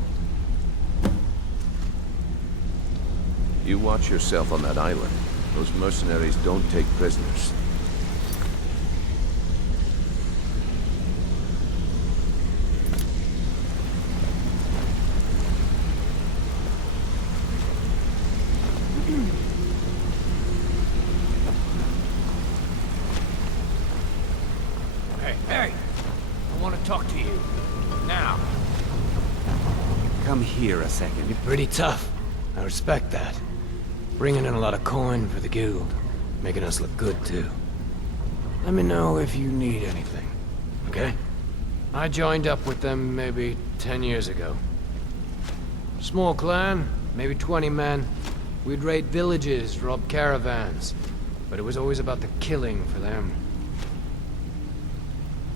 You watch yourself on that island. Those mercenaries don't take prisoners. Hey, I want to talk to you. Now. Come here a second. You're pretty tough. I respect that. Bringing in a lot of coin for the guild. Making us look good, too. Let me know if you need anything, okay? I joined up with them maybe 10 years ago. Small clan, maybe 20 men. We'd raid villages, rob caravans, but it was always about the killing for them.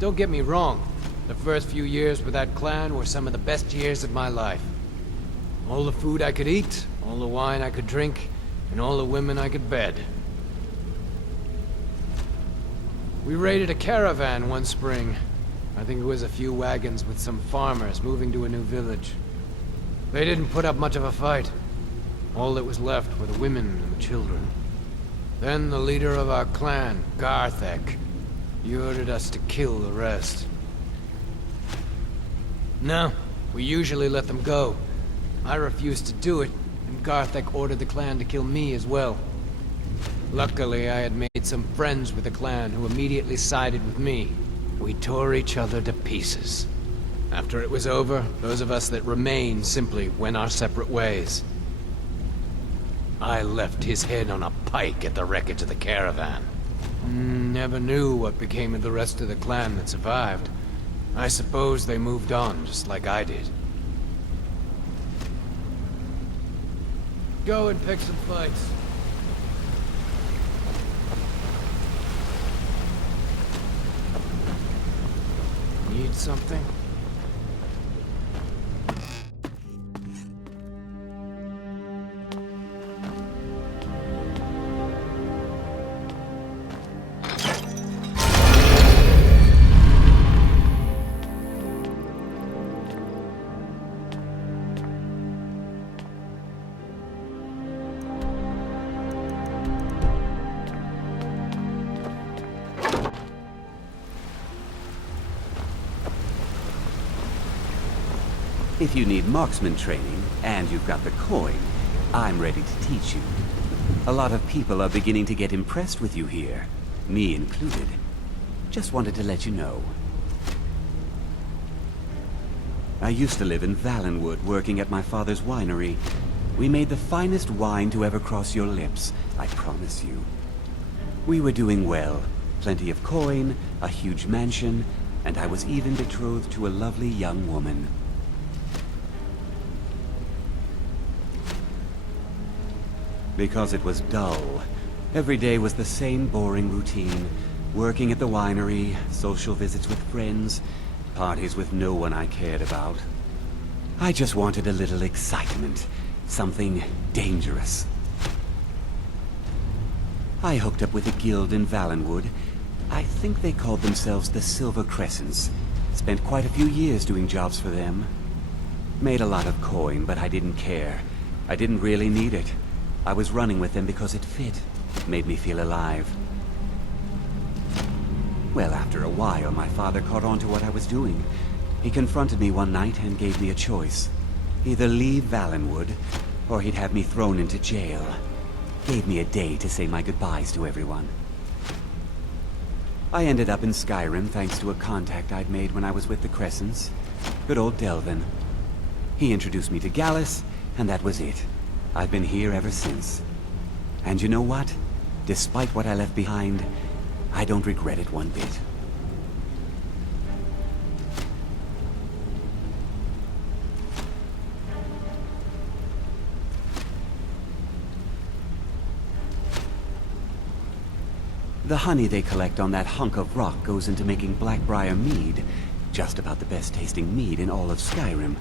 Don't get me wrong, the first few years with that clan were some of the best years of my life. All the food I could eat, all the wine I could drink, and all the women I could bed. We raided a caravan one spring. I think it was a few wagons with some farmers moving to a new village. They didn't put up much of a fight. All that was left were the women and the children. Then the leader of our clan, Garthek, he ordered us to kill the rest. No, we usually let them go. I refused to do it, and Garthek ordered the clan to kill me as well. Luckily, I had made some friends with the clan who immediately sided with me. We tore each other to pieces. After it was over, those of us that remained simply went our separate ways. I left his head on a pike at the wreckage of the caravan. Never knew what became of the rest of the clan that survived. I suppose they moved on, just like I did. Go and pick some fights. Need something? If you need marksman training, and you've got the coin, I'm ready to teach you. A lot of people are beginning to get impressed with you here, me included. Just wanted to let you know. I used to live in Valenwood, working at my father's winery. We made the finest wine to ever cross your lips, I promise you. We were doing well. Plenty of coin, a huge mansion, and I was even betrothed to a lovely young woman. Because it was dull. Every day was the same boring routine. Working at the winery, social visits with friends, parties with no one I cared about. I just wanted a little excitement. Something dangerous. I hooked up with a guild in Valenwood. I think they called themselves the Silver Crescents. Spent quite a few years doing jobs for them. Made a lot of coin, but I didn't care. I didn't really need it. I was running with them because it fit. Made me feel alive. Well, after a while, my father caught on to what I was doing. He confronted me one night and gave me a choice. Either leave Valenwood, or he'd have me thrown into jail. Gave me a day to say my goodbyes to everyone. I ended up in Skyrim thanks to a contact I'd made when I was with the Crescents. Good old Delvin. He introduced me to Gallus, and that was it. I've been here ever since. And you know what? Despite what I left behind, I don't regret it one bit. The honey they collect on that hunk of rock goes into making Blackbriar mead. Just about the best tasting mead in all of Skyrim.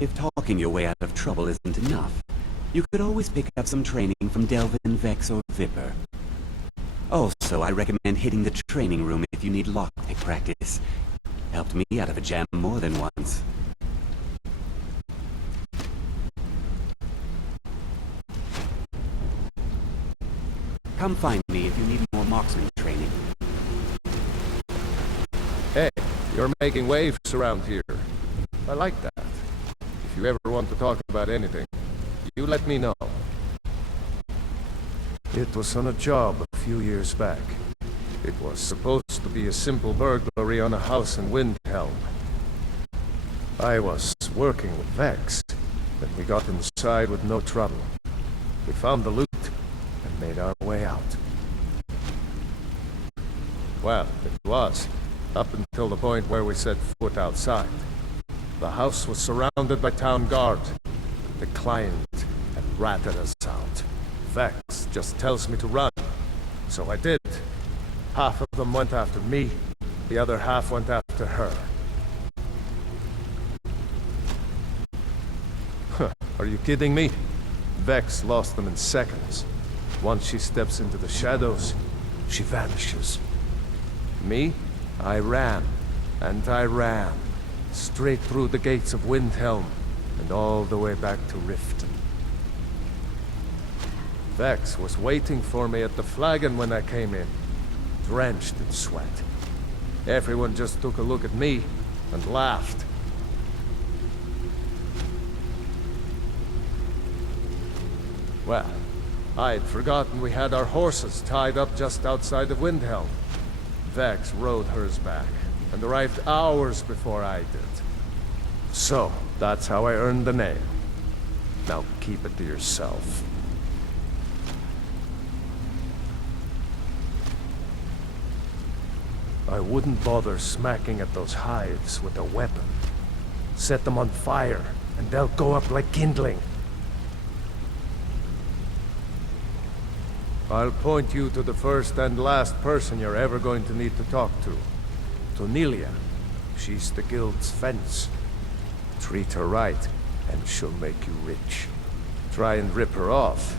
If talking your way out of trouble isn't enough, you could always pick up some training from Delvin, Vex, or Viper. Also, I recommend hitting the training room if you need lockpick practice. Helped me out of a jam more than once. Come find me if you need more marksman training. Hey, you're making waves around here. I like that. If you ever want to talk about anything, you let me know. It was on a job a few years back. It was supposed to be a simple burglary on a house in Windhelm. I was working with Vex, but we got inside with no trouble. We found the loot and made our way out. Well, it was, up until the point where we set foot outside. The house was surrounded by town guard. The client had ratted us out. Vex just tells me to run. So I did. Half of them went after me, the other half went after her. Huh, are you kidding me? Vex lost them in seconds. Once she steps into the shadows, she vanishes. Me? I ran, and I ran, straight through the gates of Windhelm, and all the way back to Riften. Vex was waiting for me at the flagon when I came in, drenched in sweat. Everyone just took a look at me and laughed. Well, I'd forgotten we had our horses tied up just outside of Windhelm. Vex rode hers back, and arrived hours before I did. So, that's how I earned the name. Now keep it to yourself. I wouldn't bother smacking at those hives with a weapon. Set them on fire, and they'll go up like kindling. I'll point you to the first and last person you're ever going to need to talk to. Tonilia. She's the guild's fence. Treat her right, and she'll make you rich. Try and rip her off,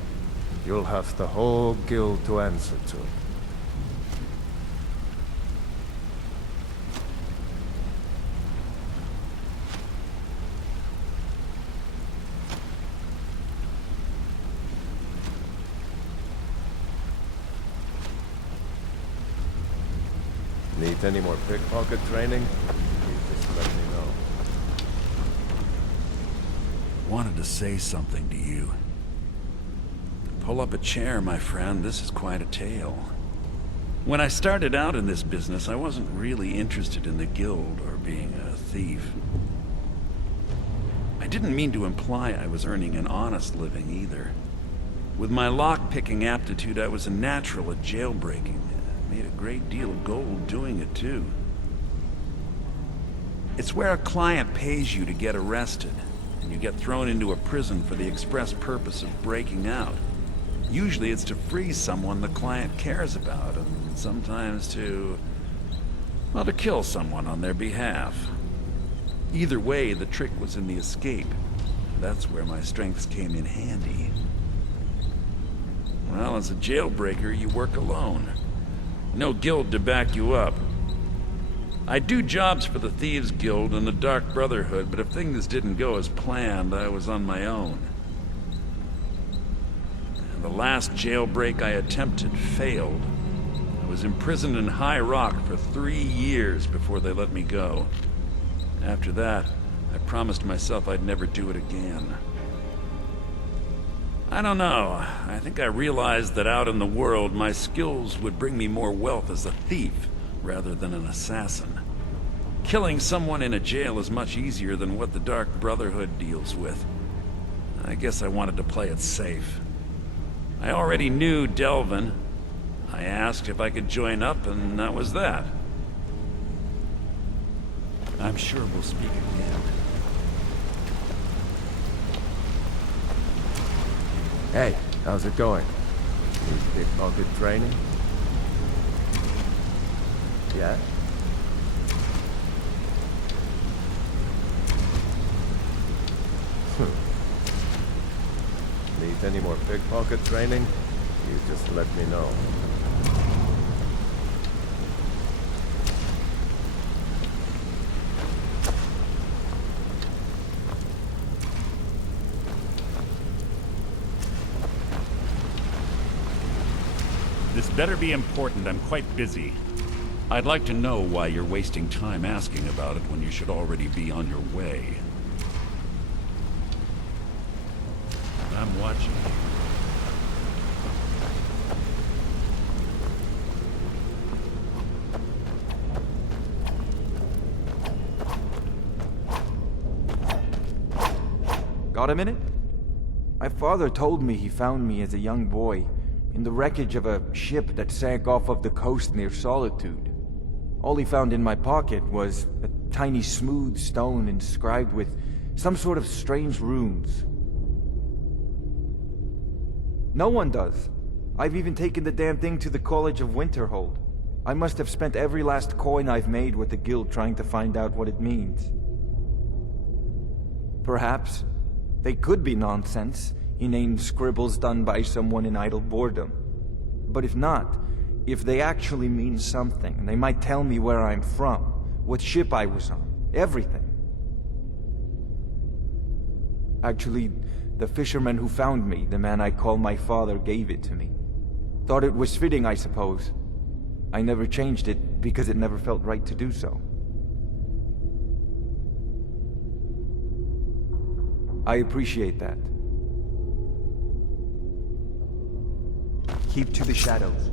you'll have the whole guild to answer to. Need any more pickpocket training? You just let me know. Wanted to say something to you. Pull up a chair, my friend. This is quite a tale. When I started out in this business, I wasn't really interested in the guild or being a thief. I didn't mean to imply I was earning an honest living either. With my lock-picking aptitude, I was a natural at jailbreaking. Made a great deal of gold doing it, too. It's where a client pays you to get arrested, and you get thrown into a prison for the express purpose of breaking out. Usually it's to free someone the client cares about, and sometimes to kill someone on their behalf. Either way, the trick was in the escape. That's where my strengths came in handy. Well, as a jailbreaker, you work alone. No guild to back you up. I do jobs for the Thieves Guild and the Dark Brotherhood, but if things didn't go as planned, I was on my own. And the last jailbreak I attempted failed. I was imprisoned in High Rock for 3 years before they let me go. After that, I promised myself I'd never do it again. I don't know. I think I realized that out in the world, my skills would bring me more wealth as a thief, rather than an assassin. Killing someone in a jail is much easier than what the Dark Brotherhood deals with. I guess I wanted to play it safe. I already knew Delvin. I asked if I could join up, and that was that. I'm sure we'll speak again. Hey, how's it going? Need pickpocket training? Yeah? Need any more pickpocket training? You just let me know. This better be important. I'm quite busy. I'd like to know why you're wasting time asking about it when you should already be on your way. I'm watching you. Got a minute? My father told me he found me as a young boy in the wreckage of a ship that sank off of the coast near Solitude. All he found in my pocket was a tiny smooth stone inscribed with some sort of strange runes. No one does. I've even taken the damn thing to the College of Winterhold. I must have spent every last coin I've made with the guild trying to find out what it means. Perhaps they could be nonsense, inane scribbles done by someone in idle boredom. But if not, if they actually mean something, they might tell me where I'm from, what ship I was on, everything. Actually, the fisherman who found me, the man I call my father, gave it to me. Thought it was fitting, I suppose. I never changed it because it never felt right to do so. I appreciate that. Keep to the shadows.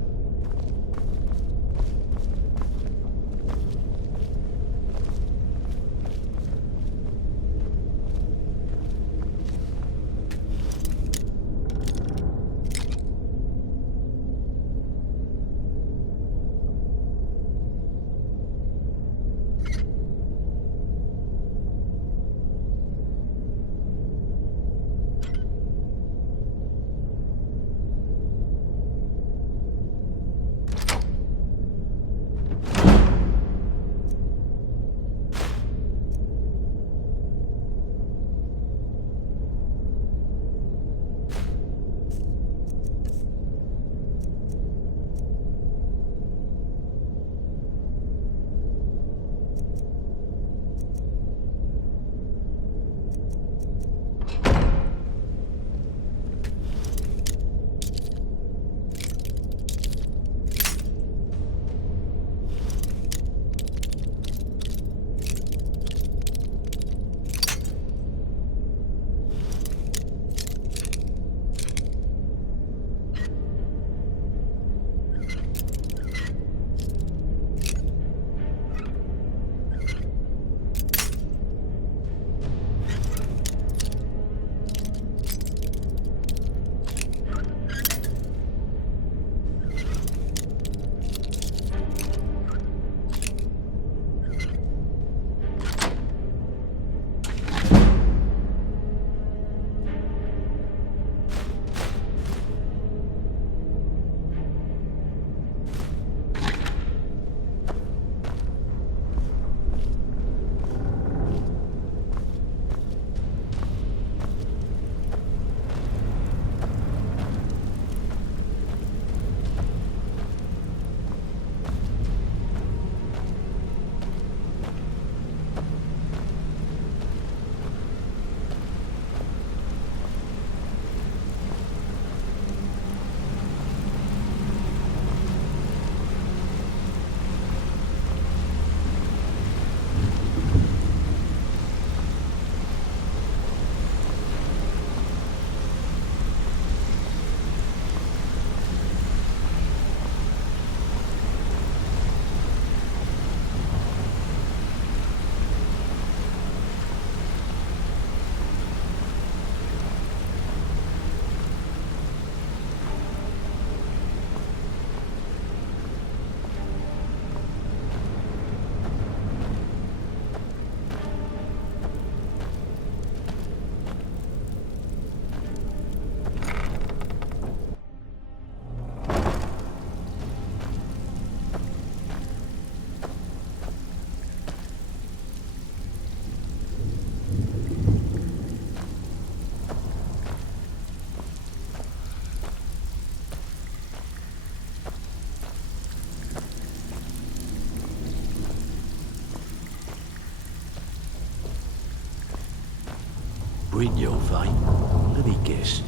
Brynjolf, eh? Let me guess.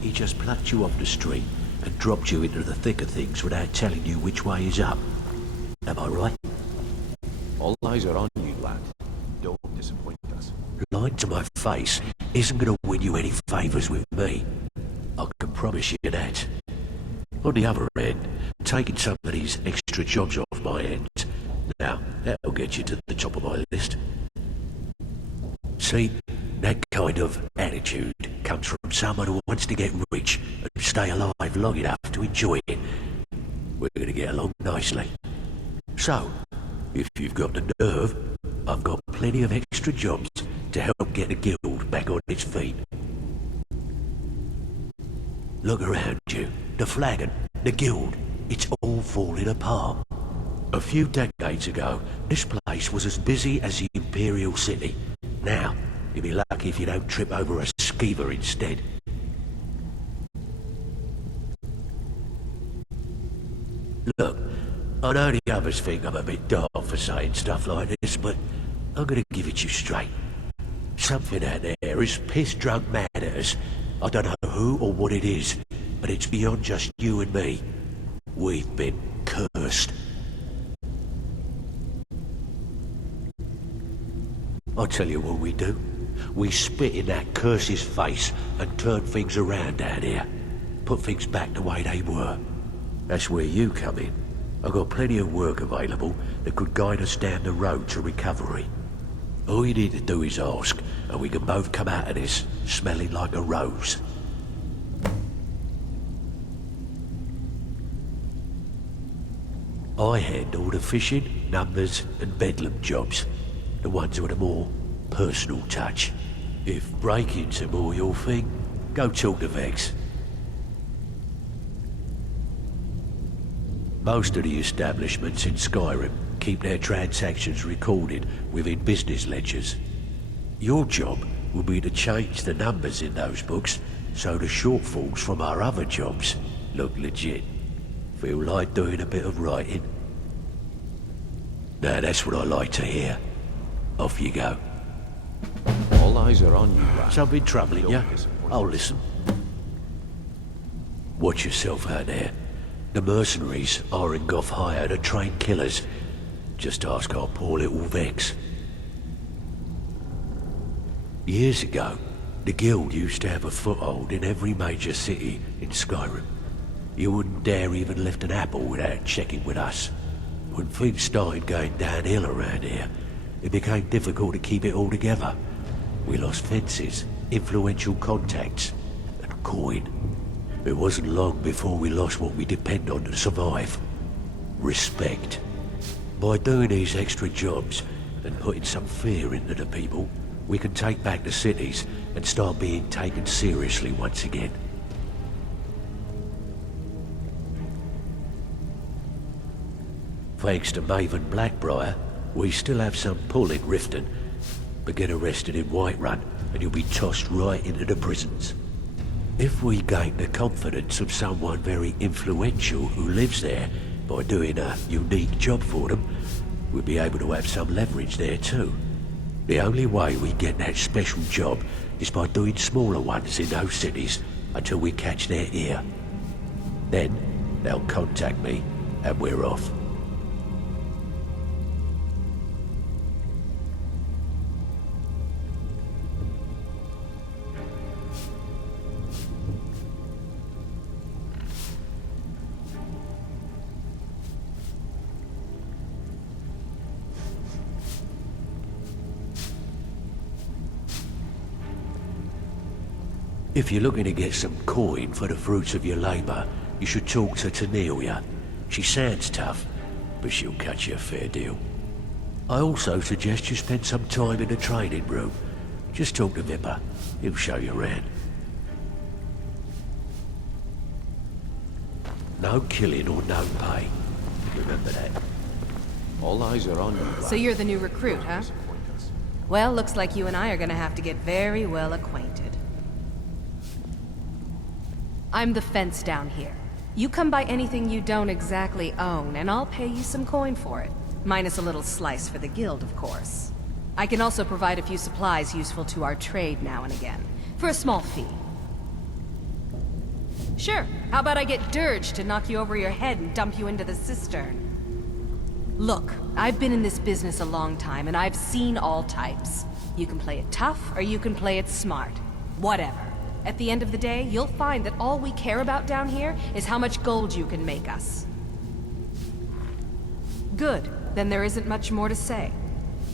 He just plucked you off the street and dropped you into the thick of things without telling you which way is up. Am I right? All eyes are on you, lad. Don't disappoint us. Lying to my face isn't going to win you any favours with me. I can promise you that. On the other hand, taking some of these extra jobs off my hands, now, that'll get you to the top of my list. See, that kind of attitude comes from someone who wants to get rich and stay alive long enough to enjoy it. We're going to get along nicely. So, if you've got the nerve, I've got plenty of extra jobs to help get the guild back on its feet. Look around you. The flagon, the guild, it's all falling apart. A few decades ago, this place was as busy as the Imperial City. Now, you'll be lucky if you don't trip over a skeever instead. Look, I know the others think I'm a bit daft for saying stuff like this, but I'm gonna give it you straight. Something out there is piss-drunk mad at us. I don't know who or what it is, but it's beyond just you and me. We've been cursed. I'll tell you what we do. We spit in that curse's face and turn things around down here. Put things back the way they were. That's where you come in. I've got plenty of work available that could guide us down the road to recovery. All you need to do is ask, and we can both come out of this smelling like a rose. I handle the fishing, numbers, and bedlam jobs. The ones with a more personal touch. If breaking's a more your thing, go talk to Vex. Most of the establishments in Skyrim keep their transactions recorded within business ledgers. Your job will be to change the numbers in those books so the shortfalls from our other jobs look legit. Feel like doing a bit of writing? Now that's what I like to hear. Off you go. All eyes are on you, lad. Something troubling you? I'll listen. Watch yourself out there. The mercenaries are in Goth hire to train killers. Just ask our poor little Vex. Years ago, the guild used to have a foothold in every major city in Skyrim. You wouldn't dare even lift an apple without checking with us. When things started going downhill around here, it became difficult to keep it all together. We lost fences, influential contacts, and coin. It wasn't long before we lost what we depend on to survive. Respect. By doing these extra jobs and putting some fear into the people, we can take back the cities and start being taken seriously once again. Thanks to Maven Blackbriar, we still have some pull in Riften, but get arrested in Whiterun and you'll be tossed right into the prisons. If we gain the confidence of someone very influential who lives there by doing a unique job for them, we'll be able to have some leverage there too. The only way we get that special job is by doing smaller ones in those cities until we catch their ear. Then they'll contact me and we're off. If you're looking to get some coin for the fruits of your labour, you should talk to Tanelia. She sounds tough, but she'll cut you a fair deal. I also suggest you spend some time in the training room. Just talk to Vipper. He'll show you around. No killing or no pay. Remember that. All eyes are on you. So you're the new recruit, huh? Well, looks like you and I are gonna have to get very well acquainted. I'm the fence down here. You come by anything you don't exactly own, and I'll pay you some coin for it. Minus a little slice for the guild, of course. I can also provide a few supplies useful to our trade now and again, for a small fee. Sure, how about I get Dirge to knock you over your head and dump you into the cistern? Look, I've been in this business a long time, and I've seen all types. You can play it tough, or you can play it smart. Whatever. At the end of the day, you'll find that all we care about down here is how much gold you can make us. Good. Then there isn't much more to say.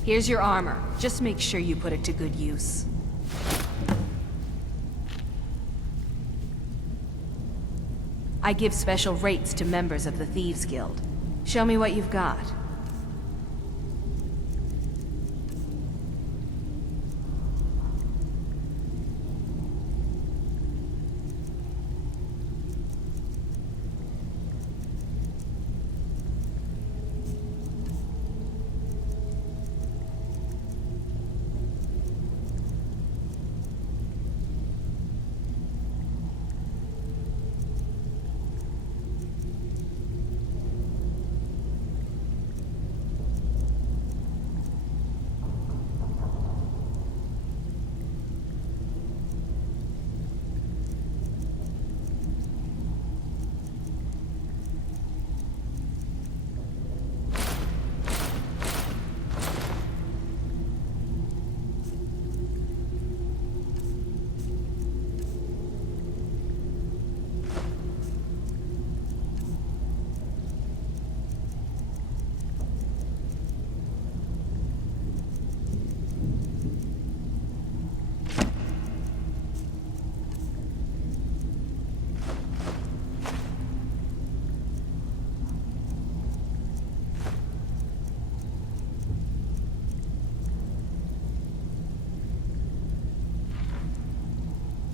Here's your armor. Just make sure you put it to good use. I give special rates to members of the Thieves Guild. Show me what you've got.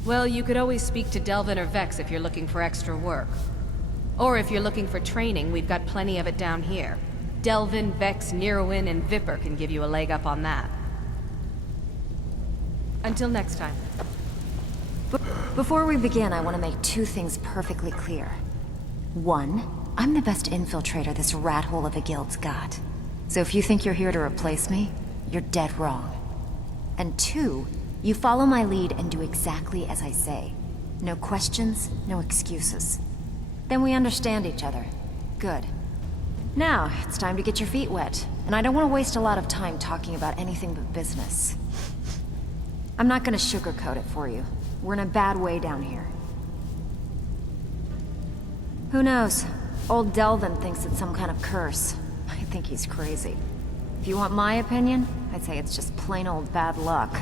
Well, you could always speak to Delvin or Vex if you're looking for extra work. Or if you're looking for training, we've got plenty of it down here. Delvin, Vex, Neruin, and Viper can give you a leg up on that. Until next time. Before we begin, I want to make two things perfectly clear. One, I'm the best infiltrator this rat hole of a guild's got. So if you think you're here to replace me, you're dead wrong. And two, you follow my lead and do exactly as I say. No questions, no excuses. Then we understand each other. Good. Now, it's time to get your feet wet, and I don't want to waste a lot of time talking about anything but business. I'm not gonna sugarcoat it for you. We're in a bad way down here. Who knows? Old Delvin thinks it's some kind of curse. I think he's crazy. If you want my opinion, I'd say it's just plain old bad luck.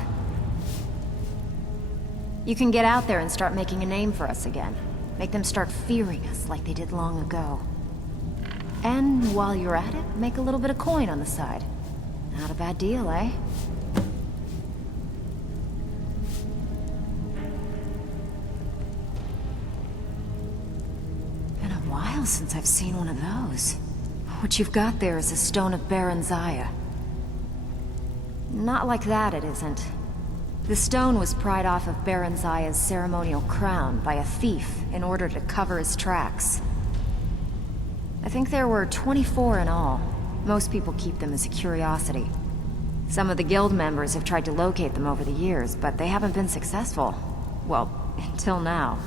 You can get out there and start making a name for us again. Make them start fearing us like they did long ago. And while you're at it, make a little bit of coin on the side. Not a bad deal, eh? Been a while since I've seen one of those. What you've got there is a stone of Baron Zaya. Not like that, it isn't. The stone was pried off of Baron Zaya's ceremonial crown by a thief in order to cover his tracks. I think there were 24 in all. Most people keep them as a curiosity. Some of the guild members have tried to locate them over the years, but they haven't been successful. Well, until now.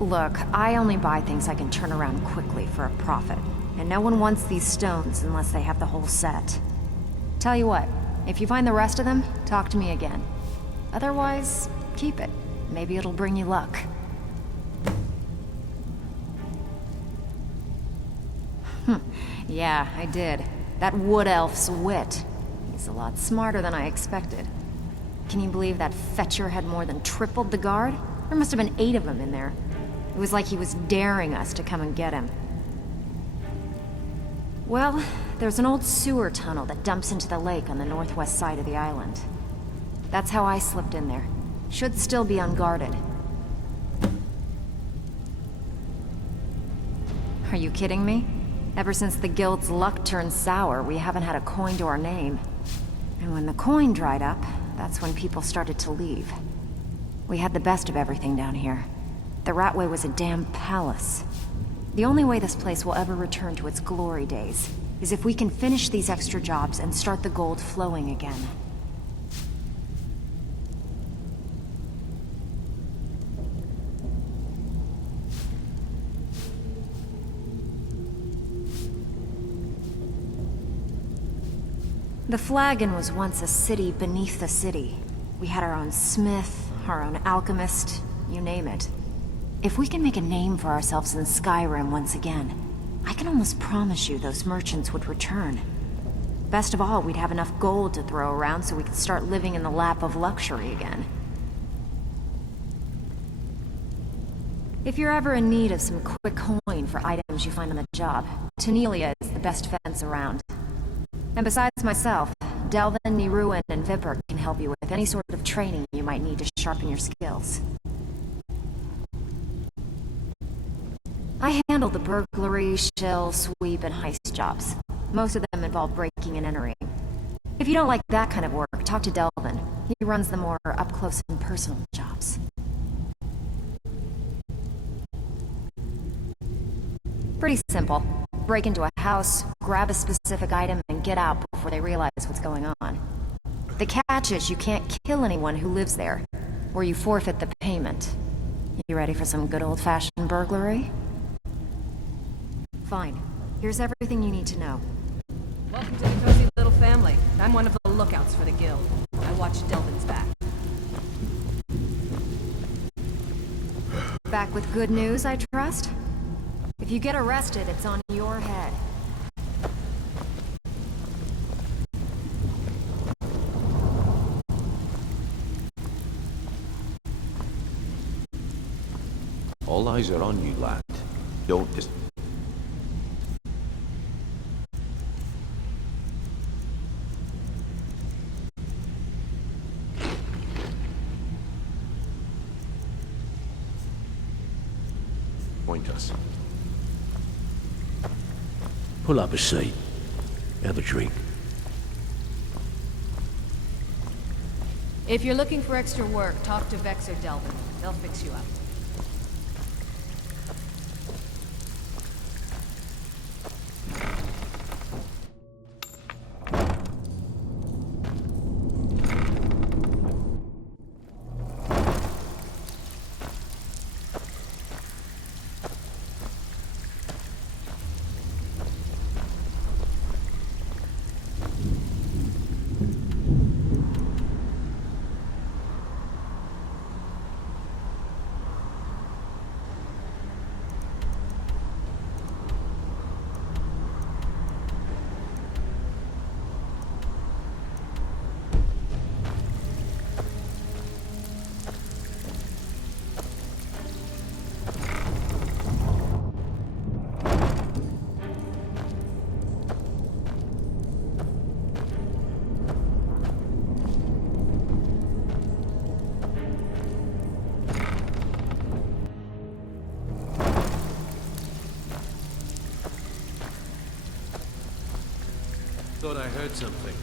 Look, I only buy things I can turn around quickly for a profit. And no one wants these stones unless they have the whole set. Tell you what, if you find the rest of them, talk to me again. Otherwise, keep it. Maybe it'll bring you luck. Yeah, I did. That wood elf's wit. He's a lot smarter than I expected. Can you believe that fetcher had more than tripled the guard? There must have been 8 of them in there. It was like he was daring us to come and get him. Well, there's an old sewer tunnel that dumps into the lake on the northwest side of the island. That's how I slipped in there. Should still be unguarded. Are you kidding me? Ever since the guild's luck turned sour, we haven't had a coin to our name. And when the coin dried up, that's when people started to leave. We had the best of everything down here. The Ratway was a damn palace. The only way this place will ever return to its glory days is if we can finish these extra jobs and start the gold flowing again. The Flagon was once a city beneath the city. We had our own smith, our own alchemist, you name it. If we can make a name for ourselves in Skyrim once again, I can almost promise you those merchants would return. Best of all, we'd have enough gold to throw around so we could start living in the lap of luxury again. If you're ever in need of some quick coin for items you find on the job, Tanelia is the best fence around. And besides myself, Delvin, Neruin, and Viper can help you with any sort of training you might need to sharpen your skills. I handle the burglary, shell, sweep, and heist jobs. Most of them involve breaking and entering. If you don't like that kind of work, talk to Delvin. He runs the more up-close and personal jobs. Pretty simple. Break into a house, grab a specific item, and get out before they realize what's going on. The catch is you can't kill anyone who lives there, or you forfeit the payment. You ready for some good old-fashioned burglary? Fine. Here's everything you need to know. Welcome to the cozy little family. I'm one of the lookouts for the guild. I watch Delvin's back. Back with good news, I trust? If you get arrested, it's on your head. All eyes are on you, lad. Don't just... disappoint us. Pull up a seat. Have a drink. If you're looking for extra work, talk to Vex or Delvin. They'll fix you up. Thought I heard something.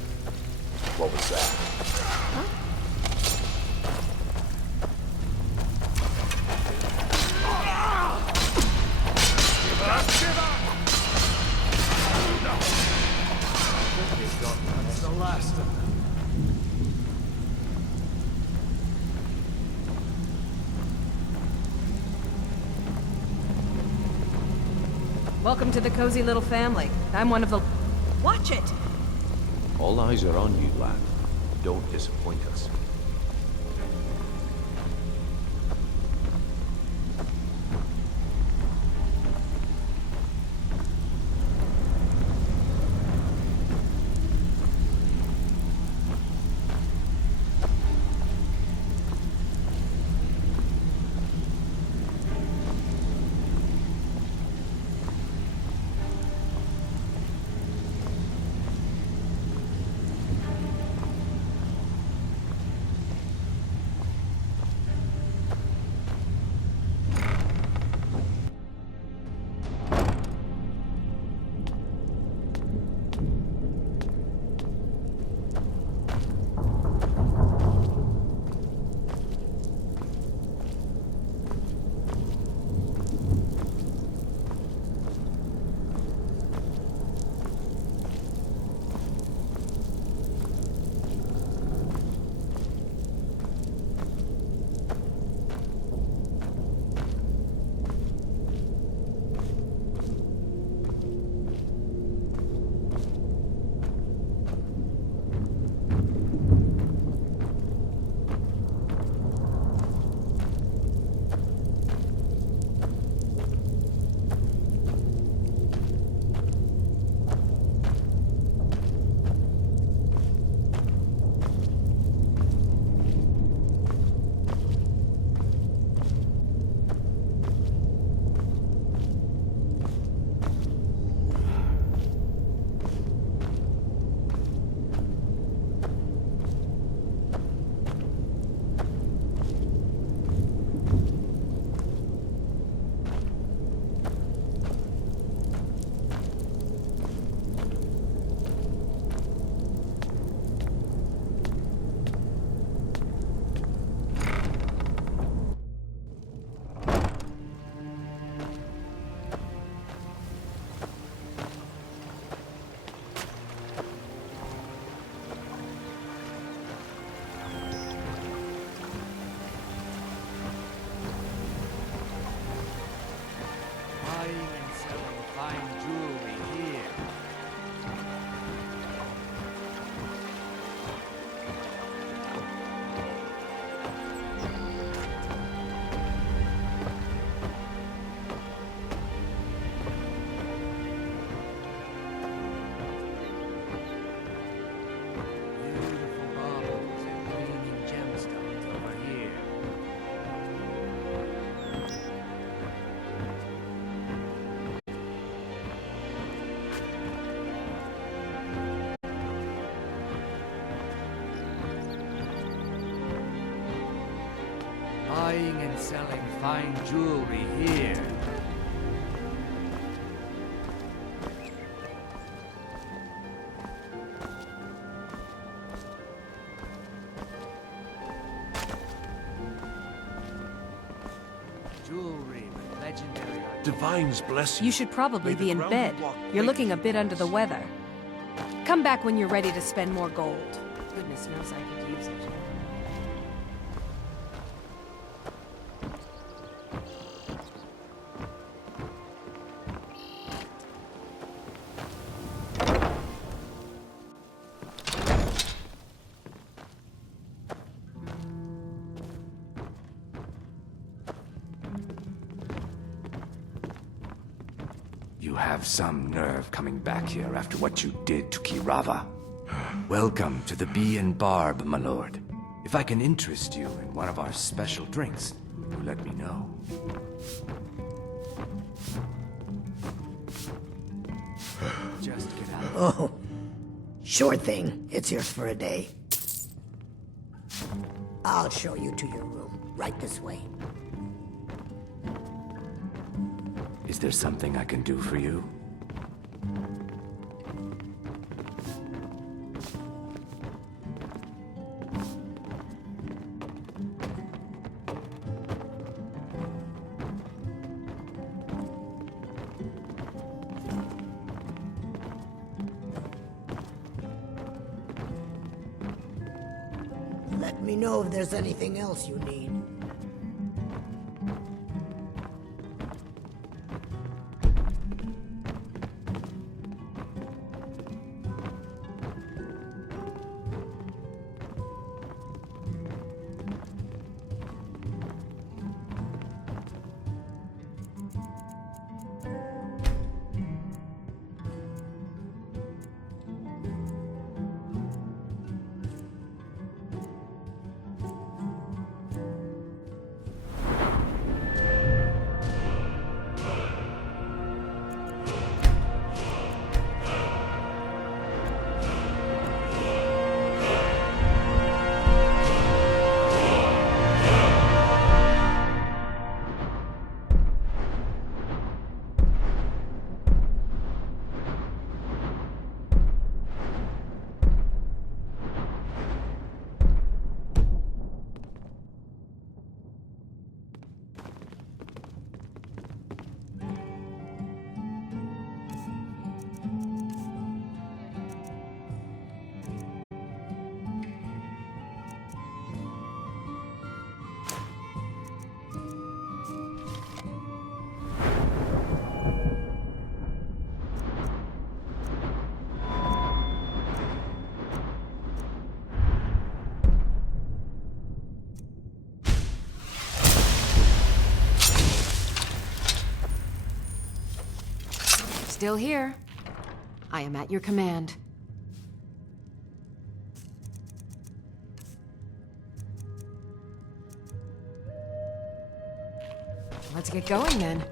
What was that? That's the last of them. Welcome to the cozy little family. I'm one of the... Watch it! All eyes are on you, lad. Don't disappoint us. Buying and selling fine jewelry here. Jewelry with legendary art. Divines bless you. You should probably May the be in ground bed. you walk You're thank looking you a bit for under the this. weather. Come back when you're ready to spend more gold. Goodness knows I could use it. You have some nerve coming back here after what you did to Kirava. Welcome to the Bee and Barb, my lord. If I can interest you in one of our special drinks, you let me know. Just get out. Oh, sure thing. It's yours for a day. I'll show you to your room. Right this way. Is there something I can do for you? Let me know if there's anything else you need. Still here. I am at your command. Let's get going then.